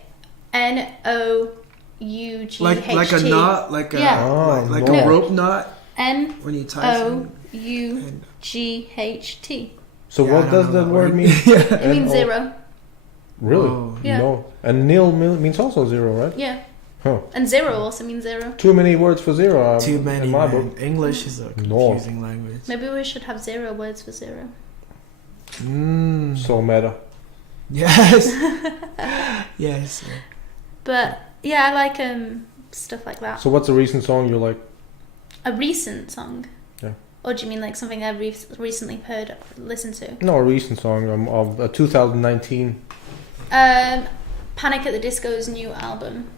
N-O-U-G-H-T. Like a knot, like a a rope knot. When you tie N-O-U-G-H-T. So what does that word mean? It means zero. Really? Whoa. Yeah. No. And nil means also zero, right? Yeah. Huh. And zero also means zero. Too many words for zero. Too many. In my book. English is a confusing language. Maybe we should have 0 words for zero. So meta. Yes. Yes. But yeah, I like stuff like that. So what's a recent song you like? A recent song? Yeah. Or do you mean like something I've recently listened to? No, a recent song of 2019. Panic at the Disco's new album,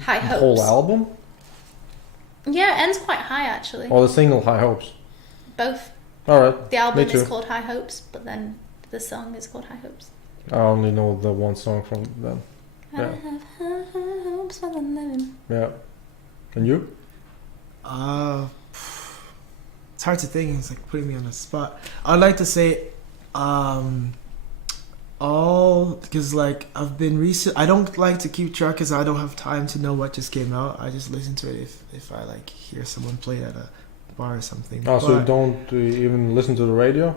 High Hopes. Whole album? Yeah, it ends quite high actually. Or the single High Hopes? Both. Alright. The album is called High Hopes, but then the song is called High Hopes. I only know the one song from them. Yeah. I have high hopes for the living. Yeah. And you? It's hard to think. It's like putting me on the spot. I'd like to say because like I've been I don't like to keep track because I don't have time to know what just came out. I just listen to it if I like hear someone play at a bar or something. Oh, so you don't even listen to the radio?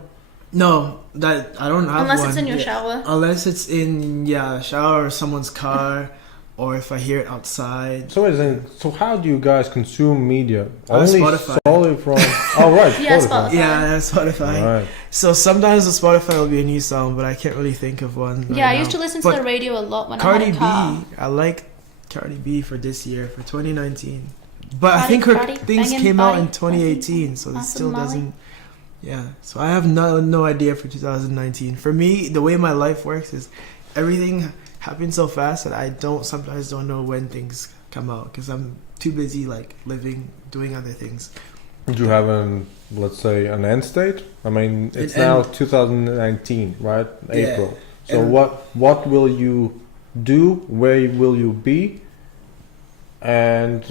No, that I don't have unless one. It's in your shower. Unless it's in shower or someone's car, or if I hear it outside. So how do you guys consume media? Only Spotify. Solely from right. Yeah, Spotify. Yeah, that's Spotify. Right. So sometimes the Spotify will be a new song, but I can't really think of one. Yeah, I used to listen to the radio a lot when I had a car. Cardi B, I like Cardi B for this year, for 2019. But I Cardi, think her Cardi, things banging came out body, in 2018, so it Awesome still Molly. doesn't. Yeah, so I have no idea for 2019. For me, the way my life works is everything happens so fast that I sometimes don't know when things come out because I'm too busy like living, doing other things. Do you have let's say, an end state? I mean, it's An now end. 2019, right? Yeah. April. So And- what will you do? Where will you be? And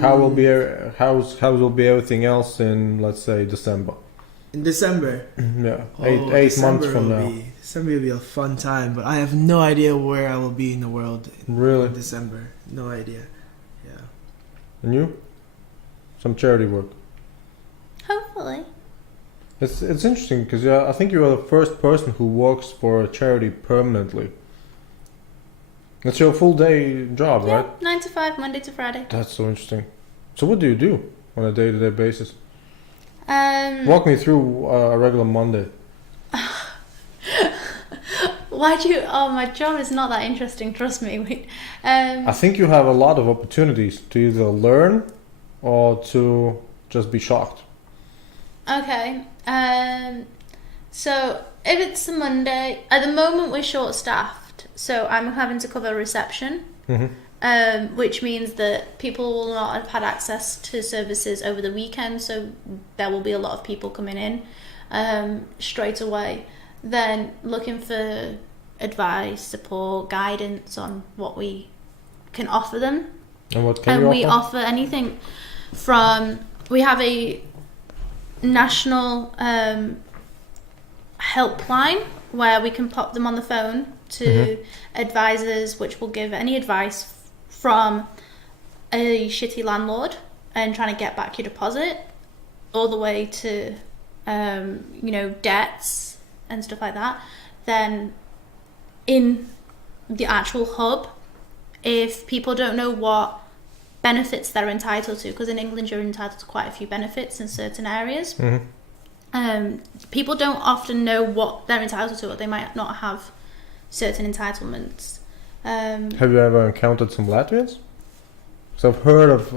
how will be everything else in, let's say, December? in December? Yeah, Oh, eight months December from will now. December will be a fun time, but I have no idea where I will be in the world Really? in December. No idea. Yeah. And you? Some charity work. Hopefully. It's interesting because I think you are the first person who works for a charity permanently. It's your full day job, Yeah, right? 9 to 5, Monday to Friday. That's so interesting. So what do you do on a day-to-day basis? Um, Walk me through a regular Monday. Why do you? Oh, my job is not that interesting. Trust me. Wait. I think you have a lot of opportunities to either learn or to just be shocked. Okay. So if it's a Monday, at the moment we're short-staffed, so I'm having to cover reception, which means that people will not have had access to services over the weekend. So there will be a lot of people coming in straight away. Then looking for advice, support, guidance on what we can offer them. And what can And you we offer? offer anything from, we have a national helpline where we can pop them on the phone to advisors, which will give any advice from a shitty landlord and trying to get back your deposit, all the way to debts and stuff like that. Then in the actual hub, if people don't know what benefits they're entitled to, because in England you're entitled to quite a few benefits in certain areas, people don't often know what they're entitled to, or they might not have certain entitlements. Have you ever encountered some Latvians? So I've heard of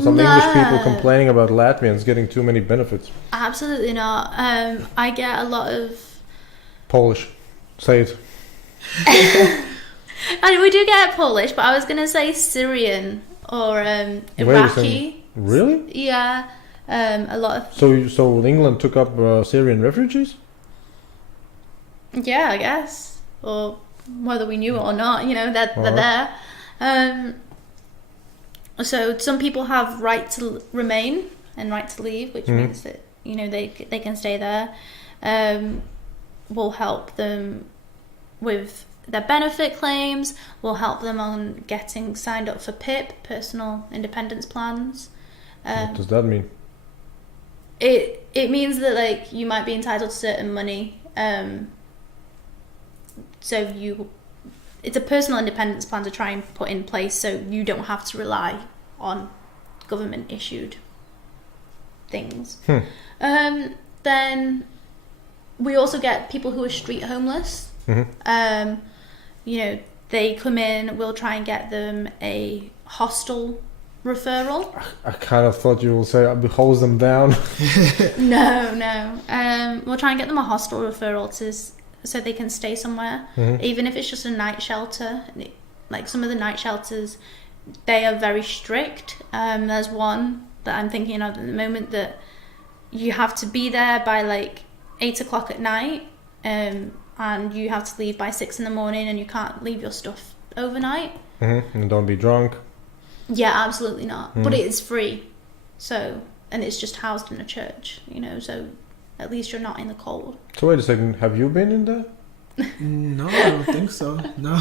some English people complaining about Latvians getting too many benefits. Absolutely not. I get a lot of... Polish. Say it. And we do get Polish, but I was going to say Syrian or Wait a Iraqi. second. Really? Yeah. A lot of... So England took up Syrian refugees? Yeah, I guess. Or whether we knew it or not, they're there. So some people have right to remain and right to leave, which means that they can stay there. We'll help them with their benefit claims. We'll help them on getting signed up for PIP, personal independence plans. What does that mean? It means that you might be entitled to certain money. It's a personal independence plan to try and put in place so you don't have to rely on government issued things. Then we also get people who are street homeless. They come in, we'll try and get them a hostel referral. I kind of thought you would say I'll hose them down. No. We'll try and get them a hostel referral so they can stay somewhere, even if it's just a night shelter. Like some of the night shelters, they are very strict. There's one that I'm thinking of at the moment that you have to be there by 8 o'clock at night, and you have to leave by 6 in the morning, and you can't leave your stuff overnight. And don't be drunk. Yeah, absolutely not. But it is free, and it's just housed in a church, so at least you're not in the cold. So wait a second, have you been in there? No, I don't think so. No.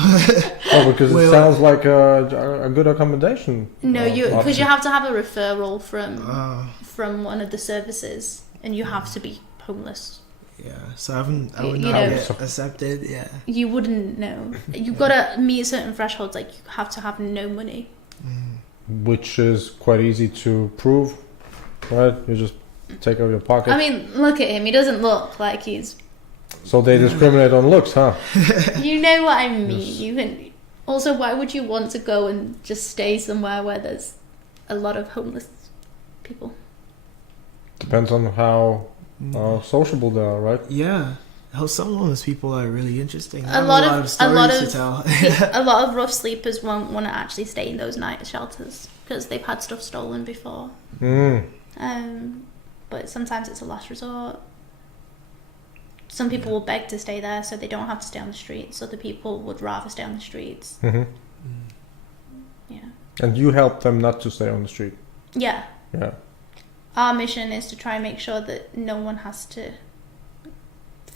Oh, because it sounds like a good accommodation. No, because you have to have a referral from one of the services, and you have to be homeless. Yeah, so I would not get accepted. Yeah, you wouldn't know. You've got to meet certain thresholds. You have to have no money, which is quite easy to prove, right? You just take out your pocket. I mean, look at him. He doesn't look like he's... So they discriminate on looks, huh? You know what I mean. Yes. You can... Also, why would you want to go and just stay somewhere where there's a lot of homeless people? Depends on how sociable they are, right? Yeah. Some homeless people are really interesting. A lot of stories to tell. A lot of rough sleepers won't want to actually stay in those night shelters because they've had stuff stolen before. But sometimes it's a last resort. Some people will beg to stay there so they don't have to stay on the streets. Other people would rather stay on the streets. Yeah. And you help them not to stay on the street. Yeah. Yeah. Our mission is to try and make sure that no one has to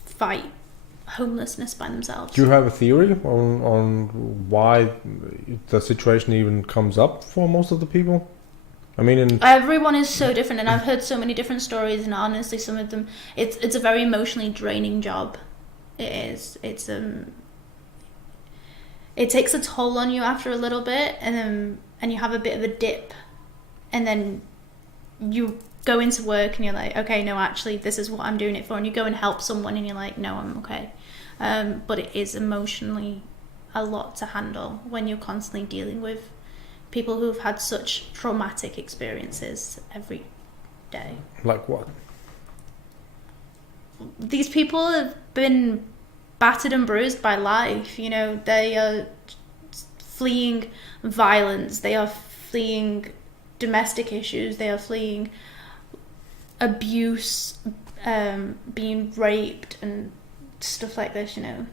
fight homelessness by themselves. Do you have a theory on why the situation even comes up for most of the people? I mean, everyone is so different, and I've heard so many different stories, and honestly, some of them, it's a very emotionally draining job. It is. It takes a toll on you after a little bit, and you have a bit of a dip, and then you go into work and you're like, okay, no, actually, this is what I'm doing it for, and you go and help someone, and you're like, no, I'm okay. But it is emotionally a lot to handle when you're constantly dealing with people who've had such traumatic experiences every day. Like what? These people have been battered and bruised by life. You know, they are fleeing violence. They are fleeing domestic issues. They are fleeing abuse, being raped and stuff like this, you know.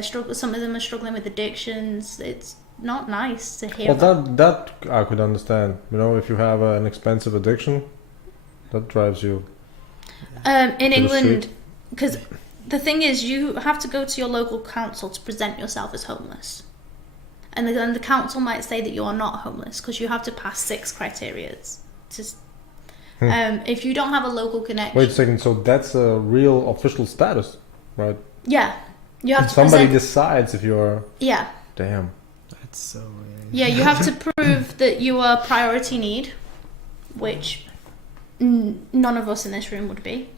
Some of them are struggling with addictions. It's not nice to hear. Well, that I could understand. You know, if you have an expensive addiction, that drives you. In England, because the thing is, you have to go to your local council to present yourself as homeless, and then the council might say that you are not homeless because you have to pass 6 criteria. If you don't have a local connection. Wait a second. So that's a real official status, right? Yeah, you have to. Somebody decides if you're. Yeah. Damn. That's so weird. Yeah, you have to prove that you are priority need, which none of us in this room would be.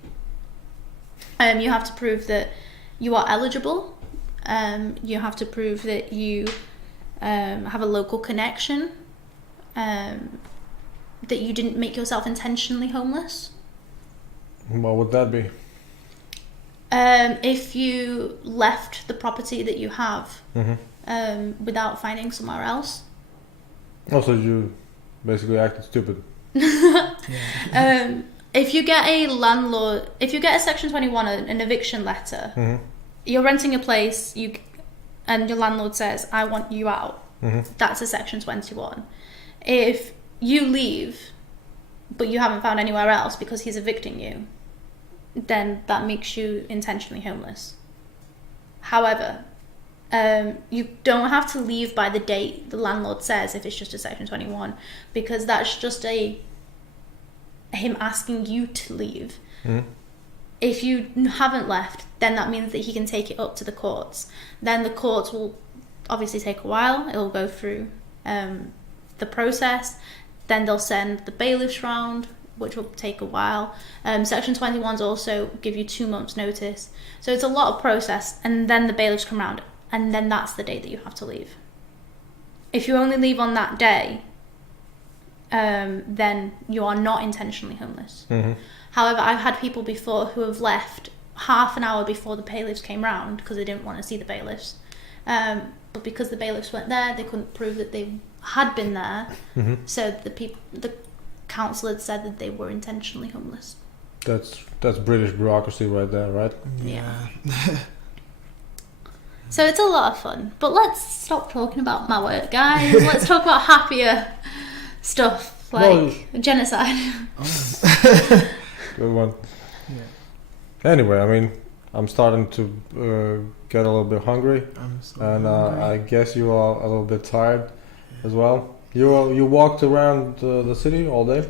You have to prove that you are eligible. You have to prove that you have a local connection. That you didn't make yourself intentionally homeless. What would that be? If you left the property that you have without finding somewhere else. Also, you basically acted stupid. If you get a Section 21, an eviction letter, you're renting a place, and your landlord says, I want you out. That's a Section 21. If you leave, but you haven't found anywhere else because he's evicting you, then that makes you intentionally homeless. However, you don't have to leave by the date the landlord says if it's just a Section 21, because that's just him asking you to leave. If you haven't left, then that means that he can take it up to the courts. Then the courts will obviously take a while. It'll go through the process. Then they'll send the bailiffs round, which will take a while. Section 21s also give you 2 months notice. So it's a lot of process, and then the bailiffs come round, and then that's the day that you have to leave. If you only leave on that day, then you are not intentionally homeless. However, I've had people before who have left half an hour before the bailiffs came round because they didn't want to see the bailiffs. But because the bailiffs weren't there, they couldn't prove that they had been there. So the council had said that they were intentionally homeless. That's British bureaucracy right there, right? Yeah. So it's a lot of fun. But let's stop talking about my work, guys. Let's talk about happier stuff like genocide. Good one. Yeah. Anyway, I mean, I'm starting to get a little bit hungry, hungry. I guess you are a little bit tired as well. You walked around the city all day?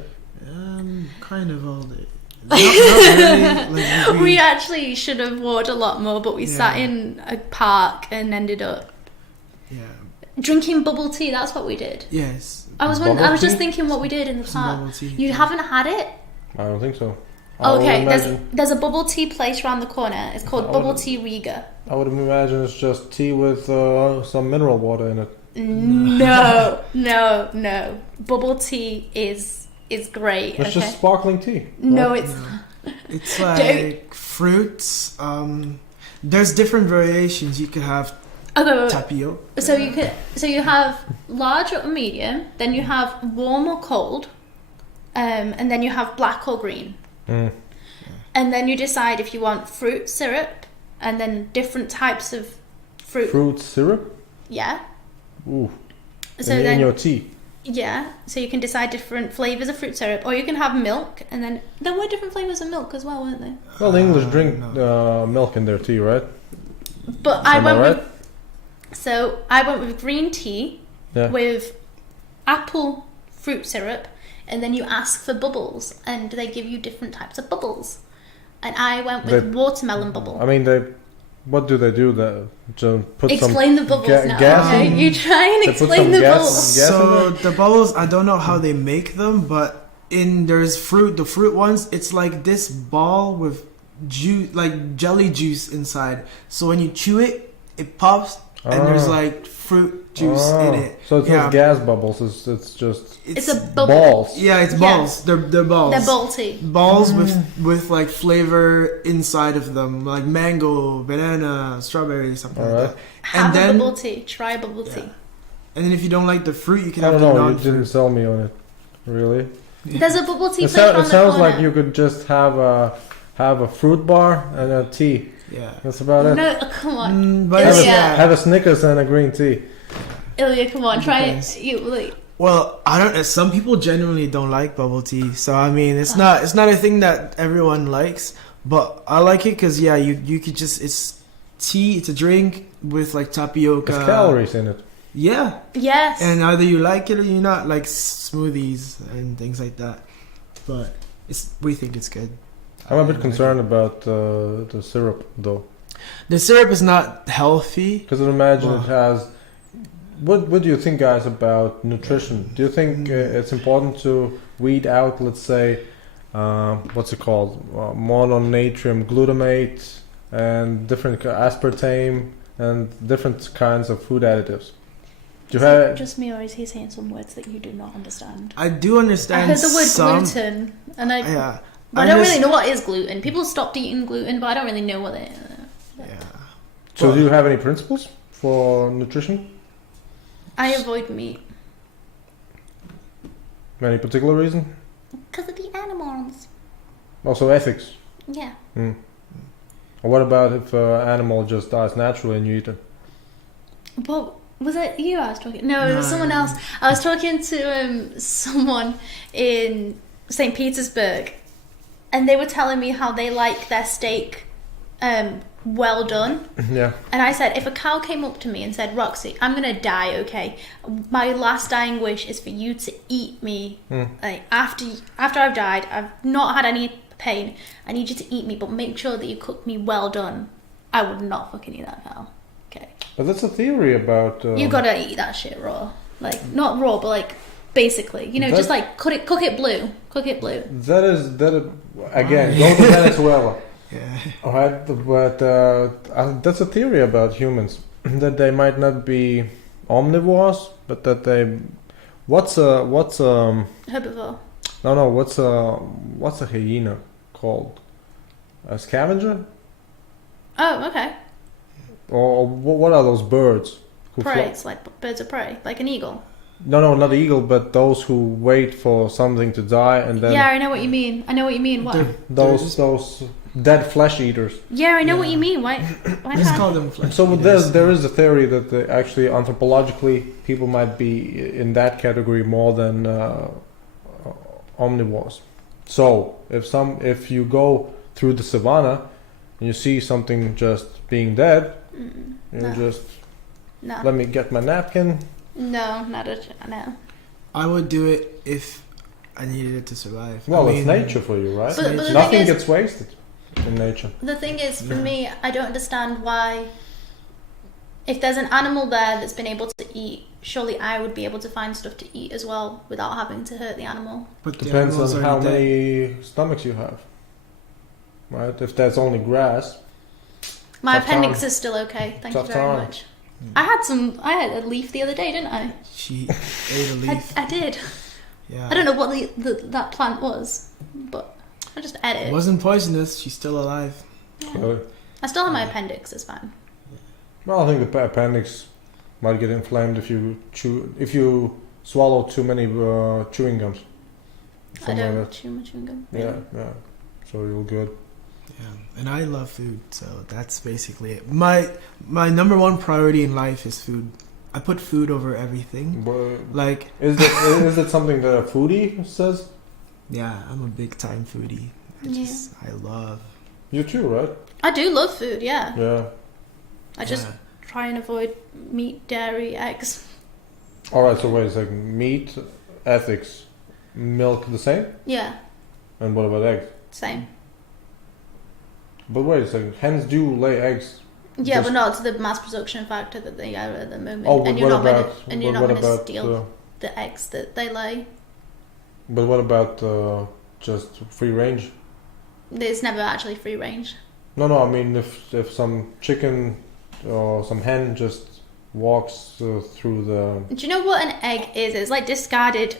Kind of all day. Not really, we actually should have walked a lot more, but we sat in a park and ended up drinking bubble tea. That's what we did. Yes. I was just thinking what we did in the park. You haven't had it? I don't think so. Okay, there's a bubble tea place around the corner. It's called Bubble Tea Riga. I would imagine it's just tea with some mineral water in it. No. Bubble tea is great. It's just sparkling tea. No, right? it's It's like fruits. There's different variations. You could have tapioca. So you have large or medium, then you have warm or cold, and then you have black or green. And then you decide if you want fruit syrup, and then different types of fruit. Fruit syrup? Yeah. Ooh. So in your tea? Yeah. So you can decide different flavors of fruit syrup, or you can have milk, and then there were different flavors of milk as well, weren't there? Well, the English drink milk in their tea, right? But I went with green tea with apple fruit syrup, and then you ask for bubbles, and they give you different types of bubbles. And I went with watermelon bubble. I mean, what do they do? To put explain the bubbles now. Gas okay? You try and explain the bubbles. So the bubbles, I don't know how they make them, but there's fruit. The fruit ones, it's like this ball with juice, like jelly juice inside. So when you chew it, it pops, and there's like fruit juice in it. So it's not gas bubbles. It's just it's a bubble. Balls. Yeah, it's balls. They're balls. They're balty. Balls with like flavor inside of them, like mango, banana, strawberry, something like that. Have a bubble tea. Try bubble tea. And then if you don't like the fruit, you can I have don't the know. You non-fruit. didn't sell me on it, really. There's a bubble tea It place around the sounds corner. like you could just have a fruit bar and a tea. Yeah, that's about it. No, come on. But have a Snickers and a green tea. Ilya, come on, try it. Well, I don't. Some people genuinely don't like bubble tea, so I mean, it's not a thing that everyone likes. But I like it because you could just it's tea. It's a drink with like tapioca. There's calories in it. Yeah. Yes. And either you like it or you not, like smoothies and things like that. But we think it's good. I'm a bit concerned about the syrup, though. The syrup is not healthy. Because I imagine it has... What do you think, guys, about nutrition? Do you think it's important to weed out, let's say, what's it called? Mononatrium glutamate and different aspartame and different kinds of food additives? Just me, or is he saying some words that you do not understand? I do understand. I heard the word gluten, and I don't really know what is gluten. People stopped eating gluten, but I don't really know what it is. Yeah. So do you have any principles for nutrition? I avoid meat. Any particular reason? Because of the animals. Also ethics? Yeah. Or what about if an animal just dies naturally and you eat it? Well, was it you I was talking? No, it was someone else. I was talking to someone in St. Petersburg, and they were telling me how they like their steak well done. Yeah. And I said, if a cow came up to me and said, Roxy, I'm going to die, okay? My last dying wish is for you to eat me. Like, after I've died, I've not had any pain. I need you to eat me, but make sure that you cook me well done. I would not fucking eat that cow. Okay. But that's a theory about... You gotta eat that shit raw. Like, not raw, but like, basically. You know, just like, cook it blue. Cook it blue. That is again, go to Venezuela. Yeah. Alright, but that's a theory about humans. That they might not be omnivores, but that they... What's Herbivore. No, what's a hyena called? A scavenger? Oh, okay. Or what are those birds? Prey. It's like birds of prey, like an eagle. No, not eagle, but those who wait for something to die and then... Yeah, I know what you mean. What? Those dead flesh eaters. Yeah, I know what you mean. Why Let's call them flesh So eaters. there is a theory that actually anthropologically people might be in that category more than omnivores. So if you go through the savannah and you see something just being dead, let me get my napkin. No. I would do it if I needed it to survive. Well, it's nature for you, right? But Nothing gets wasted in nature. The thing is, for me, I don't understand why, if there's an animal there that's been able to eat, surely I would be able to find stuff to eat as well without having to hurt the animal. But Depends on how many stomachs you have. right? If that's only grass. My appendix is still okay. Thank you very much. I had a leaf the other day, didn't I? She ate a leaf. I did. Yeah. I don't know what that plant was, but I just ate it. It wasn't poisonous. She's still alive. Yeah. I still have my appendix. It's fine. Well, I think the appendix might get inflamed if you swallow too many chewing gums. I don't chew my chewing gum. Yeah. So you're good. Yeah, and I love food, so that's basically it. My number one priority in life is food. I put food over everything. But like, is that something that a foodie says? Yeah, I'm a big time foodie. I love. You too, right? I do love food. Yeah. Yeah. I just try and avoid meat, dairy, eggs. All right. So wait a second. Meat, ethics, milk, the same? Yeah. And what about eggs? Same. But wait a second. Hens do lay eggs. Yeah, but not to the mass production factor that they are at the moment. Oh, and you're not going to steal the eggs that they lay. But what about just free range? There's never actually free range. No. I mean, if some chicken or some hen just walks through the. Do you know what an egg is? It's like discarded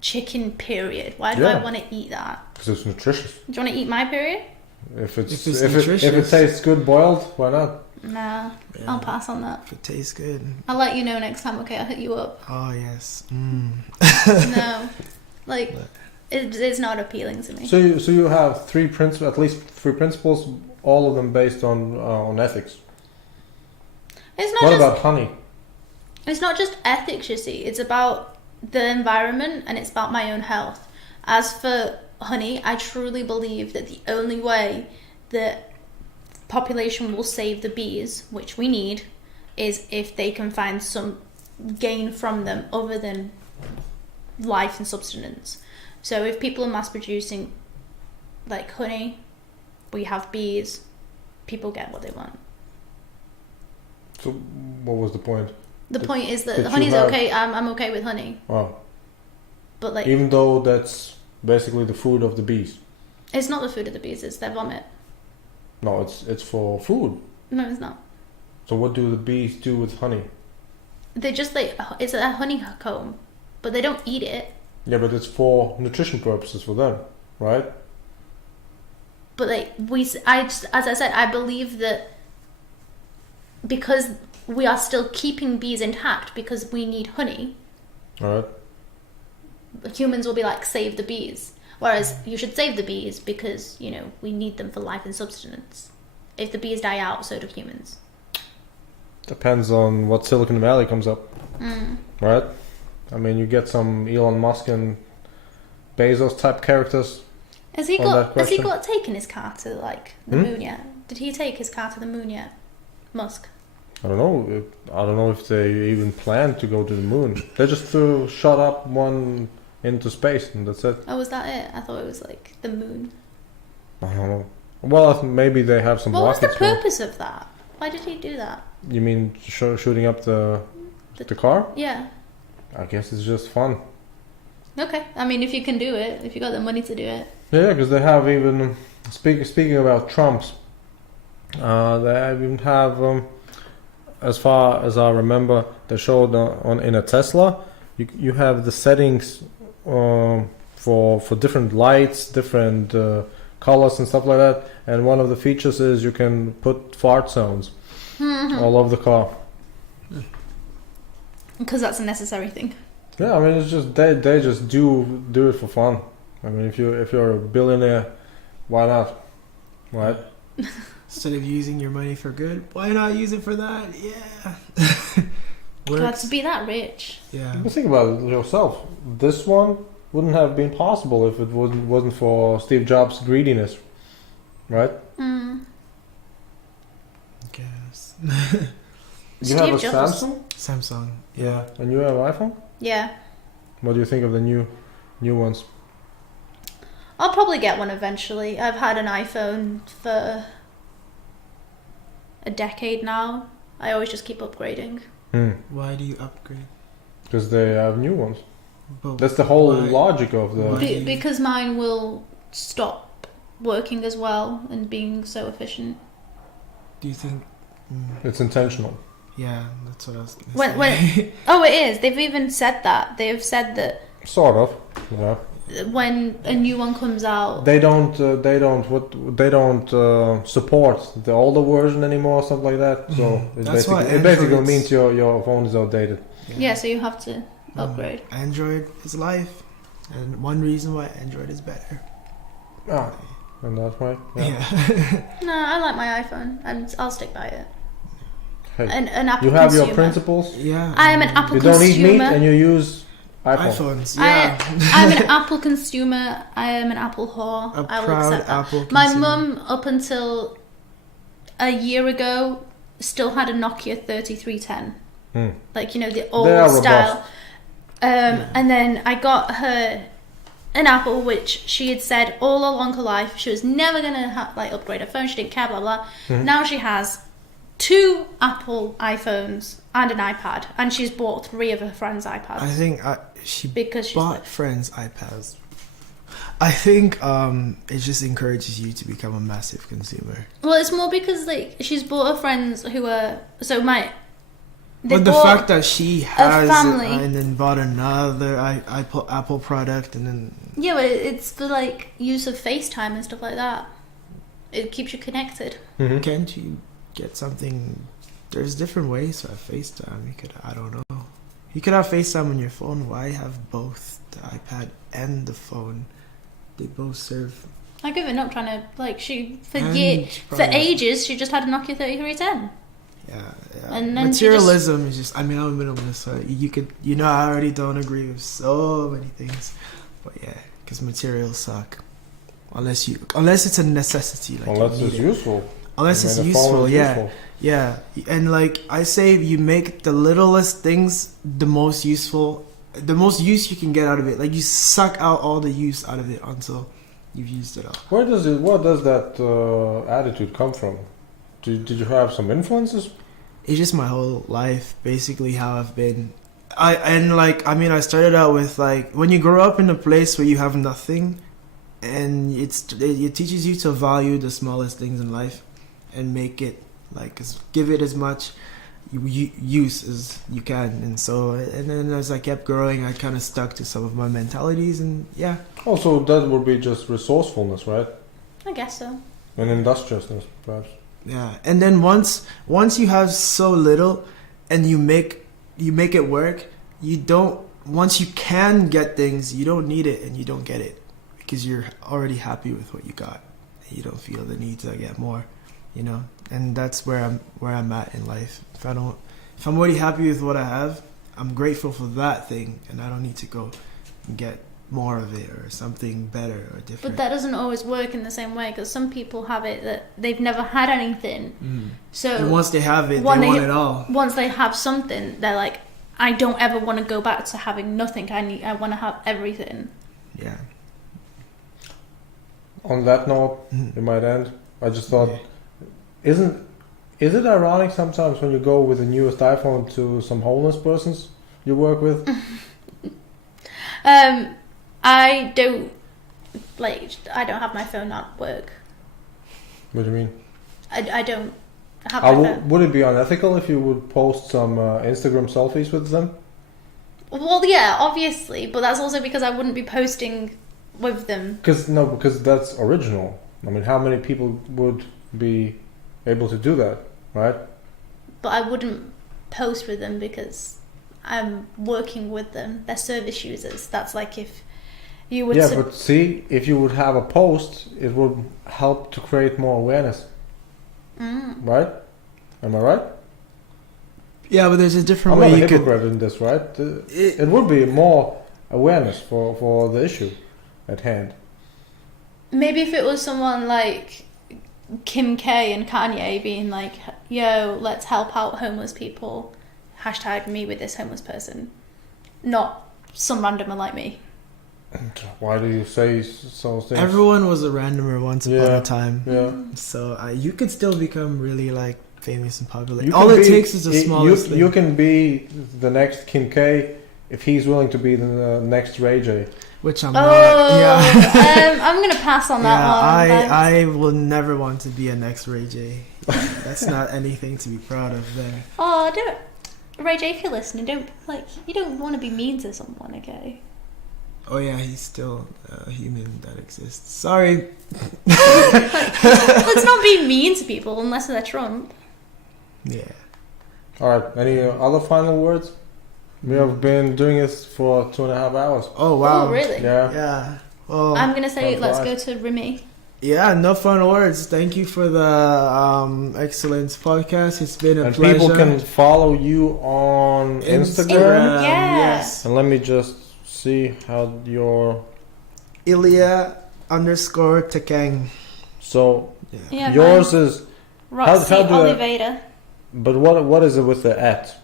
chicken. Period. Why do I want to eat that? Because it's nutritious. Do you want to eat my period? If it tastes good boiled, why not? Nah, I'll pass on that. If it tastes good, I'll let you know next time. Okay, I'll hit you up. Oh yes. No, like it's not appealing to me. So you have at least three principles, all of them based on ethics. It's not. What about honey? It's not just ethics, you see. It's about the environment and it's about my own health. As for honey, I truly believe that the only way that population will save the bees, which we need, is if they can find some gain from them other than life and subsistence. So if people are mass producing like honey, we have bees, people get what they want. So what was the point? The point is that honey's okay. I'm okay with honey. Oh. But like, even though that's basically the food of the bees. It's not the food of the bees, it's their vomit. No, it's for food. No, it's not. So what do the bees do with honey? They just it's a honeycomb, but they don't eat it. Yeah, but it's for nutrition purposes for them, right? But as I said, I believe that because we are still keeping bees intact because we need honey. All right. Humans will be like, save the bees. Whereas you should save the bees because, we need them for life and subsistence. If the bees die out, so do humans. Depends on what Silicon Valley comes up. Right? I mean, you get some Elon Musk and Bezos type characters. Has he got taken his car to the moon yet? Did he take his car to the moon yet? Musk. I don't know. I don't know if they even plan to go to the moon. They just shot up one into space and that's it. Oh, was that it? I thought it was the moon. I don't know. Well, maybe they have some rockets. What was the purpose of that? Why did he do that? You mean shooting up the car? Yeah. I guess it's just fun. Okay. I mean, if you can do it, if you got the money to do it. Yeah, because they have even speaking about Trumps. They even have, as far as I remember, they showed in a Tesla. You have the settings for different lights, different colors and stuff like that. And one of the features is you can put fart sounds all over the car. Because that's a necessary thing. Yeah, I mean, it's just they just do it for fun. I mean, if you're a billionaire, why not, right? Instead of using your money for good, why not use it for that? Yeah. Got to be that rich. Yeah. But think about it yourself. This one wouldn't have been possible if it wasn't for Steve Jobs' greediness, right? I guess. You have a Samsung? Samsung. Yeah. And you have an iPhone? Yeah. What do you think of the new ones? I'll probably get one eventually. I've had an iPhone for a decade now. I always just keep upgrading. Why do you upgrade? Because they have new ones. But that's the whole logic of the... Because mine will stop working as well and being so efficient. Do you think it's intentional? Yeah, that's what I was gonna say. Oh, it is. They've even said that. They've said that. Sort of. Yeah. When a new one comes out, they don't support the older version anymore, something like that. So it basically means your phone is outdated. Yeah, so you have to upgrade. Android is life, and one reason why Android is better. And that's why. Yeah. No, I like my iPhone, and I'll stick by it. Hey, an Apple you have consumer. your principles. Yeah. I am an Apple consumer. You don't eat meat, and you use iPhones. Yeah. I'm an Apple consumer. I am an Apple whore. I will accept that. Apple my mum, up until a year ago, still had a Nokia 3310. Like, you know, the old style. And then I got her an Apple, which she had said all along her life she was never going to upgrade her phone. She didn't care, blah, blah. Now she has 2 Apple iPhones and an iPad, and she's bought 3 of her friends' iPads. I think she bought friends' iPads. I think it just encourages you to become a massive consumer. Well, it's more because she's bought her friends who are but the fact that she has a family and then bought another Apple product and then but it's for use of FaceTime and stuff like that. It keeps you connected. Can't you get something? There's different ways to have FaceTime. I don't know. You could have FaceTime on your phone. Why have both the iPad and the phone? They both serve. I've given up trying to for ages she just had a Nokia 3310. Yeah. And then materialism is just. I mean, I'm a minimalist, so I already don't agree with so many things, but yeah, because materials suck. Unless it's a necessity. Unless it's useful. Unless it's useful, yeah. Yeah. And I say, you make the littlest things the most useful, the most use you can get out of it. You suck out all the use out of it until you've used it all. What does that attitude come from? Did you have some influences? It's just my whole life, basically how I've been. I started out with when you grow up in a place where you have nothing, and it teaches you to value the smallest things in life, and make it give it as much use as you can. And then as I kept growing, I kind of stuck to some of my mentalities, and yeah. Also, that would be just resourcefulness, right? I guess so. And industriousness, perhaps. Yeah, and then once you have so little, and you make it work, once you can get things, you don't need it and you don't get it because you're already happy with what you got. You don't feel the need to get more, and that's where I'm at in life. If I'm already happy with what I have, I'm grateful for that thing, and I don't need to go and get more of it or something better or different. But that doesn't always work in the same way, because some people have it that they've never had anything. So and once they have it, they want it all. Once they have something, they're like, I don't ever want to go back to having nothing. I want to have everything. Yeah. On that note, it might end. I just thought, is it ironic sometimes when you go with the newest iPhone to some homeless persons you work with? I don't have my phone at work. What do you mean? I don't have my phone. Would it be unethical if you would post some Instagram selfies with them? Well, yeah, obviously, but that's also because I wouldn't be posting with them. Because that's original. I mean, how many people would be able to do that, right? But I wouldn't post with them because I'm working with them. They're service users. That's if you would... Yeah, but see, if you would have a post, it would help to create more awareness. Right? Am I right? Yeah, but there's a different way you could... I'm not a hypocrite in this, right? It would be more awareness for the issue at hand. Maybe if it was someone like Kim K and Kanye being like, yo, let's help out homeless people. # me with this homeless person. Not some randomer like me. Why do you say so things? Everyone was a randomer once upon a time. Yeah. So you could still become really famous and popular. All it takes is the smallest thing. You can be the next Kim K if he's willing to be the next Ray J. which I'm not. Yeah. I'm gonna pass on that one. I will never want to be an ex-Ray J. That's not anything to be proud of there. Oh, don't, Ray J, if you're listening, you don't want to be mean to someone, okay? Oh yeah, he's still a human that exists. Sorry. Let's not be mean to people unless they're Trump. Yeah. Alright, any other final words? We have been doing this for 2.5 hours. Oh wow. Oh really? Yeah. Yeah. Well, I'm gonna say let's go to Remy. Yeah, no final words. Thank you for the excellent podcast. It's been a and pleasure. People can follow you on Instagram. Yeah. Yes. And let me just see how your Ilia_Tekeng. So Yeah, yours is Roxy how do Oliveira. but what is it with the @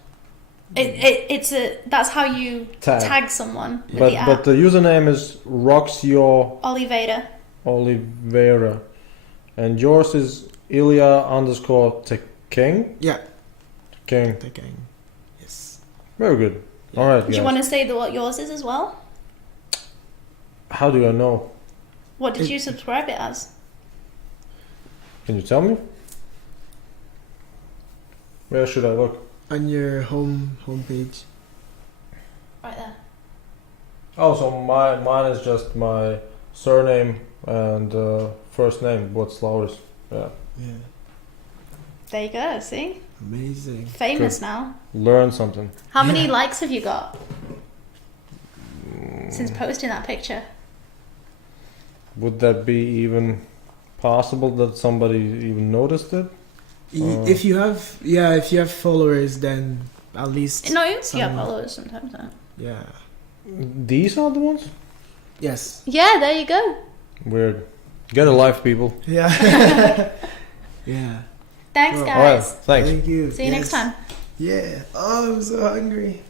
That's how you tag someone with the @ but the username is Roxy Oliveira. and yours is Ilia_Tekeng. Yeah. Tekeng. Tekeng. Yes. Very good. All right. Do you want to say what yours is as well? How do I know? What did you subscribe it as? Can you tell me? Where should I look? On your homepage. Right there. Oh, so mine is just my surname and first name, what's Lauris. Yeah. Yeah. There you go. See, Amazing. famous now. Learn something. How many likes have you got since posting that picture? Would that be even possible that somebody even noticed it? If you have followers, then at least. No, you have followers sometimes. Don't. Yeah. These are the ones? Yes. Yeah, there you go. Weird. Get a life, people. Yeah. Yeah. Thanks, All right. guys. Thanks. Thank you. See you next time. Yeah. Oh, I'm so hungry.